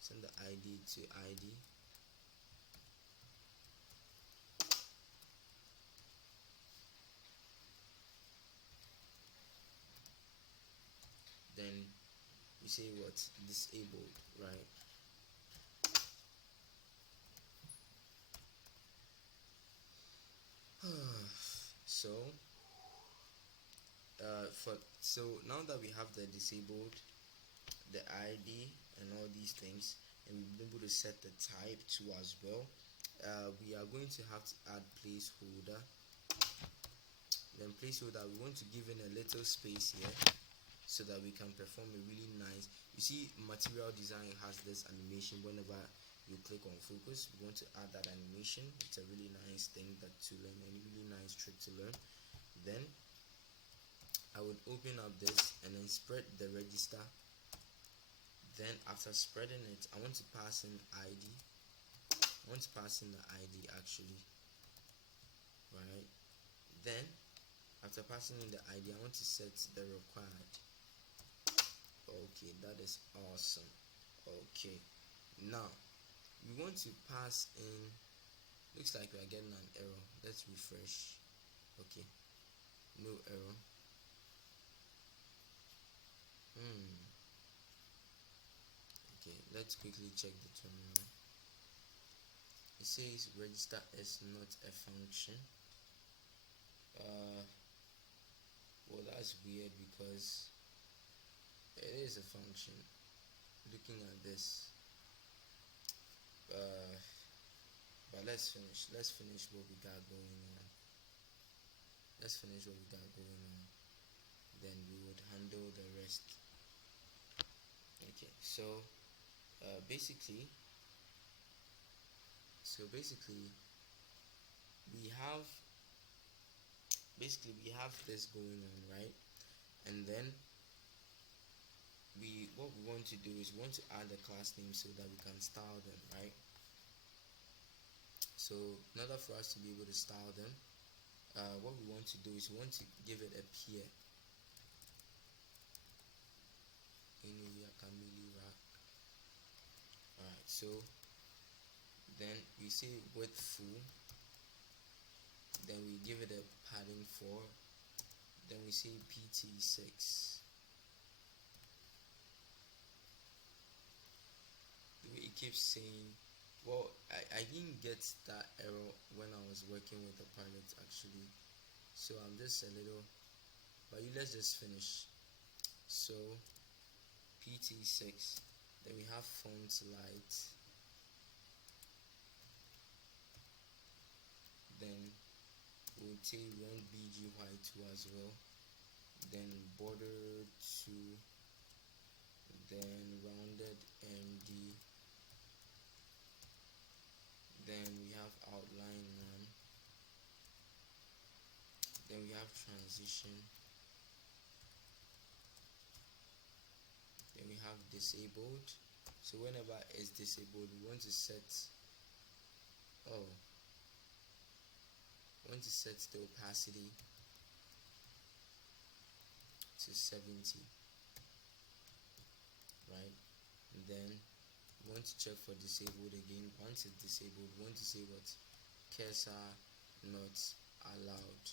Send the ID to ID. Then we say what? Disabled, right? So now that we have the disabled, the ID and all these things, and we've been able to set the type to as well, we are going to have to add placeholder. Then placeholder, we want to give in a little space here so that we can perform a really nice, you see material design has this animation. Whenever you click on focus, we want to add that animation. It's a really nice thing that to learn, a really nice trick to learn. Then I would open up this and then spread the register. Then after spreading it, I want to pass in ID. I want to pass in the ID actually, right? Then after passing in the ID, I want to set the required. Okay, that is awesome. Okay, now we want to pass in. Looks like we are getting an error. Let's refresh. Okay, no error. Okay, let's quickly check the terminal. It says register is not a function. Well, that's weird because it is a function. Looking at this, but let's finish what we got going on. Then we would handle the rest. Okay, so basically we have this going on, right? And then what we want to do is we want to add a class name so that we can style them, right? So in order for us to be able to style them, what we want to do is we want to give it a peer. Alright, so then we say width full, then we give it a padding 4, then we say pt6. The way it keeps saying, well, I didn't get that error when I was working with the pilot actually, so I'm just a little, but let's just finish. So pt6, then we have font light, then we'll take run bg white2 as well, then border 2, then rounded md, then we have outline 1, then we have transition, then we have disabled. So whenever it's disabled, we want to set the opacity to 70, right? And then we want to check for disabled again. Once it's disabled, we want to say what? Cursor not allowed,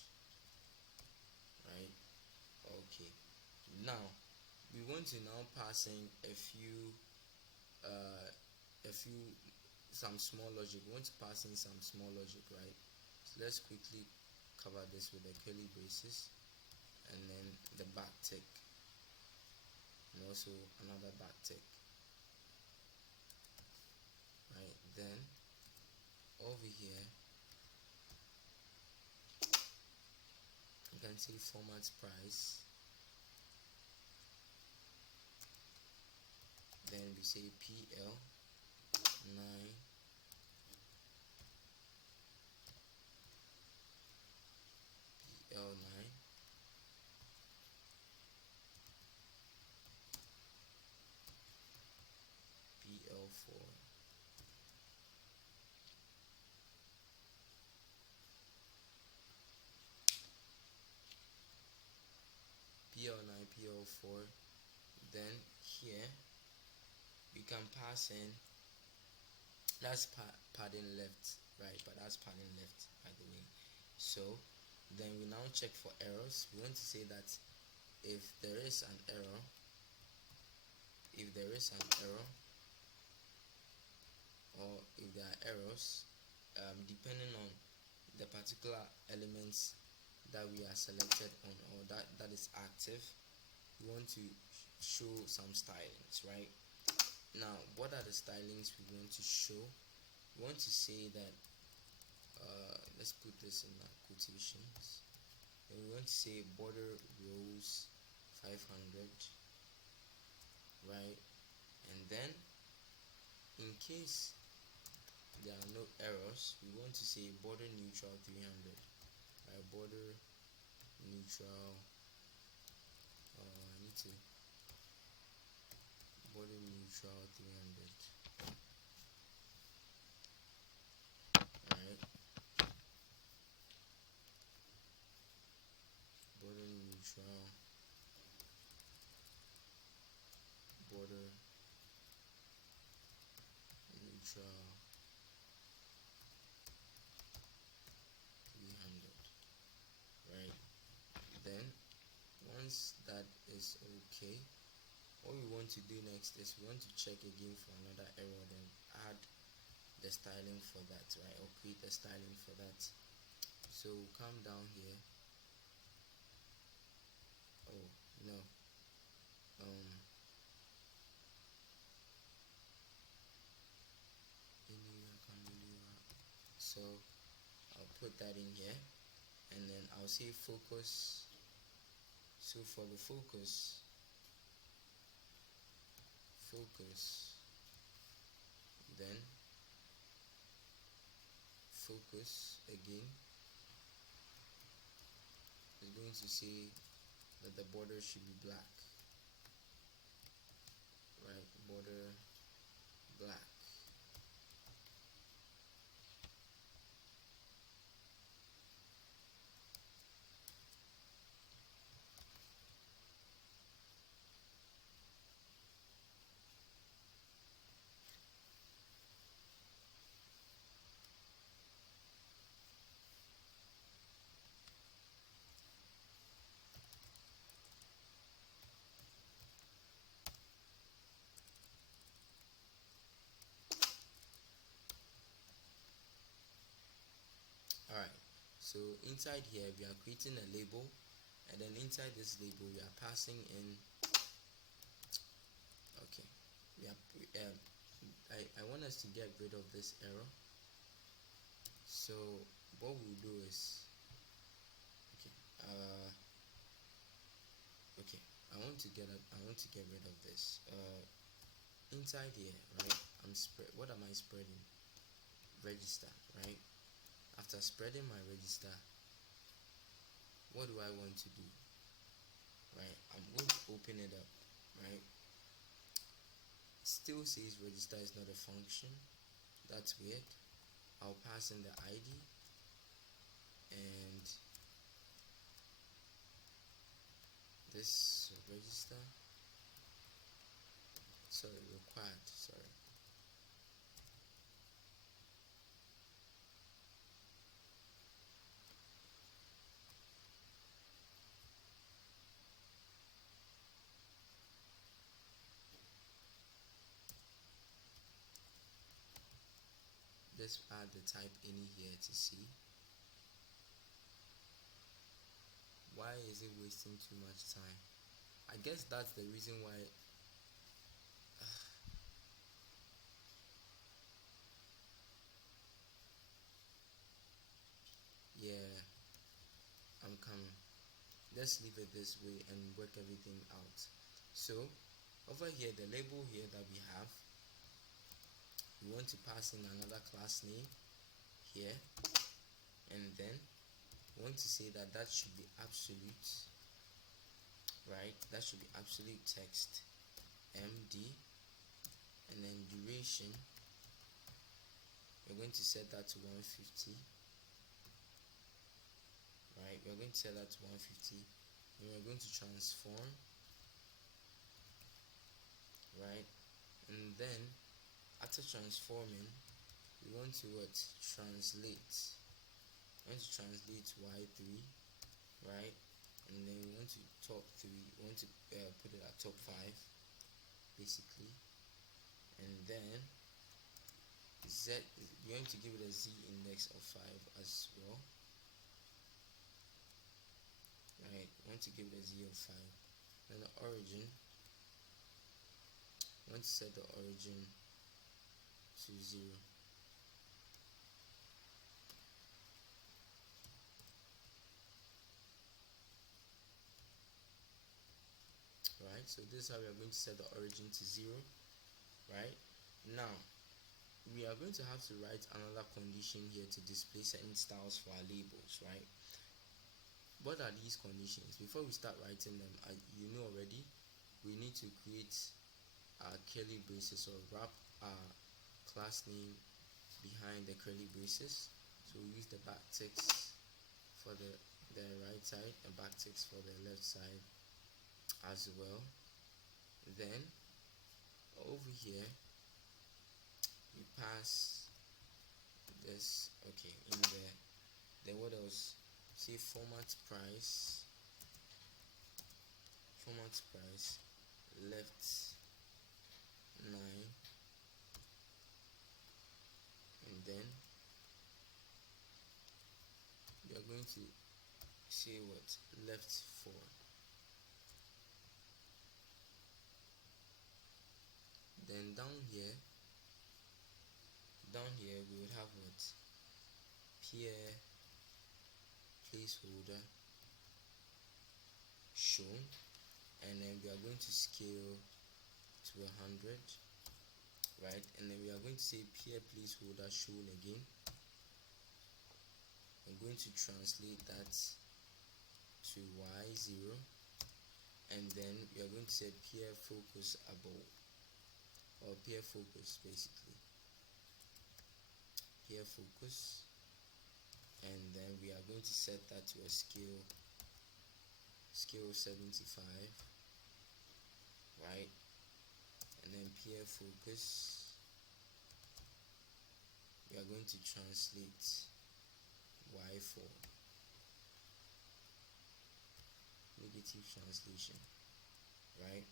right? Okay, now we want to pass in some small logic. We want to pass in some small logic, right? So let's quickly cover this with the curly braces and then the backtick and also another backtick, right? Then over here you can see format price, then we say PL 9 PL4. PL9, PL4. Then here we can pass in, that's padding left, right? But that's padding left, by the way. So then we now check for errors. We want to say that if there is an error, or if there are errors, depending on the particular elements that we are selected on, or that is active, we want to show some stylings, right? Now, what are the stylings we want to show? We want to say that, let's put this in quotations. And we want to say border rows 500, right? And then in case there are no errors, we want to say border neutral 300, right? Border neutral, border neutral 300. Alright, border neutral, border neutral 300, right? Then once that is okay, what we want to do next is we want to check again for another error, then add the styling for that, right? Or create a styling for that. So come down here. Oh no, so I'll put that in here, and then I'll say focus. So for the focus, then focus again is going to say that the border should be black, right? Border black. Alright, so inside here we are creating a label, and then inside this label we are passing in, okay, we are I want us to get rid of this error. So what we'll do is, okay, I want to get rid of this. Inside here, right? What am I spreading? Register, right? After spreading my register, what do I want to do? Right? I'm going to open it up, right? It still says register is not a function. That's weird. I'll pass in the ID and this register. Sorry, required. Sorry. Let's add the type any here to see. Why is it wasting too much time? I guess that's the reason why. Yeah, I'm coming. Let's leave it this way and work everything out. So over here, the label here that we have, we want to pass in another class name here, and then we want to say that should be absolute, right? That should be absolute text MD, and then duration duration, we're going to set that to 150. Right, we're going to set that to 150, and we're going to transform. Right, and then after transforming, we want to what? Translate. We want to translate y3, right? And then we want to top 3. We want to put it at top 5, basically. And then z, we're going to give it a z index of 5 as well. Right, we want to give it a z of 5. Then the origin, we want to set the origin to 0. Right, so this is how we are going to set the origin to 0. Right, now we are going to have to write another condition here to display certain styles for our labels. Right, what are these conditions? Before we start writing them, you know already, we need to create our curly braces, or wrap our class name behind the curly braces. So we use the backticks for the right side and backticks for the left side as well. Then over here we pass this, okay, in there. Then what else? Say format price left 9, and then we are going to say what? Left 4. Then down here we would have what? Peer placeholder shown, and then we are going to scale to 100, right? And then we are going to say peer placeholder shown again. I'm going to translate that to y0, and then we are going to say peer focus above, or peer focus, basically peer focus, and then we are going to set that to a scale 75, right? And then peer focus, we are going to translate y4, negative translation, right?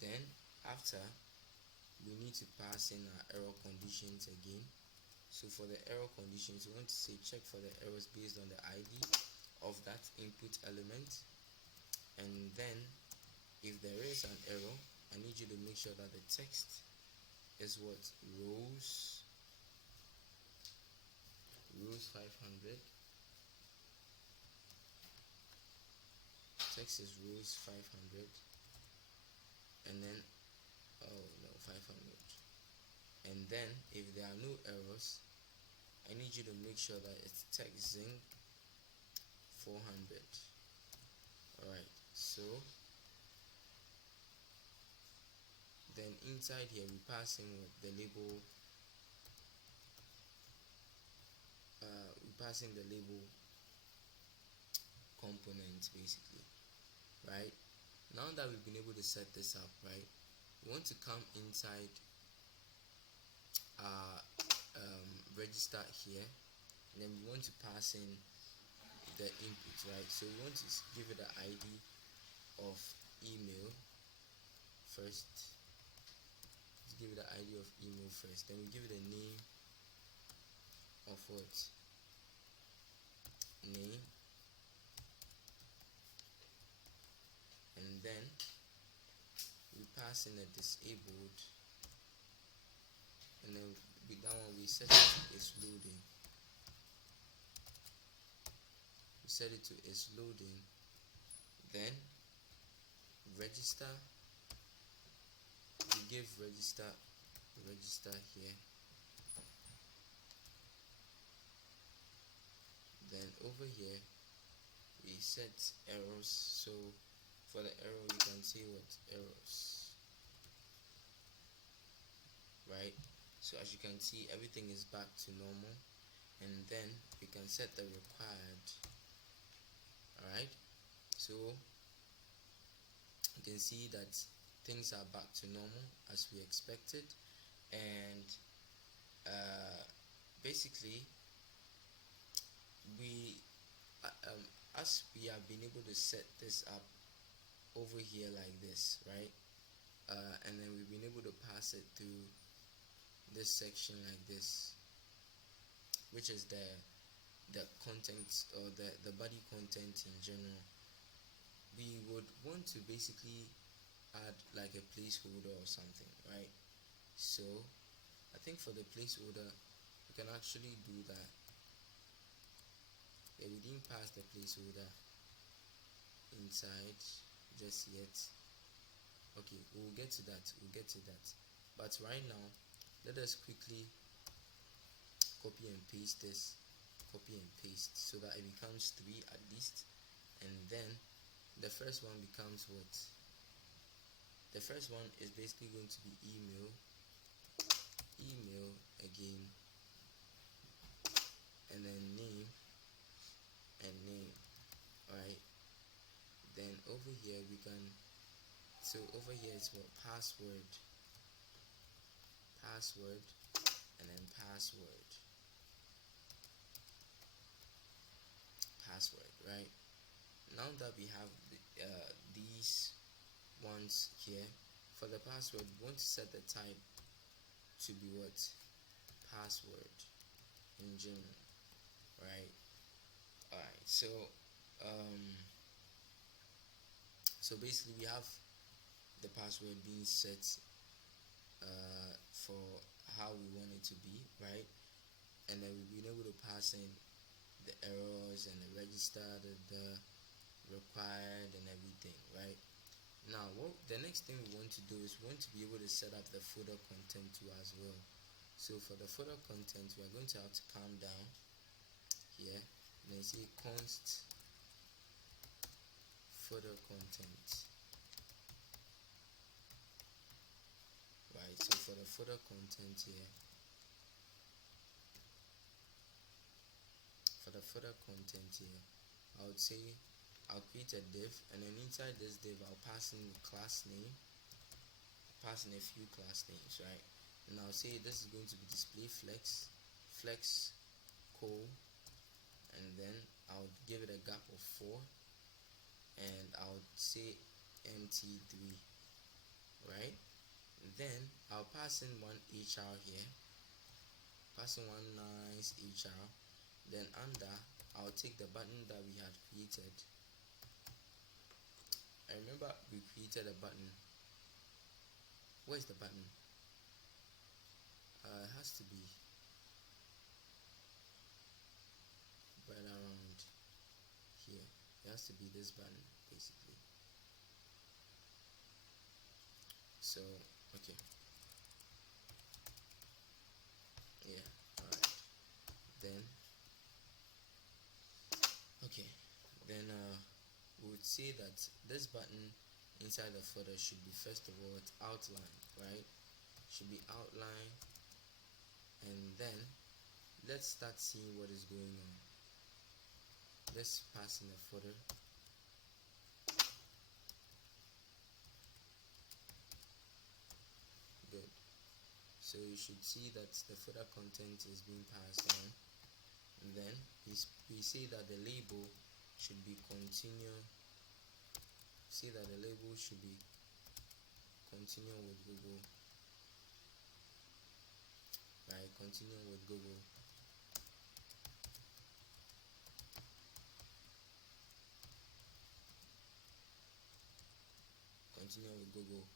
Then after, we need to pass in our error conditions again. So for the error conditions, we want to say check for the errors based on the ID of that input element, and then if there is an error, I need you to make sure that the text is what? Rows 500. Text is rows 500, and then 500. And then if there are no errors, I need you to make sure that it's text zinc 400. Alright, so then inside here we pass in with the label, component, basically. Right, now that we've been able to set this up, right, we want to come inside our register here, and then we want to pass in the input, right? So we want to give it the ID of email first. Let's give it the ID of email first. Then we give it a name of what? Name. And then we pass in a disabled, and then with that one we set it to is loading. We set it to is loading. Then register, we give register here. Then over here we set errors. So for the error, you can say what? Errors. So as you can see, everything is back to normal, and then we can set the required. Alright, so you can see that things are back to normal as we expected, and basically we as we have been able to set this up over here like this, right? And then we've been able to pass it through this section like this, which is the content, or the body content in general. We would want to basically add like a placeholder or something, right? So I think for the placeholder we can actually do that. Yeah, we didn't pass the placeholder inside just yet. Okay, we'll get to that, but right now let us quickly copy and paste this, so that it becomes 3 at least. And then the first one becomes what? The first one is basically going to be email again, and then name and name. Alright, then over here we can, so over here it's what? Password, and then password, right? Now that we have these ones here, for the password we want to set the type to be what? Password in general, right? Alright, so so basically we have the password being set for how we want it to be, right? And then we've been able to pass in the errors and the register, the required and everything, right? Now the next thing we want to do is we want to be able to set up the footer content too as well. So for the footer content, we are going to have to calm down here and then say const footer content, right? So for the footer content here, I would say I'll create a div, and then inside this div I'll pass in the class name, pass in a few class names, right? And I'll say this is going to be display flex call, and then I'll give it a gap of 4, and I'll say mt3, right? Then I'll pass in one HR here, pass in one nice HR. Then under, I'll take the button that we had created. I remember we created a button. Where's the button? It has to be right around here. It has to be this button basically. So okay, yeah, alright. Then we would say that this button inside the footer should be, first of all, it's outline, right? Should be outline, and then let's start seeing what is going on. Let's pass in the footer. Good. So you should see that the footer content is being passed on, and then we say that the label should be continue. See that the label should be continue with Google, right? Continue with Google. Continue with Google,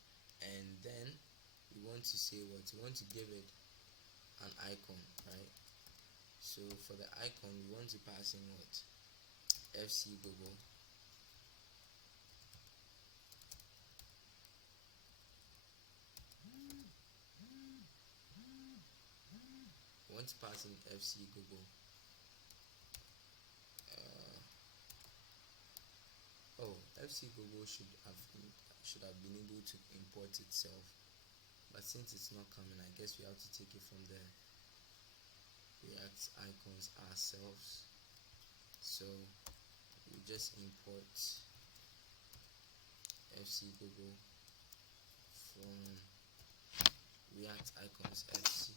and then we want to say what? We want to give it an icon, right? So for the icon we want to pass in what? FC Google. We want to pass in FC Google. FC Google should have been able to import itself, but since it's not coming, I guess we have to take it from the React icons ourselves. So we just import FC Google from React icons FC,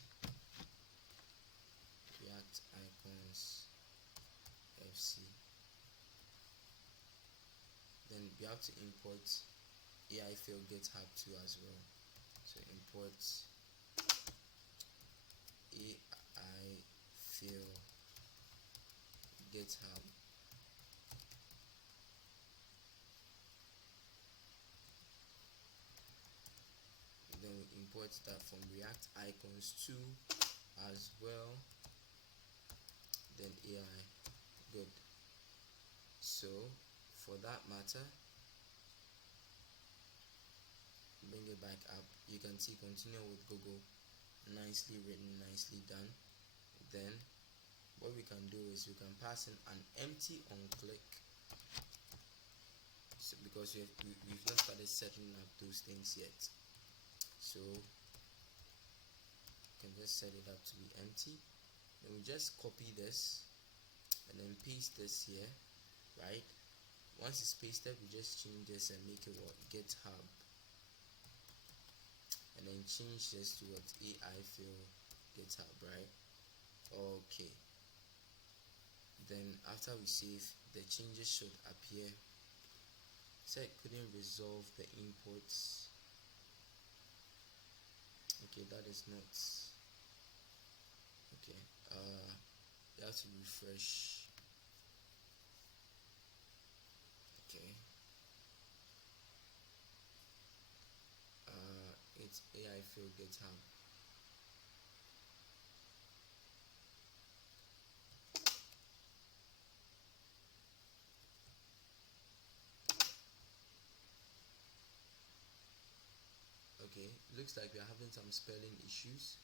React icons FC. Then we have to import AI fail GitHub too as well. So import AI fail GitHub. And then we import that from React icons 2 as well. Then AI, good. So for that matter, bring it back up. You can see continue with Google, nicely written, nicely done. Then what we can do is we can pass in an empty on click, so because we've not started setting up those things yet. So you can just set it up to be empty. Then we just copy this and then paste this here, right? Once it's pasted, we just change this and make it what? GitHub. And then change this to what? AI fail GitHub, right? Okay. Then after we save, the changes should appear. So it couldn't resolve the imports. Okay, that is not okay. You have to refresh. Okay. It's AI fail GitHub. Okay, looks like we are having some spelling issues.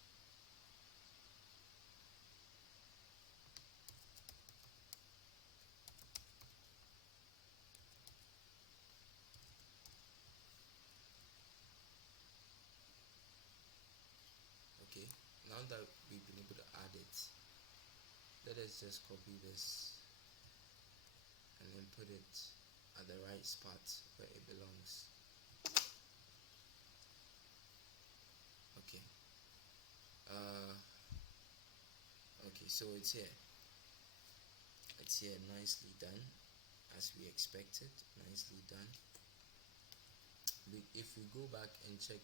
Okay, now that we've been able to add it, let us just copy this and then put it at the right spot where it belongs. Okay. Okay, so it's here. It's here, nicely done, as we expected. Nicely done. If we go back and check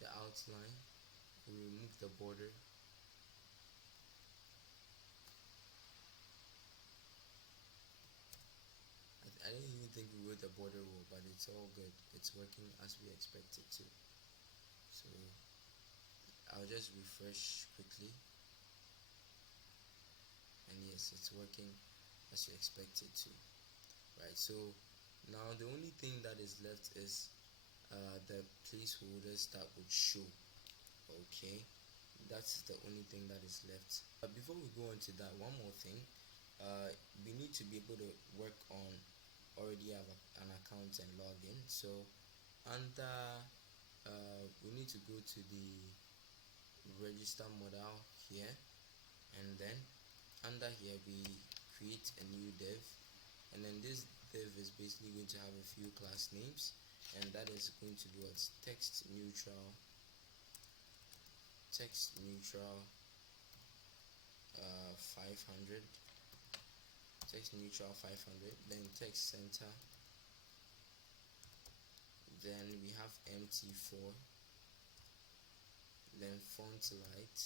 the outline, we remove the border. I didn't even think we wrote the border well, but it's all good. It's working as we expected to. So I'll just refresh quickly, and yes, it's working as you expect it to. Right, so now the only thing that is left is the placeholders that would show. Okay, that's the only thing that is left. But before we go into that, one more thing, we need to be able to work on already have an account and log in. So under we need to go to the register modal here, and then under here we create a new div, and then this div is basically going to have a few class names, and that is going to be what? Text neutral 500, text neutral 500, then text center, then we have MT4, then font light,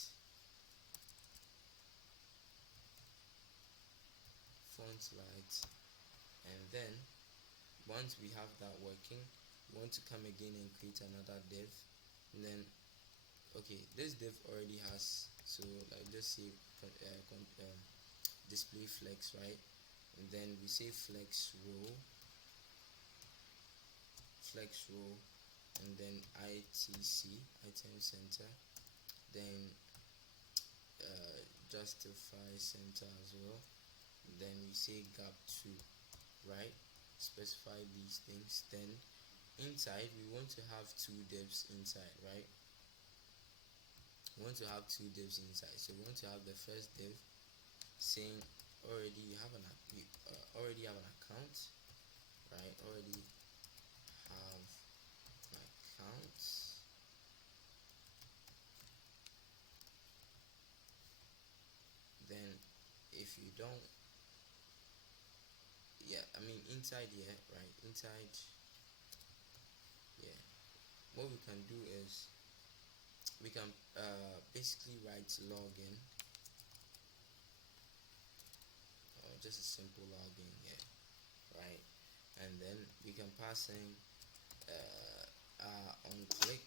and then once we have that working, we want to come again and create another div, and then okay, this div already has, so like just say display flex, right? And then we say flex row, and then ITC, item center, then justify center as well. Then we say gap 2, right? Specify these things. Then inside we want to have two divs inside, right? want to have two divs inside. So we want to have the first div saying already have an already have an account, right? Already have an account. Then if you don't, yeah, I mean inside here, right? Inside, yeah. What we can do is we can basically write login, or just a simple login here, right? And then we can pass in on click,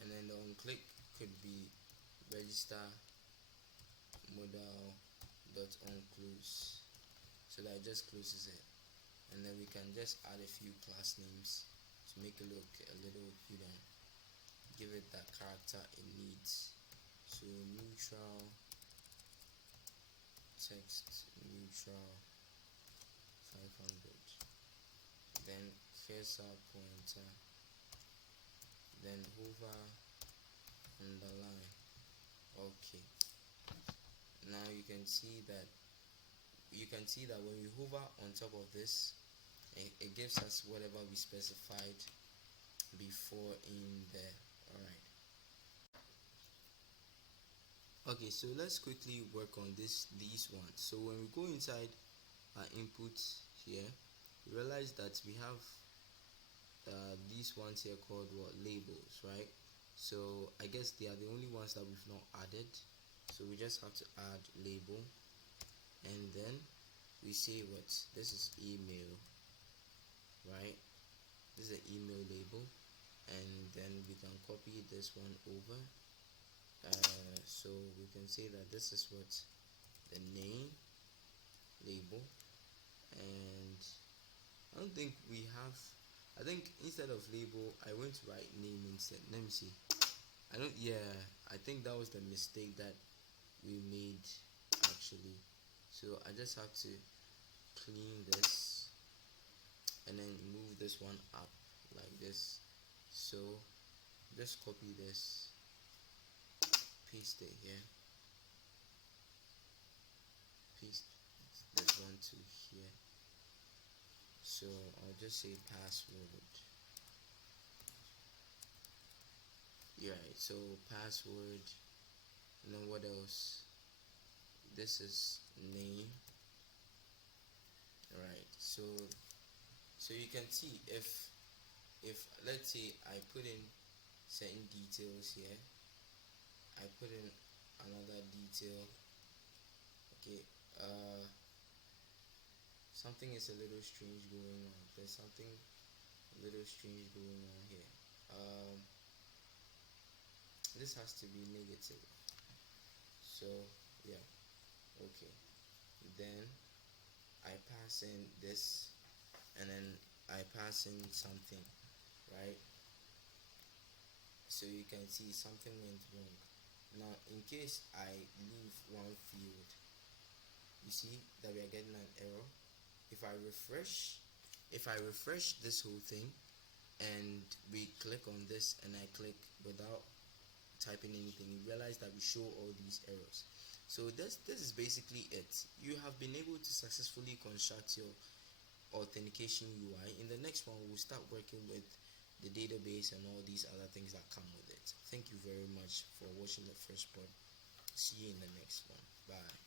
and then the on click could be register modal dot on close, so that it just closes it. And then we can just add a few class names to make it look a little, give it that character it needs. So neutral text, neutral 500, then cursor pointer, then hover underline. Okay, now you can see that when we hover on top of this, it gives us whatever we specified before in there. Alright, okay, so let's quickly work on these ones. So when we go inside our input here, we realize that we have these ones here called what, labels, right? So I guess they are the only ones that we've not added, so we just have to add label. And then we say what, this is email, right? This is an email label, and then we can copy this one over. So we can say that this is what, the name label. And I don't think we have, I think instead of label I went to write name instead. Let me see. I think that was the mistake that we made actually. So I just have to clean this and then move this one up like this. So just copy this, paste it here, paste this one to here. So I'll just say password. Yeah, so password, and then what else? This is name. Alright, so you can see if let's say I put in certain details here, I put in another detail. Okay, something is a little strange going on. There's something a little strange going on here. This has to be negative. So yeah, okay. Then I pass in this, and then I pass in something, right? So you can see something went wrong. Now in case I leave one field, you see that we are getting an error. If I refresh this whole thing, and we click on this, and I click without typing anything, you realize that we show all these errors. So this is basically it. You have been able to successfully construct your authentication UI. In the next one, we'll start working with the database and all these other things that come with it. Thank you very much for watching the first part. See you in the next one. Bye.